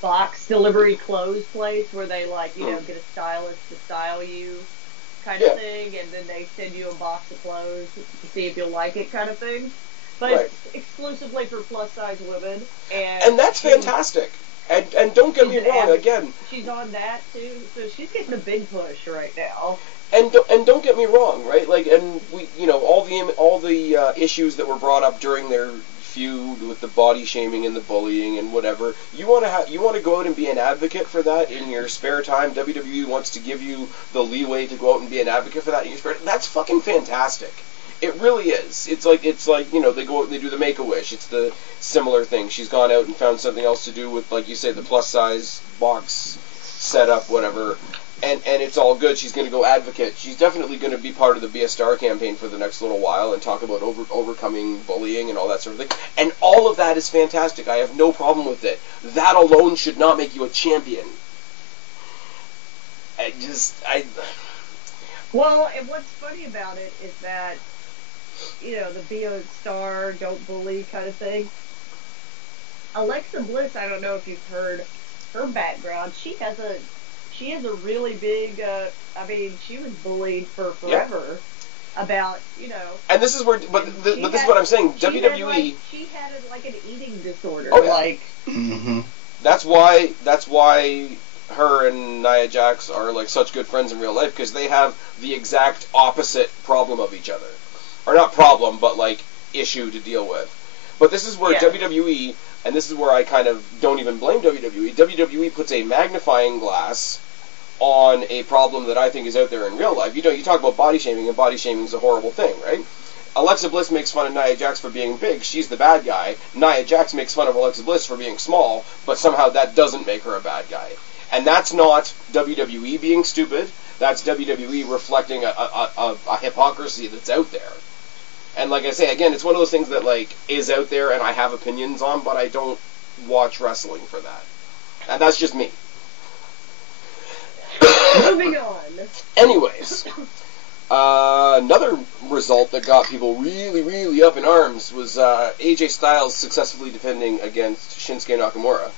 box delivery clothes place where they get a stylist to style you kind of thing, and then they send you a box of clothes to see if you'll like it kind of thing. But it's exclusively for plus-size women. And that's fantastic. And don't get me wrong, again. She's on that too, so she's getting a big push right now. And don't get me wrong, right? Like, and we, all the issues that were brought up during their feud with the body shaming and the bullying and whatever. You want to go out and be an advocate for that in your spare time. WWE wants to give you the leeway to go out and be an advocate for that in your spare time. That's fucking fantastic. It really is. It's like they go out and they do the Make-A-Wish. It's the similar thing. She's gone out and found something else to do with, like you say, the plus size box setup, whatever. And it's all good. She's going to go advocate. She's definitely going to be part of the Be a Star campaign for the next little while and talk about overcoming bullying and all that sort of thing. And all of that is fantastic. I have no problem with it. That alone should not make you a champion. Well, and what's funny about it is that, the Be a Star, don't bully kind of thing. Alexa Bliss, I don't know if you've heard her background. She has a really big, she was bullied for forever about, And this is where, but this is what I'm saying. WWE. She had an eating disorder. Oh, yeah. Mm-hmm. That's why her and Nia Jax are like such good friends in real life, because they have the exact opposite problem of each other. Or not problem, but like issue to deal with. But this is where WWE, and this is where I kind of don't even blame WWE. WWE puts a magnifying glass on a problem that I think is out there in real life. You talk about body shaming, and body shaming is a horrible thing, right? Alexa Bliss makes fun of Nia Jax for being big. She's the bad guy. Nia Jax makes fun of Alexa Bliss for being small, but somehow that doesn't make her a bad guy. And that's not WWE being stupid. That's WWE reflecting a hypocrisy that's out there. And like I say, again, it's one of those things that is out there and I have opinions on, but I don't watch wrestling for that. And that's just me. Moving on. Anyways, another result that got people really, really up in arms was AJ Styles successfully defending against Shinsuke Nakamura.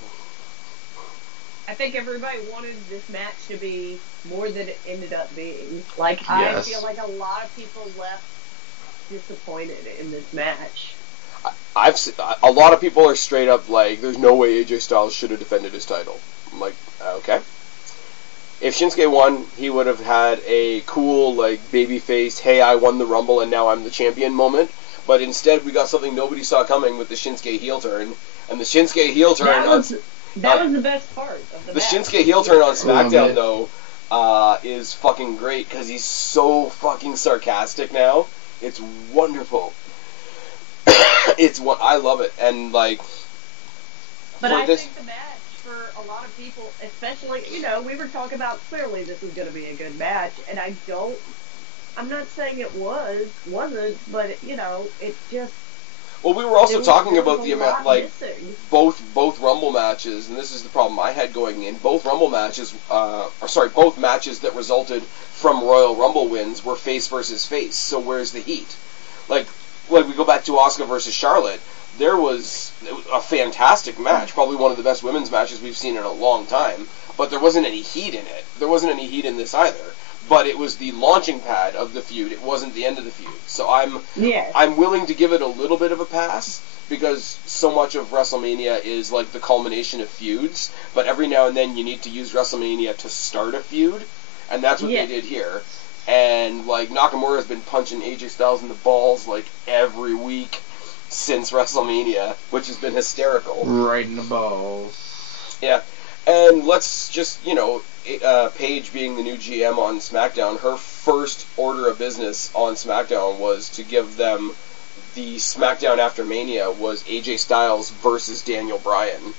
I think everybody wanted this match to be more than it ended up being. I feel like a lot of people left disappointed in this match. A lot of people are straight up like, there's no way AJ Styles should have defended his title. I'm like, okay. If Shinsuke won, he would have had a cool, babyface, hey, I won the Rumble and now I'm the champion moment. But instead, we got something nobody saw coming with the Shinsuke heel turn. And the Shinsuke heel turn... That was the best part of the match. The Shinsuke heel turn on SmackDown, though, is fucking great, because he's so fucking sarcastic now. It's wonderful. I love it. And, But I think the match, for a lot of people, especially, we were talking about clearly this was going to be a good match, and I'm not saying it wasn't, but, it just... Well, we were also talking about the amount, both Rumble matches, and this is the problem I had going in. Both Rumble matches, both matches that resulted from Royal Rumble wins were face versus face. So where's the heat? Like we go back to Asuka versus Charlotte. There was a fantastic match, probably one of the best women's matches we've seen in a long time. But there wasn't any heat in it. There wasn't any heat in this either. But it was the launching pad of the feud. It wasn't the end of the feud. So I'm willing to give it a little bit of a pass, because so much of WrestleMania is like the culmination of feuds. But every now and then you need to use WrestleMania to start a feud, and that's what they did here. And Nakamura has been punching AJ Styles in the balls every week since WrestleMania, which has been hysterical. Right in the balls. Yeah. And let's just, Paige being the new GM on SmackDown, her first order of business on SmackDown was to give them the SmackDown after Mania was AJ Styles versus Daniel Bryan,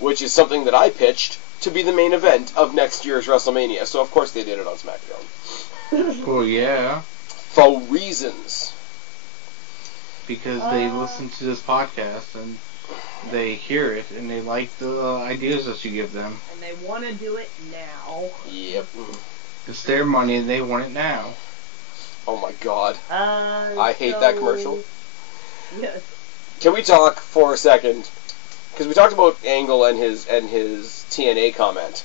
which is something that I pitched to be the main event of next year's WrestleMania. So, of course, they did it on SmackDown. Well, yeah. For reasons. Because they listen to this podcast and they hear it, and they like the ideas that you give them. And they want to do it now. Yep. It's their money, and they want it now. Oh my god. I hate that commercial. Yes. Can we talk for a second? Because we talked about Angle and his TNA comment.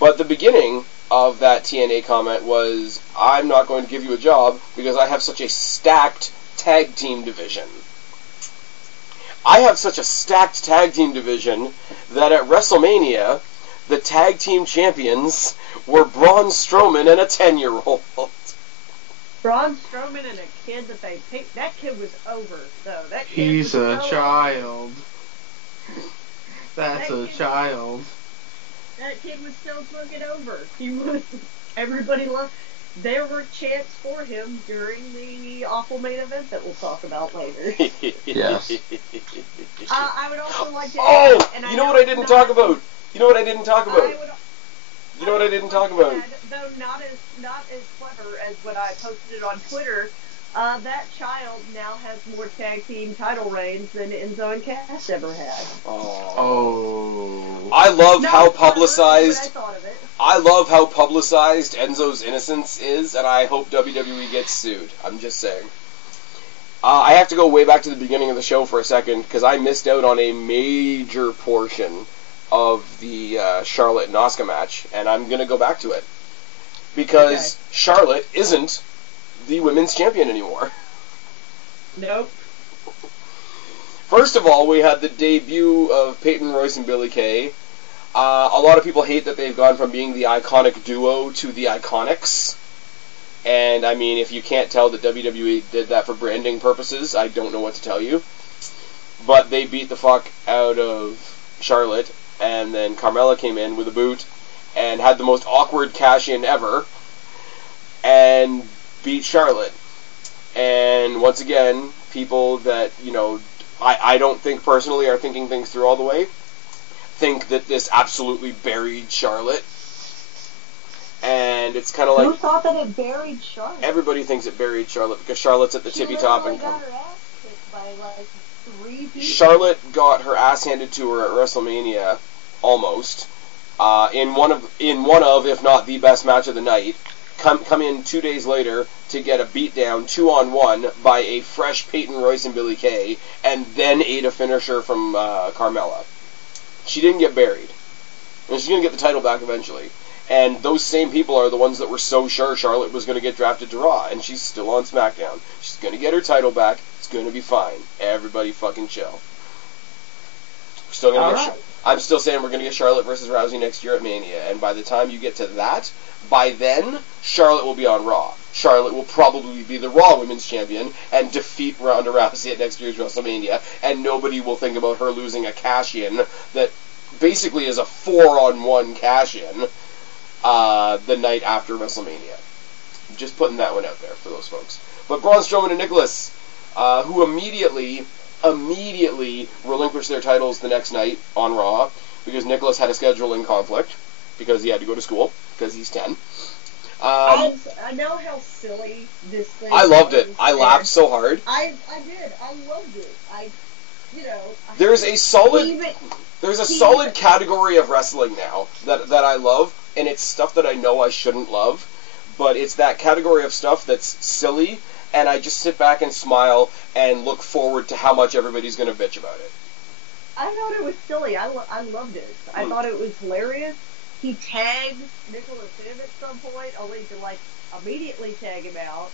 But the beginning of that TNA comment was, I'm not going to give you a job because I have such a stacked tag team division. I have such a stacked tag team division that at WrestleMania, the tag team champions were Braun Strowman and a 10-year-old. Braun Strowman and a kid that they picked. That kid was over, though. That kid He's was a so child. That's a child. That kid was so fucking over. He was. Everybody loved. There were chants for him during the awful main event that we'll talk about later. Yes. I would also like to. Oh, and you know what I didn't talk about? You know what I didn't talk about? You know what I didn't talk about? Though not as clever as when I posted it on Twitter, that child now has more tag team title reigns than Enzo and Cass ever had. Oh. I love how publicized. I thought of it. I love how publicized Enzo's innocence is, and I hope WWE gets sued. I'm just saying. I have to go way back to the beginning of the show for a second because I missed out on a major portion of the Charlotte and Asuka match, and I'm going to go back to it. Because Charlotte isn't the women's champion anymore. Nope. First of all, we had the debut of Peyton Royce and Billie Kay. A lot of people hate that they've gone from being the iconic duo to the Iconics. And, I mean, if you can't tell that WWE did that for branding purposes, I don't know what to tell you. But they beat the fuck out of Charlotte, and then Carmella came in with a boot and had the most awkward cash-in ever and beat Charlotte. And once again, people that, you know, I don't think personally are thinking things through all the way, think that this absolutely buried Charlotte. And it's kind of like... Who thought that it buried Charlotte? Everybody thinks it buried Charlotte because Charlotte's at the tippy top. And got her ass kicked by like 3 people. Charlotte got her ass handed to her at WrestleMania, almost. In one of, if not the best match of the night. Come in 2 days later to get a beatdown 2-on-1 by a fresh Peyton Royce and Billie Kay, and then ate a finisher from Carmella. She didn't get buried. And she's going to get the title back eventually. And those same people are the ones that were so sure Charlotte was going to get drafted to Raw, and she's still on SmackDown. She's going to get her title back. It's going to be fine. Everybody fucking chill. We're still going to I'm still saying we're going to get Charlotte versus Rousey next year at Mania, and by the time you get to that, by then, Charlotte will be on Raw. Charlotte will probably be the Raw Women's Champion and defeat Ronda Rousey at next year's WrestleMania, and nobody will think about her losing a cash-in that basically is a 4-on-1 cash-in the night after WrestleMania. Just putting that one out there for those folks. But Braun Strowman and Nicholas, who immediately relinquished their titles the next night on Raw because Nicholas had a scheduling conflict because he had to go to school because he's 10. I know how silly this thing I loved is, it. I laughed so hard. I did. I loved it. There's a solid category of wrestling now that I love, and it's stuff that I know I shouldn't love, but it's that category of stuff that's silly, and I just sit back and smile and look forward to how much everybody's going to bitch about it. I thought it was silly. I loved it. I thought it was hilarious. He tagged Nicholas in at some point, only to immediately tag him out.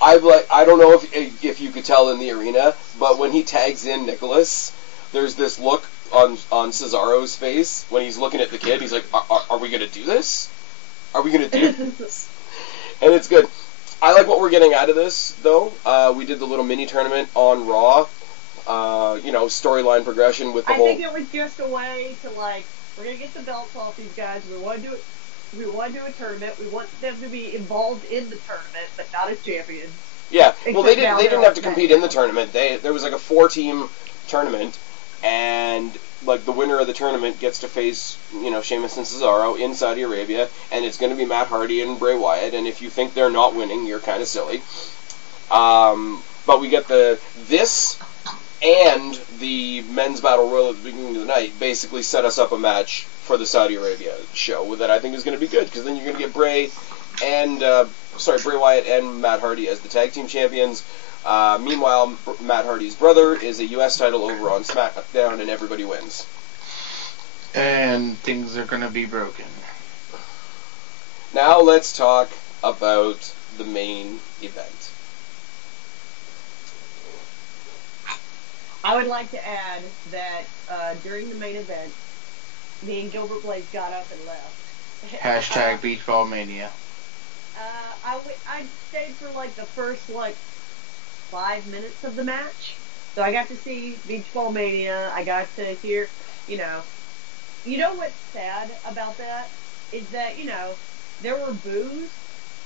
I don't know if you could tell in the arena, but when he tags in Nicholas, there's this look on Cesaro's face when he's looking at the kid. He's like, "Are we gonna do this? Are we gonna do this?" And it's good. I like what we're getting out of this, though. We did the little mini tournament on Raw. Storyline progression with the whole. I think it was just a way to we're gonna get the belts off these guys. We want to do it. We want to do a tournament. We want them to be involved in the tournament, but not as champions. Yeah, well, they didn't have to compete in the tournament. There was a 4-team tournament, and the winner of the tournament gets to face Sheamus and Cesaro in Saudi Arabia, and it's going to be Matt Hardy and Bray Wyatt. And if you think they're not winning, you're kind of silly. But we get this and the men's battle royal at the beginning of the night basically set us up a match for the Saudi Arabia show that I think is going to be good, because then you're going to get Bray Wyatt and Matt Hardy as the tag team champions. Meanwhile, Matt Hardy's brother is a U.S. title over on SmackDown, and everybody wins. And things are going to be broken. Now let's talk about the main event. I would like to add that during the main event, me and Gilbert Blaze got up and left. Hashtag Beach Ball Mania. I stayed for like the first 5 minutes of the match. So I got to see Beach Ball Mania. I got to hear, you know what's sad about that is that, there were boos.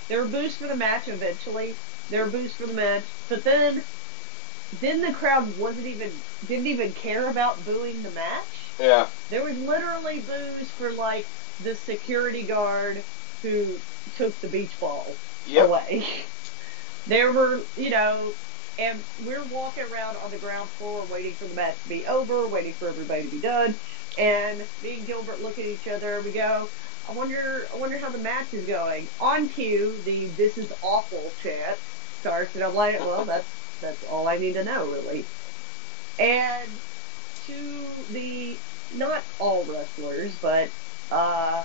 There were boos for the match eventually. There were boos for the match. But then the crowd didn't even care about booing the match. Yeah. There was literally boos for the security guard who took the beach ball away. There were, and we're walking around on the ground floor waiting for the match to be over, waiting for everybody to be done. And me and Gilbert look at each other. We go, I wonder how the match is going. On cue, the "This is awful" chant starts, and I'm like, well, that's all I need to know, really. And to the not all wrestlers, but I'm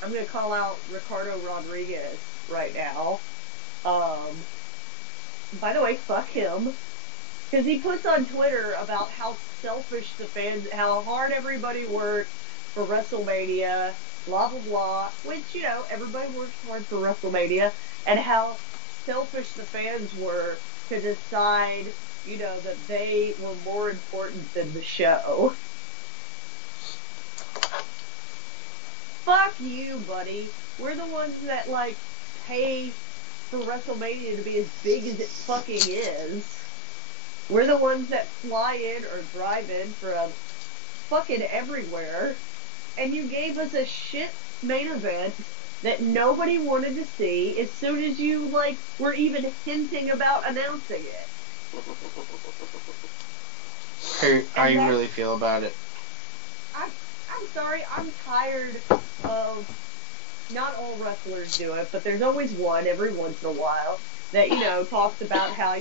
gonna call out Ricardo Rodriguez right now. By the way, fuck him. Because he puts on Twitter about how selfish the fans, how hard everybody worked for WrestleMania, blah, blah, blah. Which, everybody works hard for WrestleMania. And how selfish the fans were to decide, that they were more important than the show. Fuck you, buddy. We're the ones that, pay for WrestleMania to be as big as it fucking is. We're the ones that fly in or drive in from fucking everywhere. And you gave us a shit main event that nobody wanted to see as soon as you, were even hinting about announcing it. How you really feel about it? I'm sorry, I'm tired of, not all wrestlers do it, but there's always one every once in a while that, talks about how,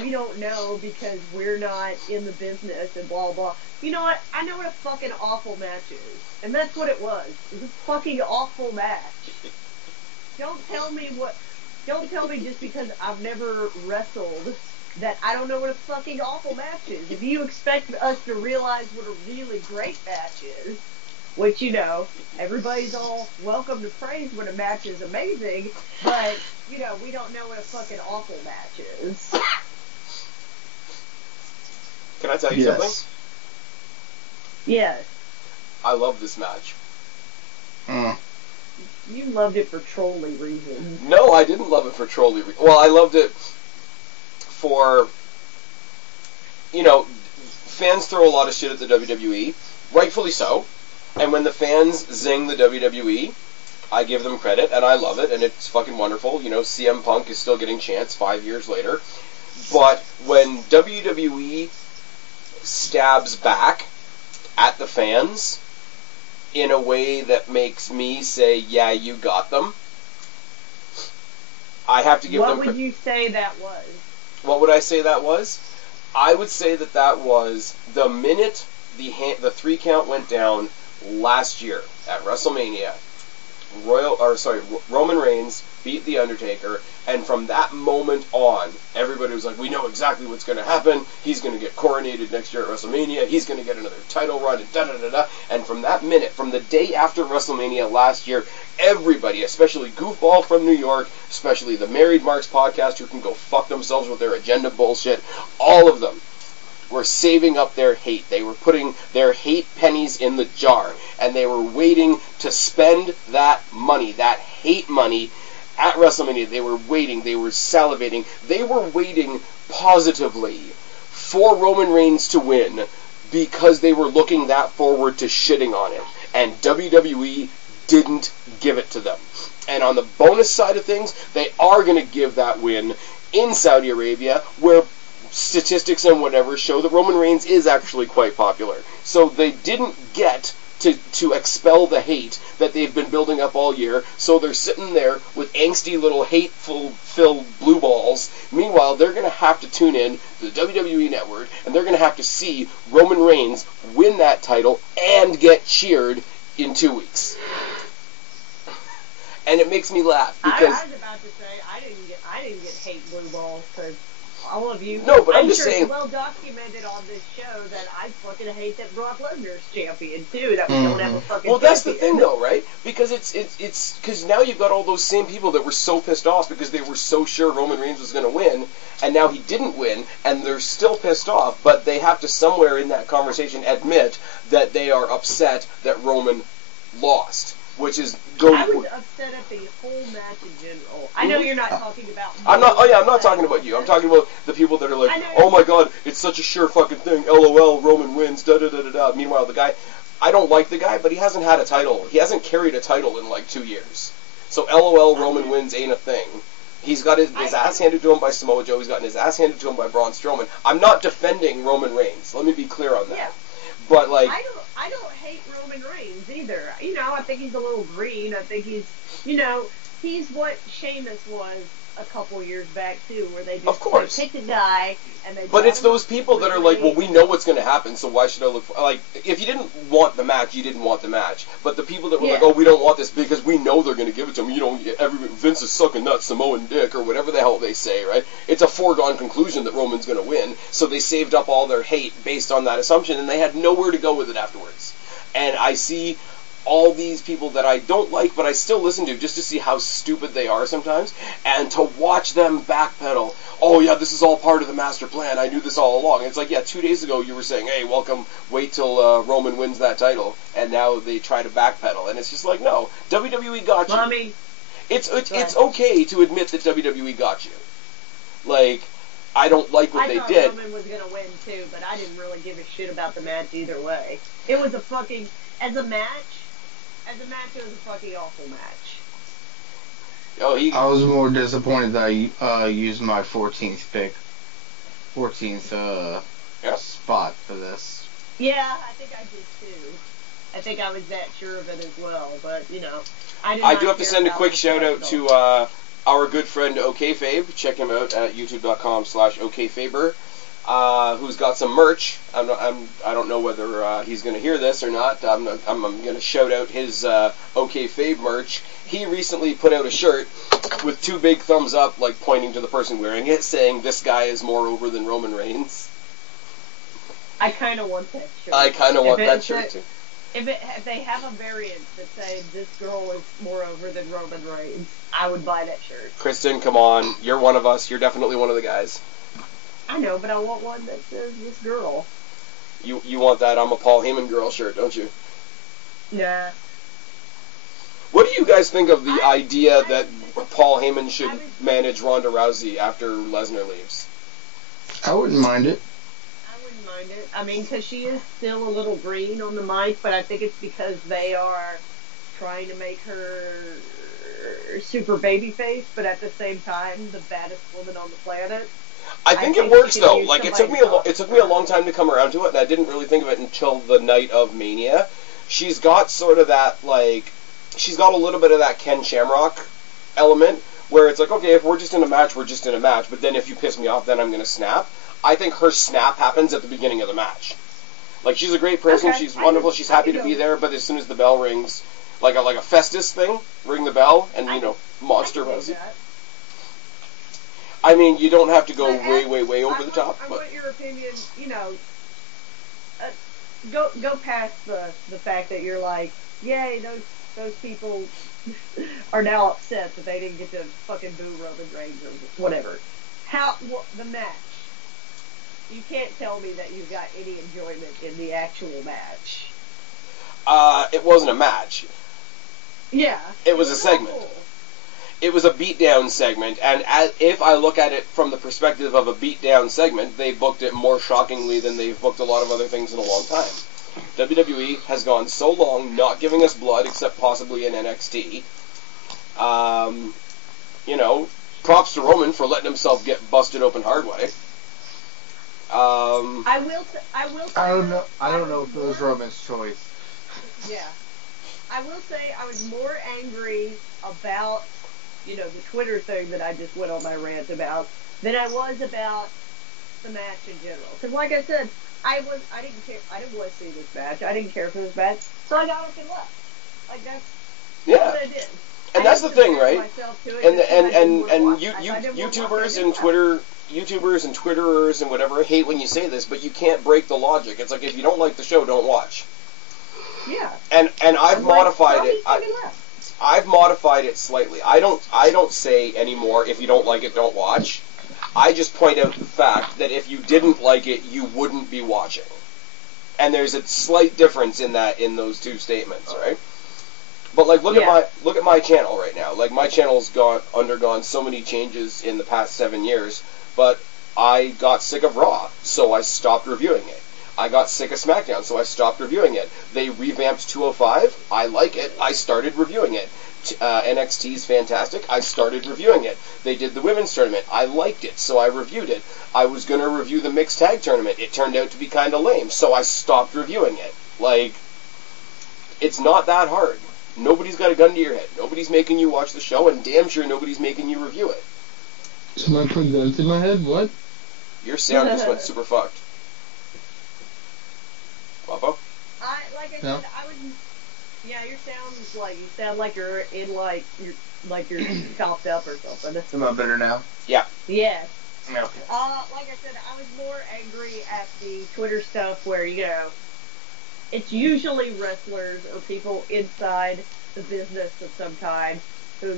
we don't know because we're not in the business and blah, blah. You know what? I know what a fucking awful match is. And that's what it was. It was a fucking awful match. Don't tell me just because I've never wrestled that I don't know what a fucking awful match is. If you expect us to realize what a really great match is, which, everybody's all welcome to praise when a match is amazing, but, we don't know what a fucking awful match is. Can I tell you something? Yes. I love this match. You loved it for trolly reasons. No, I didn't love it for trolly reasons. Well, I loved it for, fans throw a lot of shit at the WWE, rightfully so. And when the fans zing the WWE, I give them credit, and I love it, and it's fucking wonderful. CM Punk is still getting chants 5 years later. But when WWE stabs back at the fans in a way that makes me say, yeah, you got them, I have to give them... What would you say that was? What would I say that was? I would say that was the minute the 3 count went down last year at WrestleMania. Roman Reigns beat The Undertaker, and from that moment on, everybody was like, we know exactly what's going to happen. He's going to get coronated next year at WrestleMania. He's going to get another title run, and da-da-da-da. And from that minute, from the day after WrestleMania last year, everybody, especially Goofball from New York, especially the Married Marks podcast, who can go fuck themselves with their agenda bullshit, all of them were saving up their hate. They were putting their hate pennies in the jar, and they were waiting to spend that money, that hate money, at WrestleMania. They were waiting. They were salivating. They were waiting positively for Roman Reigns to win because they were looking that forward to shitting on it. And WWE didn't give it to them. And on the bonus side of things, they are going to give that win in Saudi Arabia, where statistics and whatever show that Roman Reigns is actually quite popular. So they didn't get to expel the hate that they've been building up all year, so they're sitting there with angsty little hate-filled blue balls. Meanwhile, they're going to have to tune in to the WWE Network, and they're going to have to see Roman Reigns win that title and get cheered in 2 weeks. And it makes me laugh because I was about to say I didn't get hate blue balls because all of you. No, but I'm just sure saying. It's well documented on this show that I fucking hate that Brock Lesnar's champion too. That we don't have a fucking. Well, that's the champion. thing, though, right? Because it's because now you've got all those same people that were so pissed off because they were so sure Roman Reigns was going to win, and now he didn't win, and they're still pissed off. But they have to somewhere in that conversation admit that they are upset that Roman lost. Which is I was upset at the whole match in general. I know you're not talking about. I'm not. Oh yeah, I'm not talking about you. I'm talking about the people that are like, oh my god, it's such a sure fucking thing. LOL, Roman wins. Da da da da da. Meanwhile, the guy, I don't like the guy, but he hasn't had a title. He hasn't carried a title in like 2 years. So LOL, Roman wins ain't a thing. He's got his ass handed to him by Samoa Joe. He's gotten his ass handed to him by Braun Strowman. I'm not defending Roman Reigns. Let me be clear on that. Yeah. But like, I don't hate Roman Reigns either. You know, I think he's a little green. I think he's, you know, he's what Sheamus was a couple years back too, where they just picked a guy and they. But it's those people that are like, well, we know what's going to happen, so why should I look for, like, if you didn't want the match, you didn't want the match. But the people that were like, oh, we don't want this because we know they're going to give it to him. You know, Vince is sucking nuts, Samoan dick, or whatever the hell they say, right? It's a foregone conclusion that Roman's going to win, so they saved up all their hate based on that assumption, and they had nowhere to go with it afterwards. And I see all these people that I don't like, but I still listen to just to see how stupid they are sometimes, and to watch them backpedal. Oh yeah, this is all part of the master plan. I knew this all along. And it's like, yeah, 2 days ago you were saying, hey, welcome, wait till Roman wins that title, and now they try to backpedal, and it's just like, no, WWE got you. Well, I mean, it's okay to admit that WWE got you. Like, I don't like what they did. I thought Roman was gonna win too, but I didn't really give a shit about the match either way. It was a fucking as a match, it was a fucking awful match. Oh, I was more disappointed that I used my 14th spot for this. Yeah, I think I did too. I think I was that sure of it as well, but you know, I do have to send a quick shout out to our good friend OKFabe. Check him out at youtube.com/OKFaber. Who's got some merch. I don't know whether he's going to hear this or not. I'm going to shout out his OK Fabe merch. He recently put out a shirt with 2 big thumbs up, like pointing to the person wearing it, saying this guy is more over than Roman Reigns. I kind of want that shirt. I kind of want that shirt too. If they have a variant that say this girl is more over than Roman Reigns, I would buy that shirt. Kristen, come on. You're one of us. You're definitely one of the guys. I know, but I want one that says this girl. You want that I'm a Paul Heyman girl shirt, don't you? Nah. What do you guys think of the idea that Paul Heyman should manage Ronda Rousey after Lesnar leaves? I wouldn't mind it. I wouldn't mind it. I mean, because she is still a little green on the mic, but I think it's because they are trying to make her super babyface, but at the same time, the baddest woman on the planet. I think it works though. Like it took me a long time to come around to it, and I didn't really think of it until the night of Mania. She's got sort of that she's got a little bit of that Ken Shamrock element where it's like, okay, if we're just in a match, we're just in a match. But then if you piss me off, then I'm gonna snap. I think her snap happens at the beginning of the match. Like she's a great person, she's wonderful, she's happy to be there. But as soon as the bell rings, like a Festus thing, ring the bell, and monster Rousey. I mean, you don't have to go way over the top. I want your opinion, go past the fact that you're like, yay, those people are now upset that they didn't get to fucking boo Roman Reigns or whatever. The match. You can't tell me that you got any enjoyment in the actual match. It wasn't a match. Yeah. It was a segment. Cool. It was a beatdown segment, and if I look at it from the perspective of a beatdown segment, they booked it more shockingly than they've booked a lot of other things in a long time. WWE has gone so long not giving us blood, except possibly in NXT. Props to Roman for letting himself get busted open hard way. I will say I don't know if it was Roman's choice. Yeah. I will say I was more angry about the Twitter thing that I just went on my rant about than I was about the match in general. Because like I said, I didn't care. I didn't want to see this match. I didn't care for this match, so I got up and left. Like that's what I did. And that's the thing, right? And YouTubers YouTubers and Twitterers and whatever hate when you say this, but you can't break the logic. It's like, if you don't like the show, don't watch. Yeah. And I've modified it. I've modified it slightly. I don't say anymore, if you don't like it, don't watch. I just point out the fact that if you didn't like it, you wouldn't be watching. And there's a slight difference in those two statements, right? But like, look at my channel right now. Like, my channel's undergone so many changes in the past 7 years, but I got sick of Raw, so I stopped reviewing it. I got sick of SmackDown, so I stopped reviewing it. They revamped 205. I like it. I started reviewing it. NXT's fantastic. I started reviewing it. They did the women's tournament. I liked it, so I reviewed it. I was going to review the mixed tag tournament. It turned out to be kind of lame, so I stopped reviewing it. Like, it's not that hard. Nobody's got a gun to your head. Nobody's making you watch the show, and damn sure nobody's making you review it. Should I put guns in my head? What? Your sound just went super fucked. Guapo? Like I said, I would. Yeah, your sound's like, you sound like you're in you're chopped up or something. Am I better now? Yeah. Yes. Okay. Like I said, I was more angry at the Twitter stuff where, it's usually wrestlers or people inside the business of some kind who,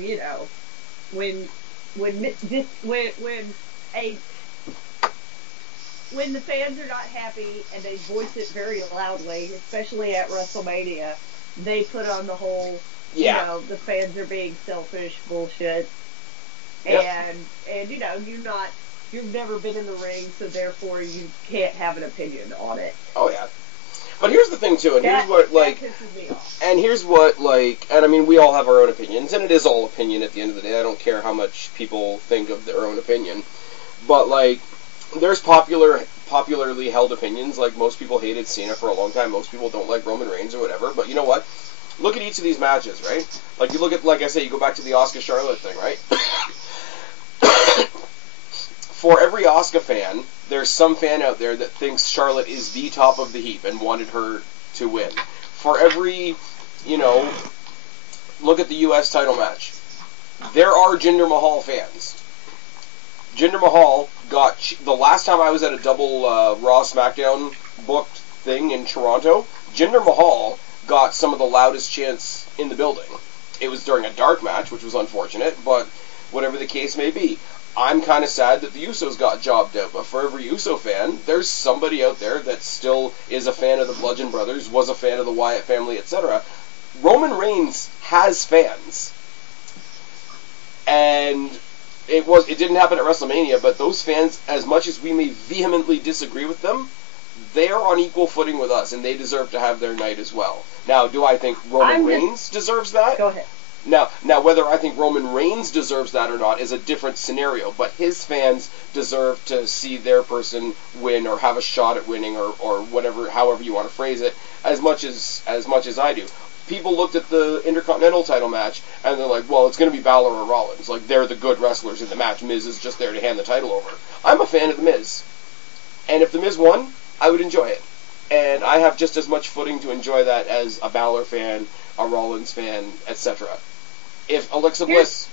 when the fans are not happy and they voice it very loudly, especially at WrestleMania, they put on the whole, the fans are being selfish bullshit. Yep. And you've never been in the ring, so therefore you can't have an opinion on it. Oh, yeah. But here's the thing, too, and here's what, like, that pisses me off. And here's what, like, and I mean, we all have our own opinions, and it is all opinion at the end of the day. I don't care how much people think of their own opinion. But, like, there's popularly held opinions, like, most people hated Cena for a long time, most people don't like Roman Reigns or whatever, but you know what? Look at each of these matches, right? Like, you look at, like I say, you go back to the Asuka Charlotte thing, right? For every Asuka fan, there's some fan out there that thinks Charlotte is the top of the heap and wanted her to win. For every, look at the U.S. title match. There are Jinder Mahal fans. Jinder Mahal got, the last time I was at a double Raw SmackDown booked thing in Toronto, Jinder Mahal got some of the loudest chants in the building. It was during a dark match, which was unfortunate, but whatever the case may be. I'm kind of sad that the Usos got jobbed out, but for every Uso fan, there's somebody out there that still is a fan of the Bludgeon Brothers, was a fan of the Wyatt family, etc. Roman Reigns has fans. And it didn't happen at WrestleMania, but those fans, as much as we may vehemently disagree with them, they are on equal footing with us, and they deserve to have their night as well. Now, do I think Roman Reigns deserves that? Go ahead. Now, whether I think Roman Reigns deserves that or not is a different scenario, but his fans deserve to see their person win or have a shot at winning or whatever, however you want to phrase it, as much as I do. People looked at the Intercontinental title match and they're like, well, it's going to be Balor or Rollins. Like, they're the good wrestlers in the match. Miz is just there to hand the title over. I'm a fan of The Miz. And if The Miz won, I would enjoy it. And I have just as much footing to enjoy that as a Balor fan, a Rollins fan, etc. If Alexa Bliss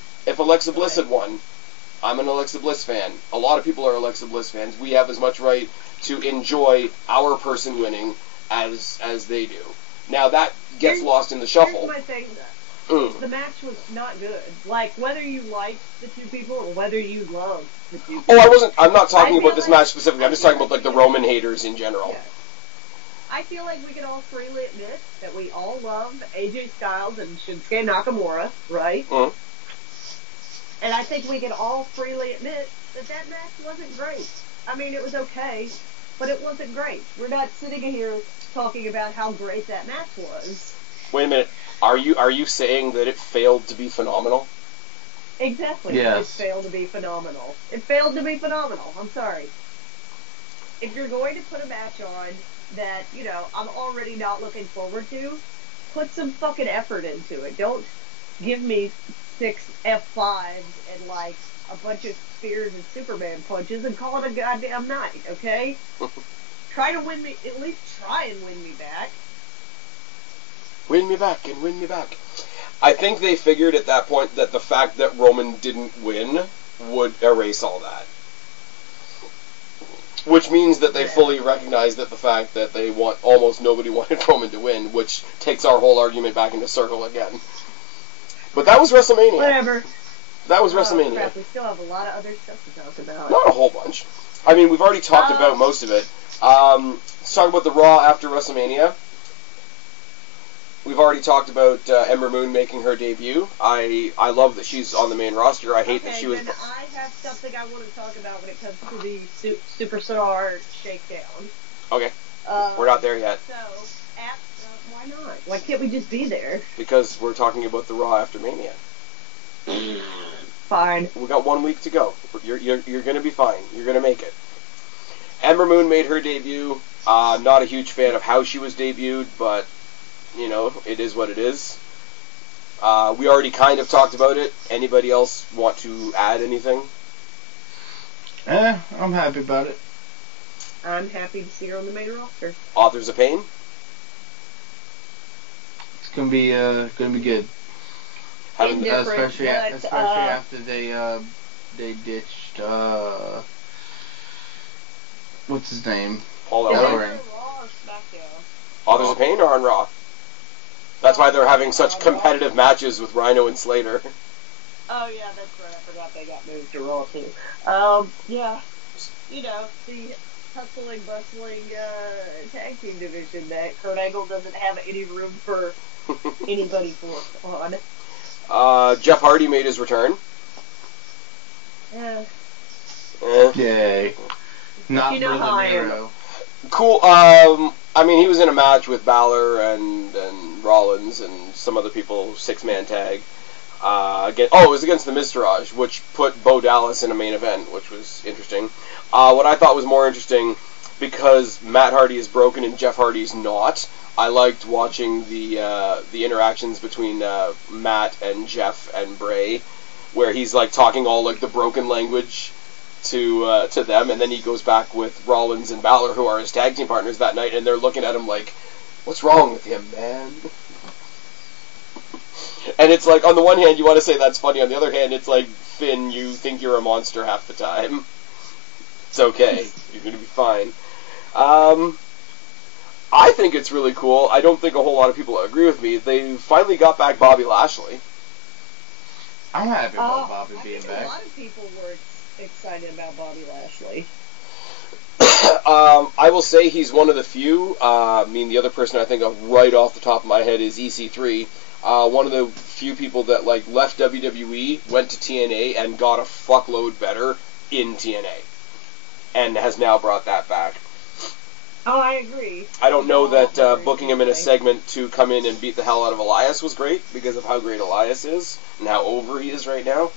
had won, I'm an Alexa Bliss fan. A lot of people are Alexa Bliss fans. We have as much right to enjoy our person winning as they do. Now that gets lost in the shuffle. Here's my thing, the match was not good. Like, whether you like the two people or whether you love the two people. Oh, I'm not talking about this match specifically. I'm just talking about, like, the Roman haters in general. Yeah. I feel like we can all freely admit that we all love AJ Styles and Shinsuke Nakamura, right? Mm-hmm. And I think we can all freely admit that match wasn't great. I mean, it was okay, but it wasn't great. We're not sitting here talking about how great that match was. Wait a minute. Are you saying that it failed to be phenomenal? Exactly. Yes. It failed to be phenomenal. It failed to be phenomenal. I'm sorry. If you're going to put a match on that, I'm already not looking forward to, put some fucking effort into it. Don't give me 6 F5s and, like, a bunch of spears and Superman punches and call it a goddamn night, okay? Try to win me, at least try and win me back. Win me back and win me back. I think they figured at that point that the fact that Roman didn't win would erase all that. Which means that they fully recognize that the fact that almost nobody wanted Roman to win, which takes our whole argument back into circle again. But that was WrestleMania. Whatever. That was WrestleMania. Crap, we still have a lot of other stuff to talk about. Not a whole bunch. I mean, we've already talked about most of it. Let's talk about the Raw after WrestleMania. We've already talked about Ember Moon making her debut. I love that she's on the main roster. I hate that she was... Then I have something I want to talk about when it comes to the Superstar Shakedown. Okay. We're not there yet. So, why not? Why can't we just be there? Because we're talking about the Raw after Mania. Fine. We got 1 week to go. You're going to be fine. You're going to make it. Ember Moon made her debut. Not a huge fan of how she was debuted, but... You know, it is what it is. We already kind of talked about it. Anybody else want to add anything? I'm happy about it. I'm happy to see her on the main roster. Authors of Pain? It's gonna be good. Especially after they ditched what's his name? Paul Is Ellering. it Raw or SmackDown? Authors of Pain are on Raw. That's why they're having such competitive matches with Rhino and Slater. Oh yeah, that's right. I forgot they got moved to Raw too. Yeah, you know, the hustling, bustling tag team division that Kurt Angle doesn't have any room for anybody on. Jeff Hardy made his return. Yay. Not you know how I am. Cool. I mean, he was in a match with Balor and Rollins and some other people, 6-man tag. It was against the Miztourage, which put Bo Dallas in a main event, which was interesting. What I thought was more interesting, because Matt Hardy is broken and Jeff Hardy's not, I liked watching the interactions between Matt and Jeff and Bray, where he's like talking all like the broken language to them, and then he goes back with Rollins and Balor, who are his tag team partners that night, and they're looking at him like, what's wrong with him, man? And it's like, on the one hand, you want to say that's funny, on the other hand, it's like, Finn, you think you're a monster half the time. It's okay. You're going to be fine. I think it's really cool. I don't think a whole lot of people agree with me. They finally got back Bobby Lashley. I'm happy about Bobby being back. A lot of people were excited about Bobby Lashley. I will say he's one of the few. The other person I think of right off the top of my head is EC3. One of the few people that like left WWE, went to TNA, and got a fuckload better in TNA, and has now brought that back. Oh, I agree. I don't know that booking him in a segment to come in and beat the hell out of Elias was great, because of how great Elias is and how over he is right now.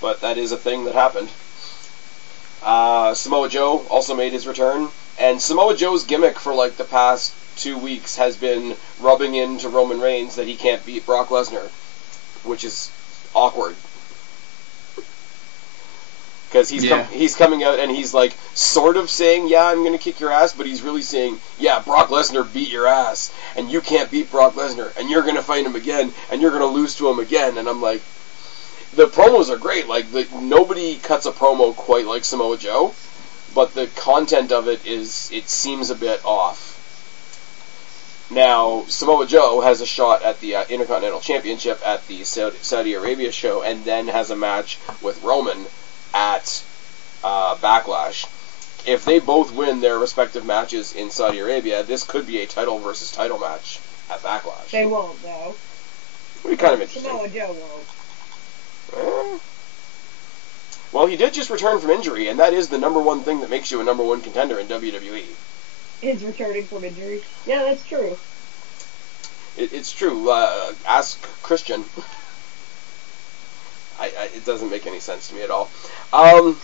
But that is a thing that happened. Samoa Joe also made his return, and Samoa Joe's gimmick for like the past 2 weeks has been rubbing into Roman Reigns that he can't beat Brock Lesnar, which is awkward. Because he's coming out and he's like sort of saying, yeah, I'm going to kick your ass, but he's really saying, yeah, Brock Lesnar beat your ass, and you can't beat Brock Lesnar, and you're going to fight him again, and you're going to lose to him again. And I'm like, the promos are great. Like, nobody cuts a promo quite like Samoa Joe, but the content of it seems a bit off. Now, Samoa Joe has a shot at the Intercontinental Championship at the Saudi Arabia show, and then has a match with Roman at Backlash. If they both win their respective matches in Saudi Arabia, this could be a title versus title match at Backlash. They won't, though. It'd be kind of interesting. Samoa Joe won't. Well, he did just return from injury, and that is the number one thing that makes you a number one contender in WWE. Is returning from injury. Yeah, that's true. It's true. Ask Kristen. It doesn't make any sense to me at all. I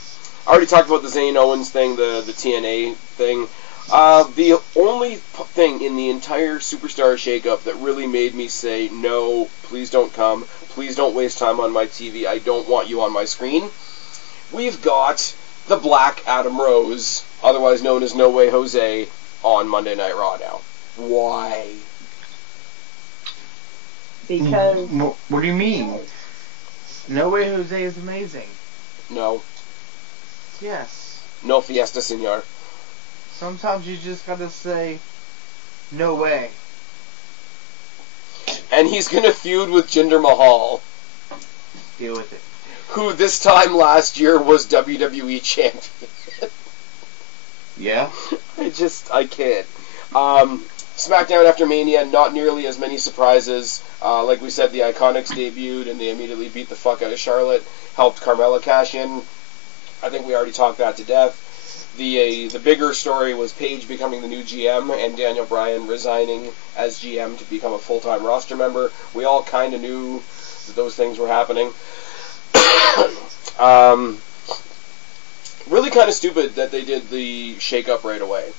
already talked about the Zayn Owens thing, the TNA thing. The only thing in the entire Superstar Shakeup that really made me say, no, please don't come, please don't waste time on my TV, I don't want you on my screen, we've got the Black Adam Rose, otherwise known as No Way Jose, on Monday Night Raw now. Why? Because... What do you mean? No Way Jose is amazing. No. Yes. No fiesta, senor. Sometimes you just gotta say, no way. And he's gonna feud with Jinder Mahal. Deal with it. Who this time last year was WWE champion. Yeah? I can't. SmackDown after Mania, not nearly as many surprises. Like we said, the Iconics debuted and they immediately beat the fuck out of Charlotte. Helped Carmella cash in. I think we already talked that to death. The bigger story was Paige becoming the new GM and Daniel Bryan resigning as GM to become a full-time roster member. We all kind of knew that those things were happening. Really kind of stupid that they did the Shakeup right away,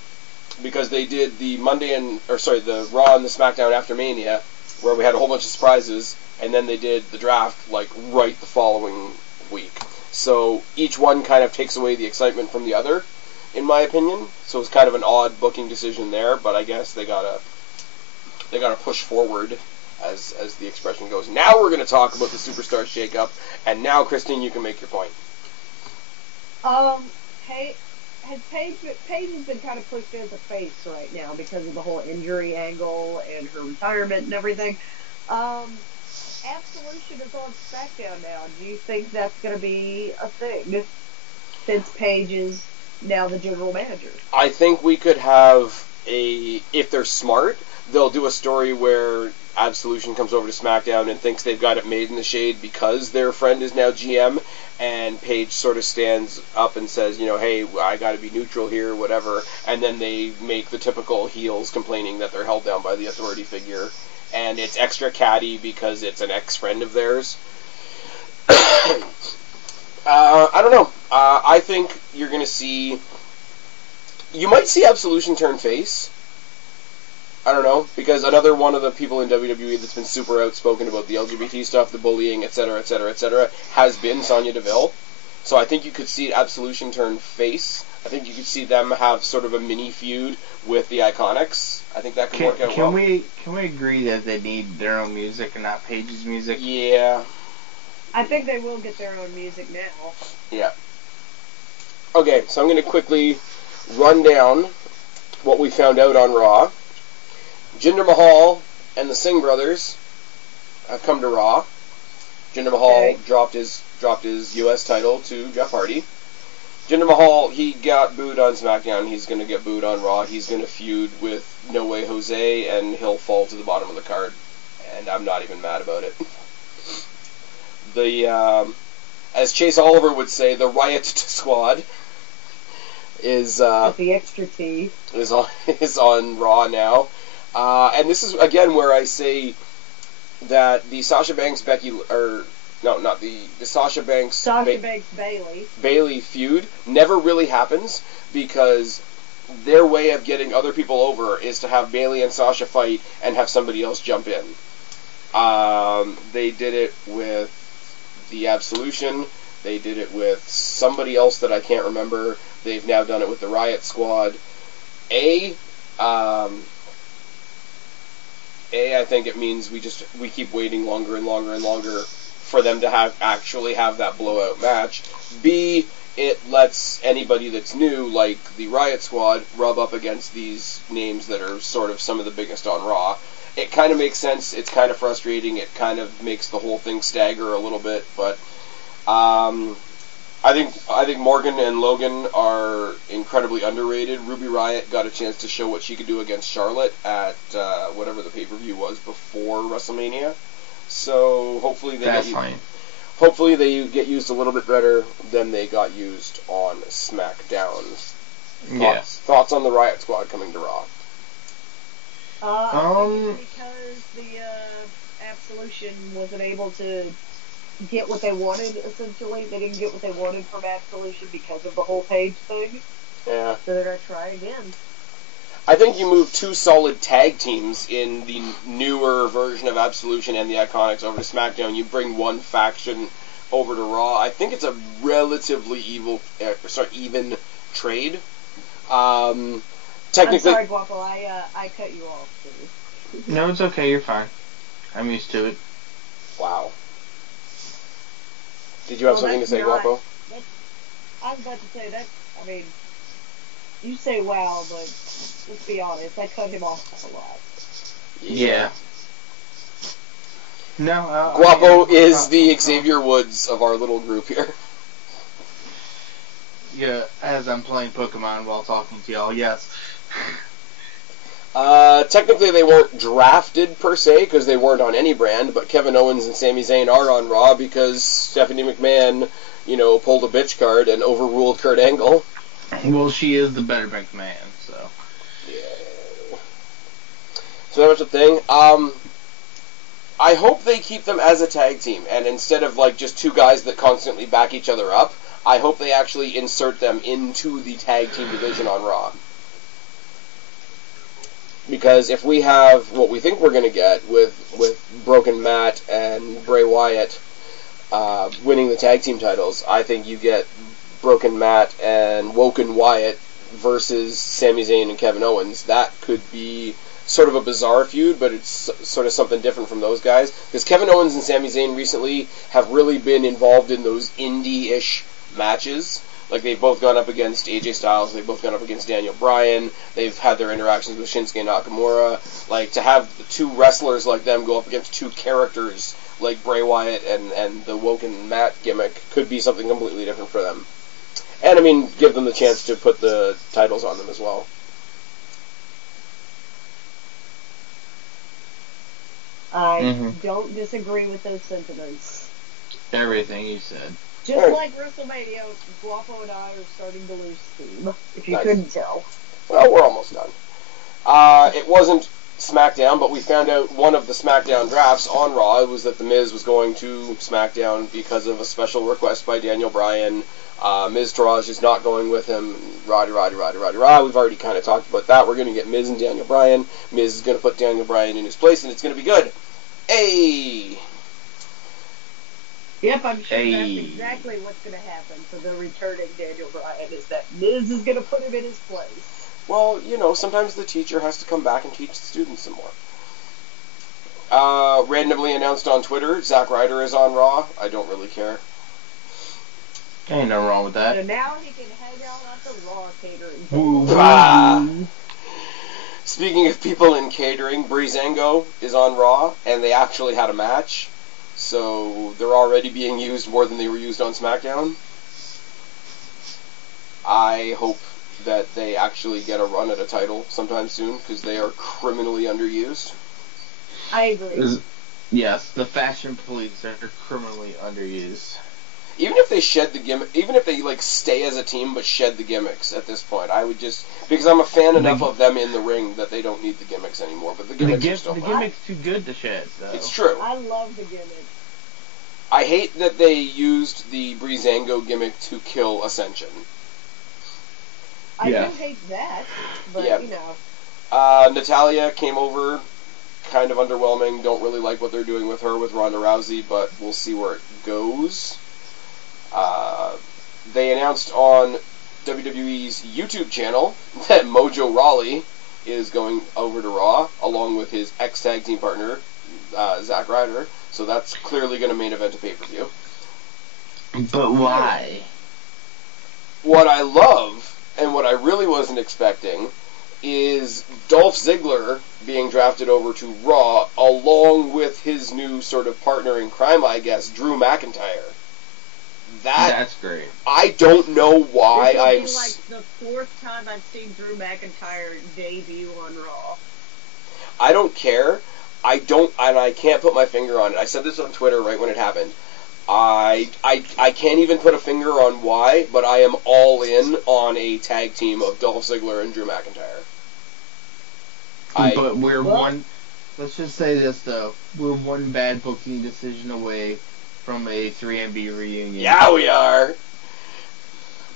because they did the the Raw and the SmackDown after Mania, where we had a whole bunch of surprises, and then they did the draft like right the following week. So each one kind of takes away the excitement from the other, in my opinion. So it's kind of an odd booking decision there, but I guess they gotta push forward, as the expression goes. Now we're gonna talk about the Superstar Shakeup, and now Kristen, you can make your point. Paige has been kind of pushed as a face right now because of the whole injury angle and her retirement and everything. Absolution is on SmackDown now. Do you think that's going to be a thing since Paige is now the general manager? I think we could have if they're smart, they'll do a story where Absolution comes over to SmackDown and thinks they've got it made in the shade because their friend is now GM, and Paige sort of stands up and says, hey, I got to be neutral here, whatever, and then they make the typical heels complaining that they're held down by the authority figure, and it's extra catty because it's an ex-friend of theirs. I don't know. I think you're going to see... You might see Absolution turn face. I don't know, because another one of the people in WWE that's been super outspoken about the LGBT stuff, the bullying, etc., etc., etc., has been Sonya Deville. So I think you could see Absolution turn face. I think you could see them have sort of a mini feud with the Iconics. I think that could work out well. Can we agree that they need their own music and not Paige's music? Yeah. I think they will get their own music now. Yeah. Okay, so I'm going to quickly run down what we found out on Raw. Jinder Mahal and the Singh brothers have come to Raw. Jinder Mahal dropped his U.S. title to Jeff Hardy. Jinder Mahal, he got booed on SmackDown. He's going to get booed on Raw. He's going to feud with No Way Jose, and he'll fall to the bottom of the card. And I'm not even mad about it. As Chase Oliver would say, the Riot Squad is the extra T is on Raw now. And this is, again, where I say that the Sasha Banks Bayley feud never really happens, because their way of getting other people over is to have Bayley and Sasha fight and have somebody else jump in. They did it with the Absolution. They did it with somebody else that I can't remember. They've now done it with the Riot Squad. I think it means we keep waiting longer and longer and longer for them to actually have that blowout match. B, it lets anybody that's new, like the Riot Squad, rub up against these names that are sort of some of the biggest on Raw. It kind of makes sense. It's kind of frustrating. It kind of makes the whole thing stagger a little bit, but I think Morgan and Logan are incredibly underrated. Ruby Riott got a chance to show what she could do against Charlotte at whatever the pay-per-view was before WrestleMania. So hopefully they get used a little bit better than they got used on SmackDown. Thoughts on the Riot Squad coming to Raw? Because the Absolution wasn't able to get what they wanted, essentially. They didn't get what they wanted from Absolution because of the whole Paige thing. Yeah. So they're going to try again. I think you move two solid tag teams in the newer version of Absolution and the Iconics over to SmackDown. You bring one faction over to Raw. I think it's a relatively even trade. Technically, I'm sorry, Guapo. I cut you off. No, it's okay. You're fine. I'm used to it. Wow. Did you have something to say, Guapo? I was about to say that. I mean, you say wow, but let's be honest, I cut him off a lot. Yeah. No, Guapo is the Xavier Woods of our little group here. Yeah, as I'm playing Pokemon while talking to y'all, yes. Technically they weren't drafted per se because they weren't on any brand, but Kevin Owens and Sami Zayn are on Raw because Stephanie McMahon, pulled a bitch card and overruled Kurt Angle. Well, she is the better McMahon, so. Yeah. So that was the thing. I hope they keep them as a tag team, and instead of just two guys that constantly back each other up, I hope they actually insert them into the tag team division on Raw. Because if we have what we think we're going to get with Broken Matt and Bray Wyatt winning the tag team titles, I think you get Broken Matt and Woken Wyatt versus Sami Zayn and Kevin Owens. That could be sort of a bizarre feud, but it's sort of something different from those guys. Because Kevin Owens and Sami Zayn recently have really been involved in those indie-ish matches. They've both gone up against AJ Styles, they've both gone up against Daniel Bryan, they've had their interactions with Shinsuke Nakamura. To have the two wrestlers like them go up against two characters like Bray Wyatt and the Woken Matt gimmick could be something completely different for them. And, give them the chance to put the titles on them as well. I don't disagree with those sentiments. Everything you said. Just like WrestleMania, Guapo and I are starting to lose steam, if you couldn't tell. Well, we're almost done. It wasn't SmackDown, but we found out one of the SmackDown drafts on Raw was that The Miz was going to SmackDown because of a special request by Daniel Bryan. Miz Taraj is not going with him. Roddy. We've already kind of talked about that. We're going to get Miz and Daniel Bryan. Miz is going to put Daniel Bryan in his place, and it's going to be good. Hey! Yep, I'm sure that's exactly what's going to happen for the returning Daniel Bryan, is that Miz is going to put him in his place. Well, sometimes the teacher has to come back and teach the students some more. Randomly announced on Twitter, Zack Ryder is on Raw. I don't really care. Ain't nothing wrong with that. So now he can hang out at the Raw catering. Ooh. Speaking of people in catering, Breezango is on Raw, and they actually had a match. So they're already being used more than they were used on SmackDown. I hope that they actually get a run at a title sometime soon, because they are criminally underused. I agree. Yes, the fashion police are criminally underused. Even if they shed the gimmick, even if they stay as a team but shed the gimmicks at this point, I would just, because I'm a fan enough of them in the ring that they don't need the gimmicks anymore. But the gimmicks are still fun. The gimmick's too good to shed, though. It's true. I love the gimmick. I hate that they used the Breezango gimmick to kill Ascension. I do hate that, but Natalya came over, kind of underwhelming. Don't really like what they're doing with her with Ronda Rousey, but we'll see where it goes. They announced on WWE's YouTube channel that Mojo Rawley is going over to Raw, along with his ex-tag team partner, Zack Ryder. So that's clearly going to main event a pay-per-view. But why? What I love, and what I really wasn't expecting, is Dolph Ziggler being drafted over to Raw, along with his new sort of partner in crime, I guess, Drew McIntyre. That's great. I don't know why this will be the fourth time I've seen Drew McIntyre debut on Raw. I don't care. I can't put my finger on it. I said this on Twitter right when it happened. I can't even put a finger on why, but I am all in on a tag team of Dolph Ziggler and Drew McIntyre. But we're one. Let's just say this though: we're one bad booking decision away from a 3MB reunion. Yeah, we are.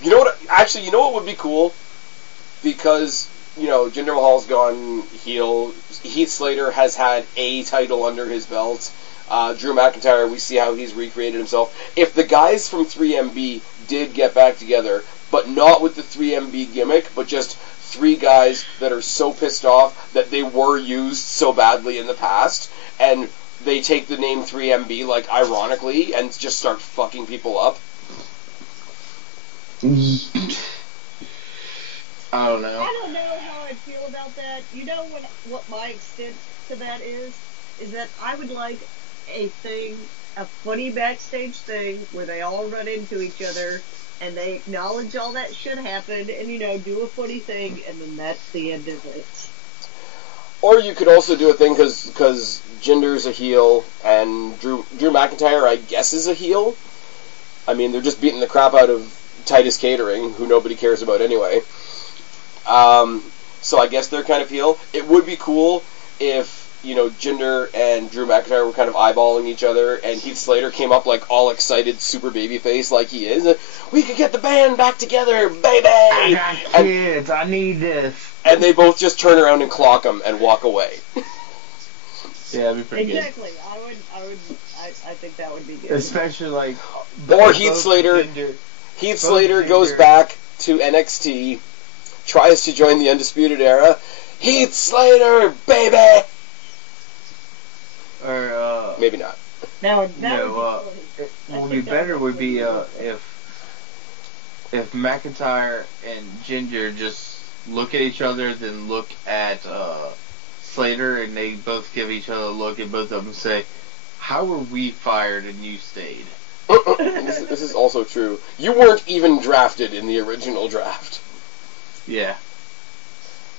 You know what? Actually, you know what would be cool? Because, Jinder Mahal's gone heel. Heath Slater has had a title under his belt. Drew McIntyre, we see how he's recreated himself. If the guys from 3MB did get back together, but not with the 3MB gimmick, but just three guys that are so pissed off that they were used so badly in the past, and they take the name 3MB, like, ironically, and just start fucking people up. I don't know. I don't know how I feel about that. You know what my extent to that is that I would like a funny backstage thing where they all run into each other and they acknowledge all that shit happened and, do a funny thing, and then that's the end of it. Or you could also do a thing because Jinder's a heel and Drew McIntyre, I guess, is a heel. I mean, they're just beating the crap out of Titus Catering, who nobody cares about anyway. So I guess they're kind of heel. It would be cool if, Jinder and Drew McIntyre were kind of eyeballing each other, and Heath Slater came up like all excited, super babyface like he is. We could get the band back together, baby! I got kids, I need this. And they both just turn around and clock him and walk away. Yeah, that'd be pretty good. Exactly. I think that would be good. Especially like... Or Heath Slater goes back to NXT, tries to join the Undisputed Era. Heath Slater, baby! Or, maybe not. What would be better would be, if McIntyre and Jinder just look at each other, then look at, Slater, and they both give each other a look, and both of them say, "How were we fired and you stayed?" This is also true. You weren't even drafted in the original draft. Yeah.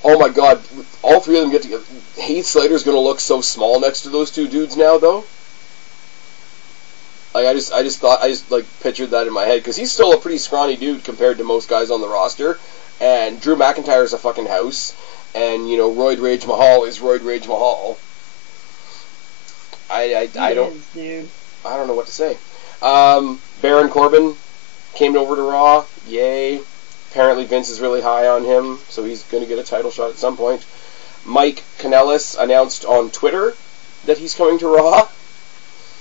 Oh my god, all three of them get together. Heath Slater's gonna look so small next to those two dudes now, though. Like, I just pictured that in my head, because he's still a pretty scrawny dude compared to most guys on the roster, and Drew McIntyre's a fucking house, and, Roid Rage Mahal is Roid Rage Mahal. I don't know what to say. Baron Corbin came over to Raw, yay. Apparently Vince is really high on him, so he's going to get a title shot at some point. Mike Kanellis announced on Twitter that he's coming to Raw.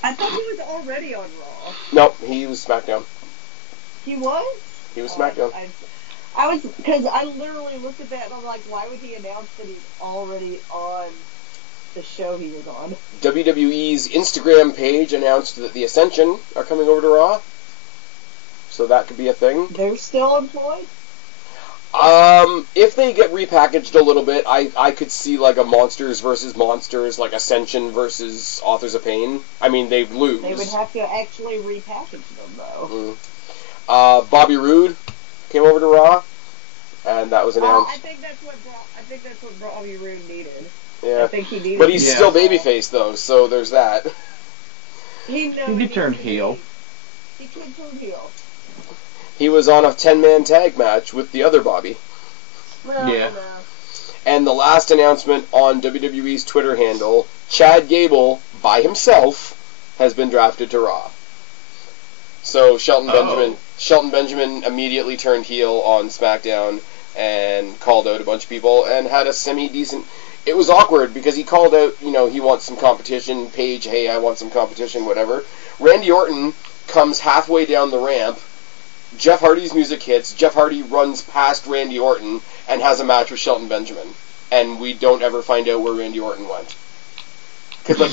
I thought he was already on Raw. No, he was SmackDown. He was? He was SmackDown. Because I literally looked at that and I'm like, why would he announce that he's already on the show he was on? WWE's Instagram page announced that the Ascension are coming over to Raw. So that could be a thing. They're still employed? If they get repackaged a little bit, I could see like a Monsters versus Monsters, like Ascension versus Authors of Pain. I mean, they'd lose. They would have to actually repackage them, though. Bobby Roode came over to Raw, and that was announced. I think that's what Bobby Roode needed. Yeah. I think he needed. But he's still babyface, though, so there's that. He could turn heel. He could turn heel. He was on a 10-man tag match with the other Bobby. Well, yeah. No. And the last announcement on WWE's Twitter handle, Chad Gable, by himself, has been drafted to Raw. So Shelton Benjamin immediately turned heel on SmackDown and called out a bunch of people and had a semi-decent... It was awkward because he called out, he wants some competition. Paige, hey, I want some competition, whatever. Randy Orton comes halfway down the ramp. Jeff Hardy's music hits. Jeff Hardy runs past Randy Orton and has a match with Shelton Benjamin. And we don't ever find out where Randy Orton went. Because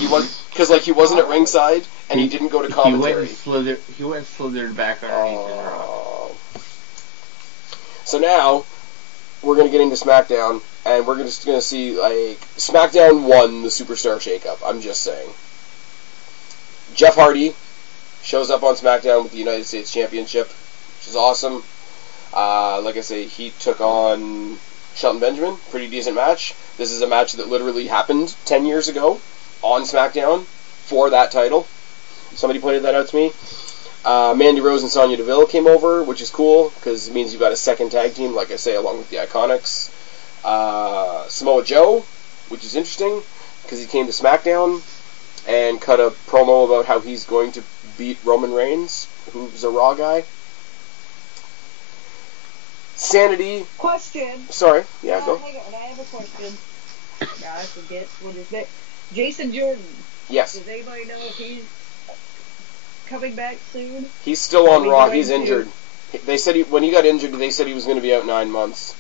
he wasn't at ringside and he didn't go to commentary. He went and slithered back underneath the rock. So now we're going to get into SmackDown, and we're just going to see, like, SmackDown won the Superstar Shakeup, I'm just saying. Jeff Hardy shows up on SmackDown with the United States Championship, which is awesome. Like I say, he took on Shelton Benjamin, pretty decent match. This is a match that literally happened 10 years ago on SmackDown for that title. Somebody pointed that out to me. Mandy Rose and Sonya Deville came over, which is cool, because it means you've got a second tag team, like I say, along with the Iconics. Samoa Joe, which is interesting, because he came to SmackDown and cut a promo about how he's going to beat Roman Reigns, who's a Raw guy. Sanity. Question. Sorry, yeah, go. Hang on, I have a question. I forget what his name. Jason Jordan. Yes. Does anybody know if he's coming back soon? He's still on Raw. He's injured. They said when he got injured, they said he was going to be out 9 months.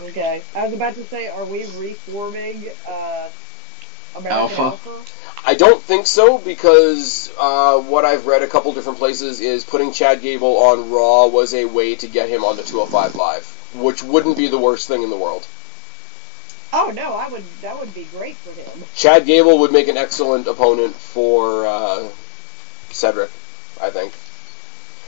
Okay. I was about to say, are we reforming American Alpha? I don't think so, because what I've read a couple different places is putting Chad Gable on Raw was a way to get him on the 205 Live, which wouldn't be the worst thing in the world. Oh no, that would be great for him. Chad Gable would make an excellent opponent for Cedric, I think.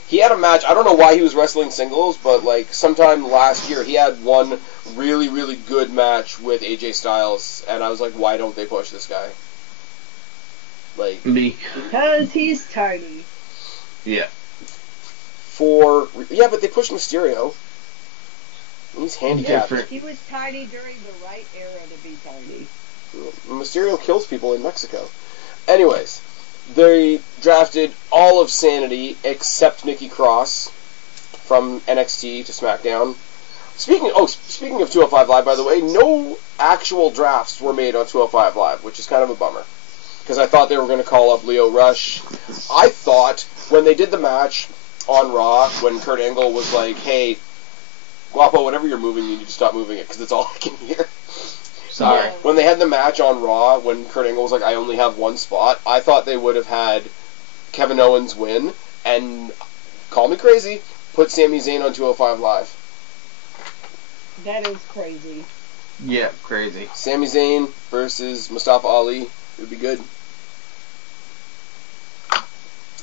He had a match, I don't know why he was wrestling singles, but like sometime last year he had one really, really good match with AJ Styles, and I was like, why don't they push this guy? Like, because he's tiny. Yeah. Yeah, but they pushed Mysterio. He's handicapped. He was tiny during the right era to be tiny. Mysterio kills people in Mexico. Anyways, they drafted all of Sanity except Nikki Cross from NXT to SmackDown. Speaking of 205 Live, by the way, no actual drafts were made on 205 Live, which is kind of a bummer. Because I thought they were going to call up Leo Rush. I thought when they did the match on Raw, when Kurt Angle was like, hey, Guapo, whenever you're moving, you need to stop moving it, because it's all I can hear. Sorry. When they had the match on Raw, when Kurt Angle was like, I only have one spot, I thought they would have had Kevin Owens win, and, call me crazy, put Sami Zayn on 205 Live. That is crazy. Yeah, crazy. Sami Zayn versus Mustafa Ali. It would be good.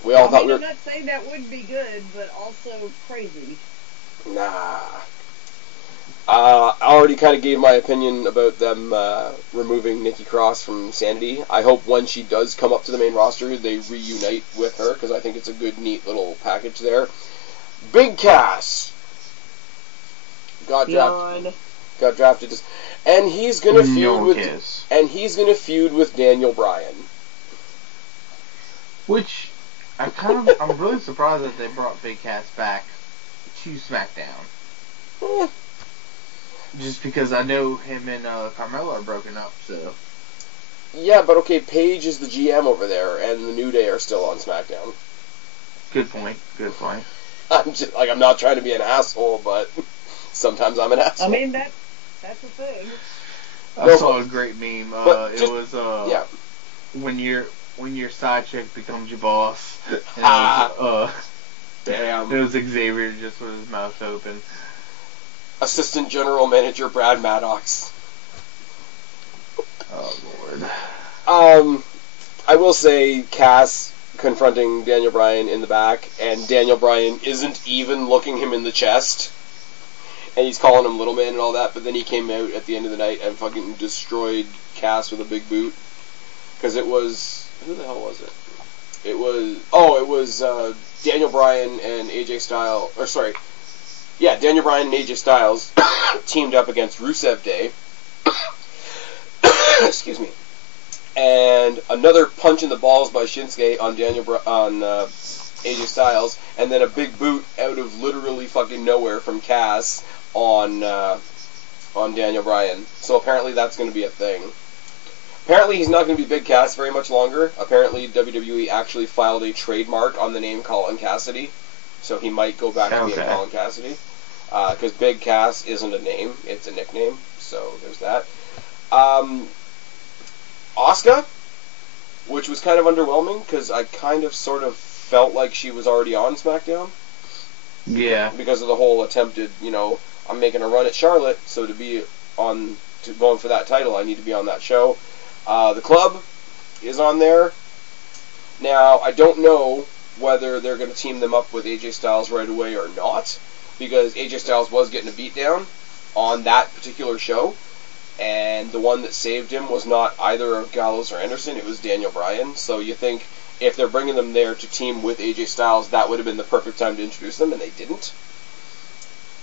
We all thought we were... I'm not saying that would be good, but also crazy. Nah. I already kind of gave my opinion about them removing Nikki Cross from Sanity. I hope when she does come up to the main roster, they reunite with her, because I think it's a good, neat little package there. Big Cass got drafted, and he's gonna feud with Daniel Bryan. Which I'm really surprised that they brought Big Cass back to SmackDown. Just because I know him and Carmella are broken up, so. Yeah, but okay, Paige is the GM over there, and the New Day are still on SmackDown. Good point. I'm not trying to be an asshole, but sometimes I'm an asshole. I mean, that's the thing. I saw a great meme. When your side chick becomes your boss. Damn. It was Xavier just with his mouth open. Assistant General Manager Brad Maddox. Oh, Lord. I will say Cass confronting Daniel Bryan in the back, and Daniel Bryan isn't even looking him in the chest, and he's calling him little man and all that, but then he came out at the end of the night and fucking destroyed Cass with a big boot, because it was... Who the hell was it? It was Daniel Bryan and AJ Styles, Daniel Bryan and AJ Styles teamed up against Rusev Day. Excuse me. And another punch in the balls by Shinsuke on AJ Styles, and then a big boot out of literally fucking nowhere from Cass on Daniel Bryan. So apparently that's going to be a thing. Apparently he's not going to be Big Cass very much longer. Apparently WWE actually filed a trademark on the name Colin Cassidy, so he might go back to being Colin Cassidy. Because Big Cass isn't a name, it's a nickname, so there's that. Asuka, which was kind of underwhelming, because I kind of sort of felt like she was already on SmackDown. Yeah. Because of the whole attempted, I'm making a run at Charlotte, so to be going for that title, I need to be on that show. The Club is on there. Now, I don't know whether they're going to team them up with AJ Styles right away or not, because AJ Styles was getting a beatdown on that particular show, and the one that saved him was not either of Gallows or Anderson, it was Daniel Bryan. So you think if they're bringing them there to team with AJ Styles, that would have been the perfect time to introduce them, and they didn't.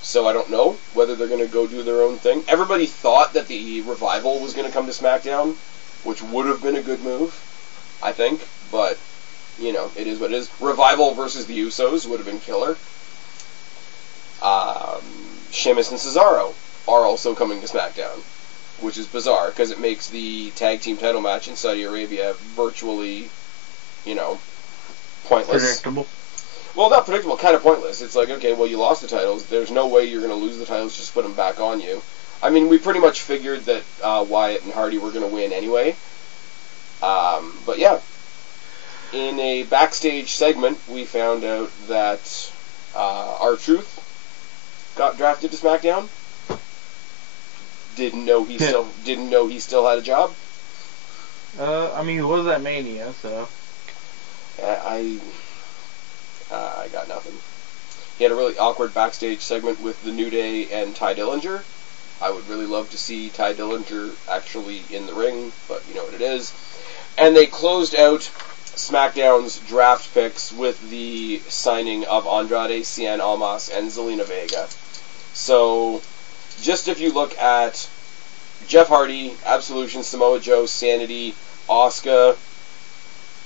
So I don't know whether they're going to go do their own thing. Everybody thought that the Revival was going to come to SmackDown, which would have been a good move, I think, but, it is what it is. Revival versus the Usos would have been killer. Sheamus and Cesaro are also coming to SmackDown, which is bizarre, because it makes the tag team title match in Saudi Arabia virtually, pointless. Predictable. Well, not predictable, kind of pointless. It's like, okay, well, you lost the titles. There's no way you're going to lose the titles, just put them back on you. I mean, we pretty much figured that Wyatt and Hardy were going to win anyway. But yeah, in a backstage segment, we found out that R-Truth got drafted to SmackDown. Didn't know he still had a job. I mean, he was at Mania, so. I got nothing. He had a really awkward backstage segment with the New Day and Ty Dillinger. I would really love to see Ty Dillinger actually in the ring, but you know what it is. And they closed out SmackDown's draft picks with the signing of Andrade, Cien Almas, and Zelina Vega. So, just if you look at Jeff Hardy, Absolution, Samoa Joe, Sanity, Asuka,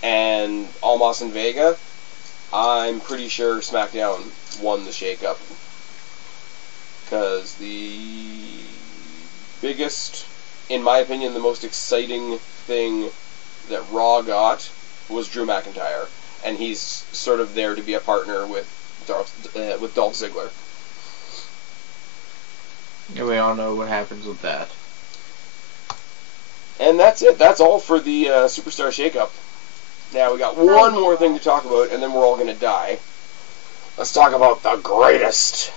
and Almas and Vega, I'm pretty sure SmackDown won the shakeup. Because the biggest, in my opinion, the most exciting thing that Raw got was Drew McIntyre. And he's sort of there to be a partner with Dolph Ziggler. And we all know what happens with that. And that's it. That's all for the Superstar Shakeup. Now we got one more thing to talk about, and then we're all going to die. Let's talk about the greatest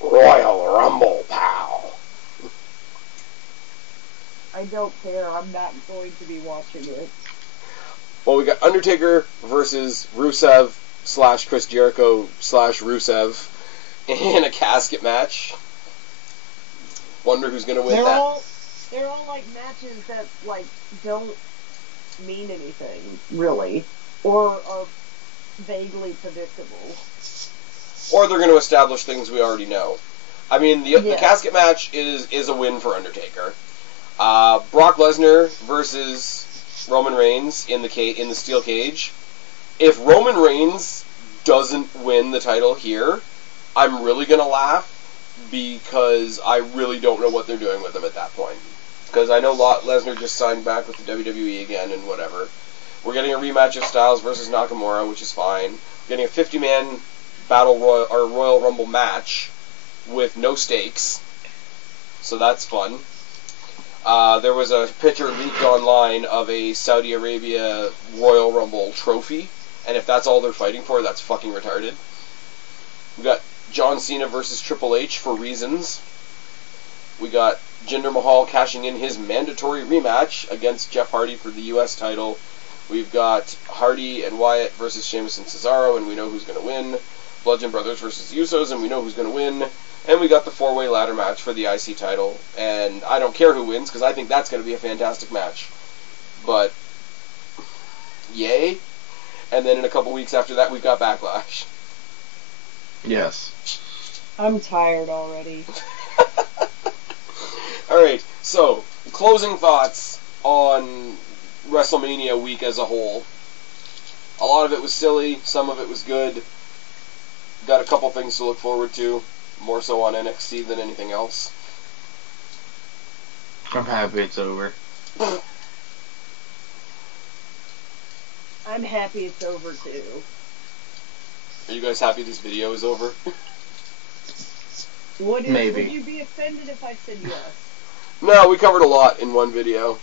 Royal Rumble, pal. I don't care. I'm not going to be watching it. Well, we got Undertaker versus Rusev / Chris Jericho / Rusev in a casket match. Wonder who's going to win that. They're all like matches that like don't mean anything really, or are vaguely predictable. Or they're going to establish things we already know. I mean, the casket match is a win for Undertaker. Brock Lesnar versus Roman Reigns in the steel cage. If Roman Reigns doesn't win the title here, I'm really going to laugh, because I really don't know what they're doing with him at that point. Because I know Lesnar just signed back with the WWE again and whatever. We're getting a rematch of Styles versus Nakamura, which is fine. We're getting a 50-man Royal Rumble match with no stakes, so that's fun. There was a picture leaked online of a Saudi Arabia Royal Rumble trophy, and if that's all they're fighting for, that's fucking retarded. We got John Cena versus Triple H for reasons. We got Jinder Mahal cashing in his mandatory rematch against Jeff Hardy for the U.S. title. We've got Hardy and Wyatt versus Sheamus and Cesaro, and we know who's going to win. Bludgeon Brothers versus Usos, and we know who's going to win. And we got the 4-way ladder match for the IC title. And I don't care who wins, because I think that's going to be a fantastic match. But, yay. And then in a couple weeks after that, we've got Backlash. Yes. I'm tired already. Alright, so, closing thoughts on WrestleMania week as a whole. A lot of it was silly, some of it was good. Got a couple things to look forward to, more so on NXT than anything else. I'm happy it's over. I'm happy it's over too. Are you guys happy this video is over? Maybe. Would you be offended if I said yes? No, we covered a lot in one video.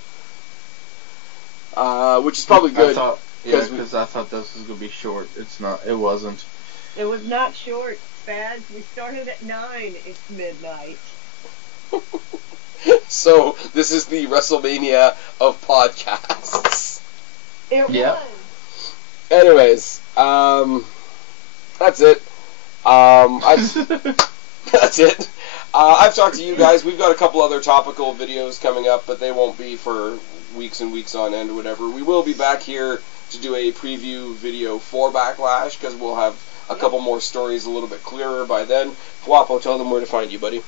Which is probably good. Because I thought this was going to be short. It's not. It wasn't. It was not short, Spaz. We started at 9. It's midnight. So, this is the WrestleMania of podcasts. It was. Anyways, that's it. That's it. I've talked to you guys. We've got a couple other topical videos coming up, but they won't be for weeks and weeks on end or whatever. We will be back here to do a preview video for Backlash, because we'll have a couple more stories a little bit clearer by then. Guapo, tell them where to find you, buddy.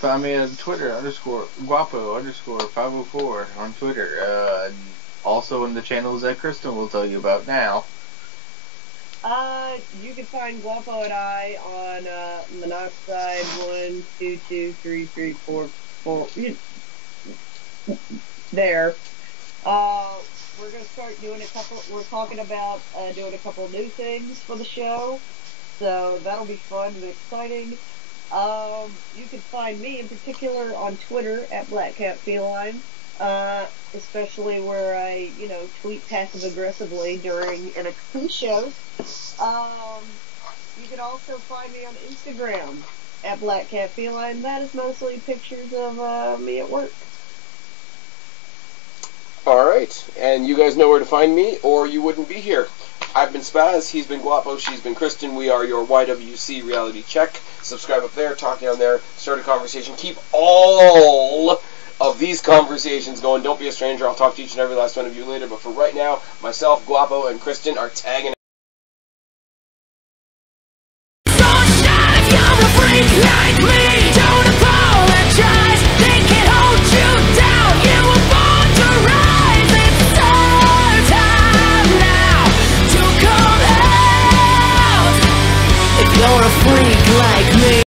Find me on Twitter, _Guapo_504 on Twitter. And also in the channels that Kristen will tell you about now. You can find Guapo and I on Monoxide 1, 2, 2, 3, 3, 4, 4. There. We're gonna start doing we're talking about doing a couple new things for the show. So that'll be fun and exciting. You can find me in particular on Twitter at BlackCatFeline. especially where I, tweet passive aggressively during NXT shows. You can also find me on Instagram at Black Cat Feline. That is mostly pictures of me at work. Alright, and you guys know where to find me, or you wouldn't be here. I've been Spaz, he's been Guapo, she's been Kristen. We are your YWC Reality Check. Subscribe up there, talk down there, start a conversation. Keep all of these conversations going. Don't be a stranger. I'll talk to each and every last one of you later. But for right now, myself, Guapo, and Kristen are tagging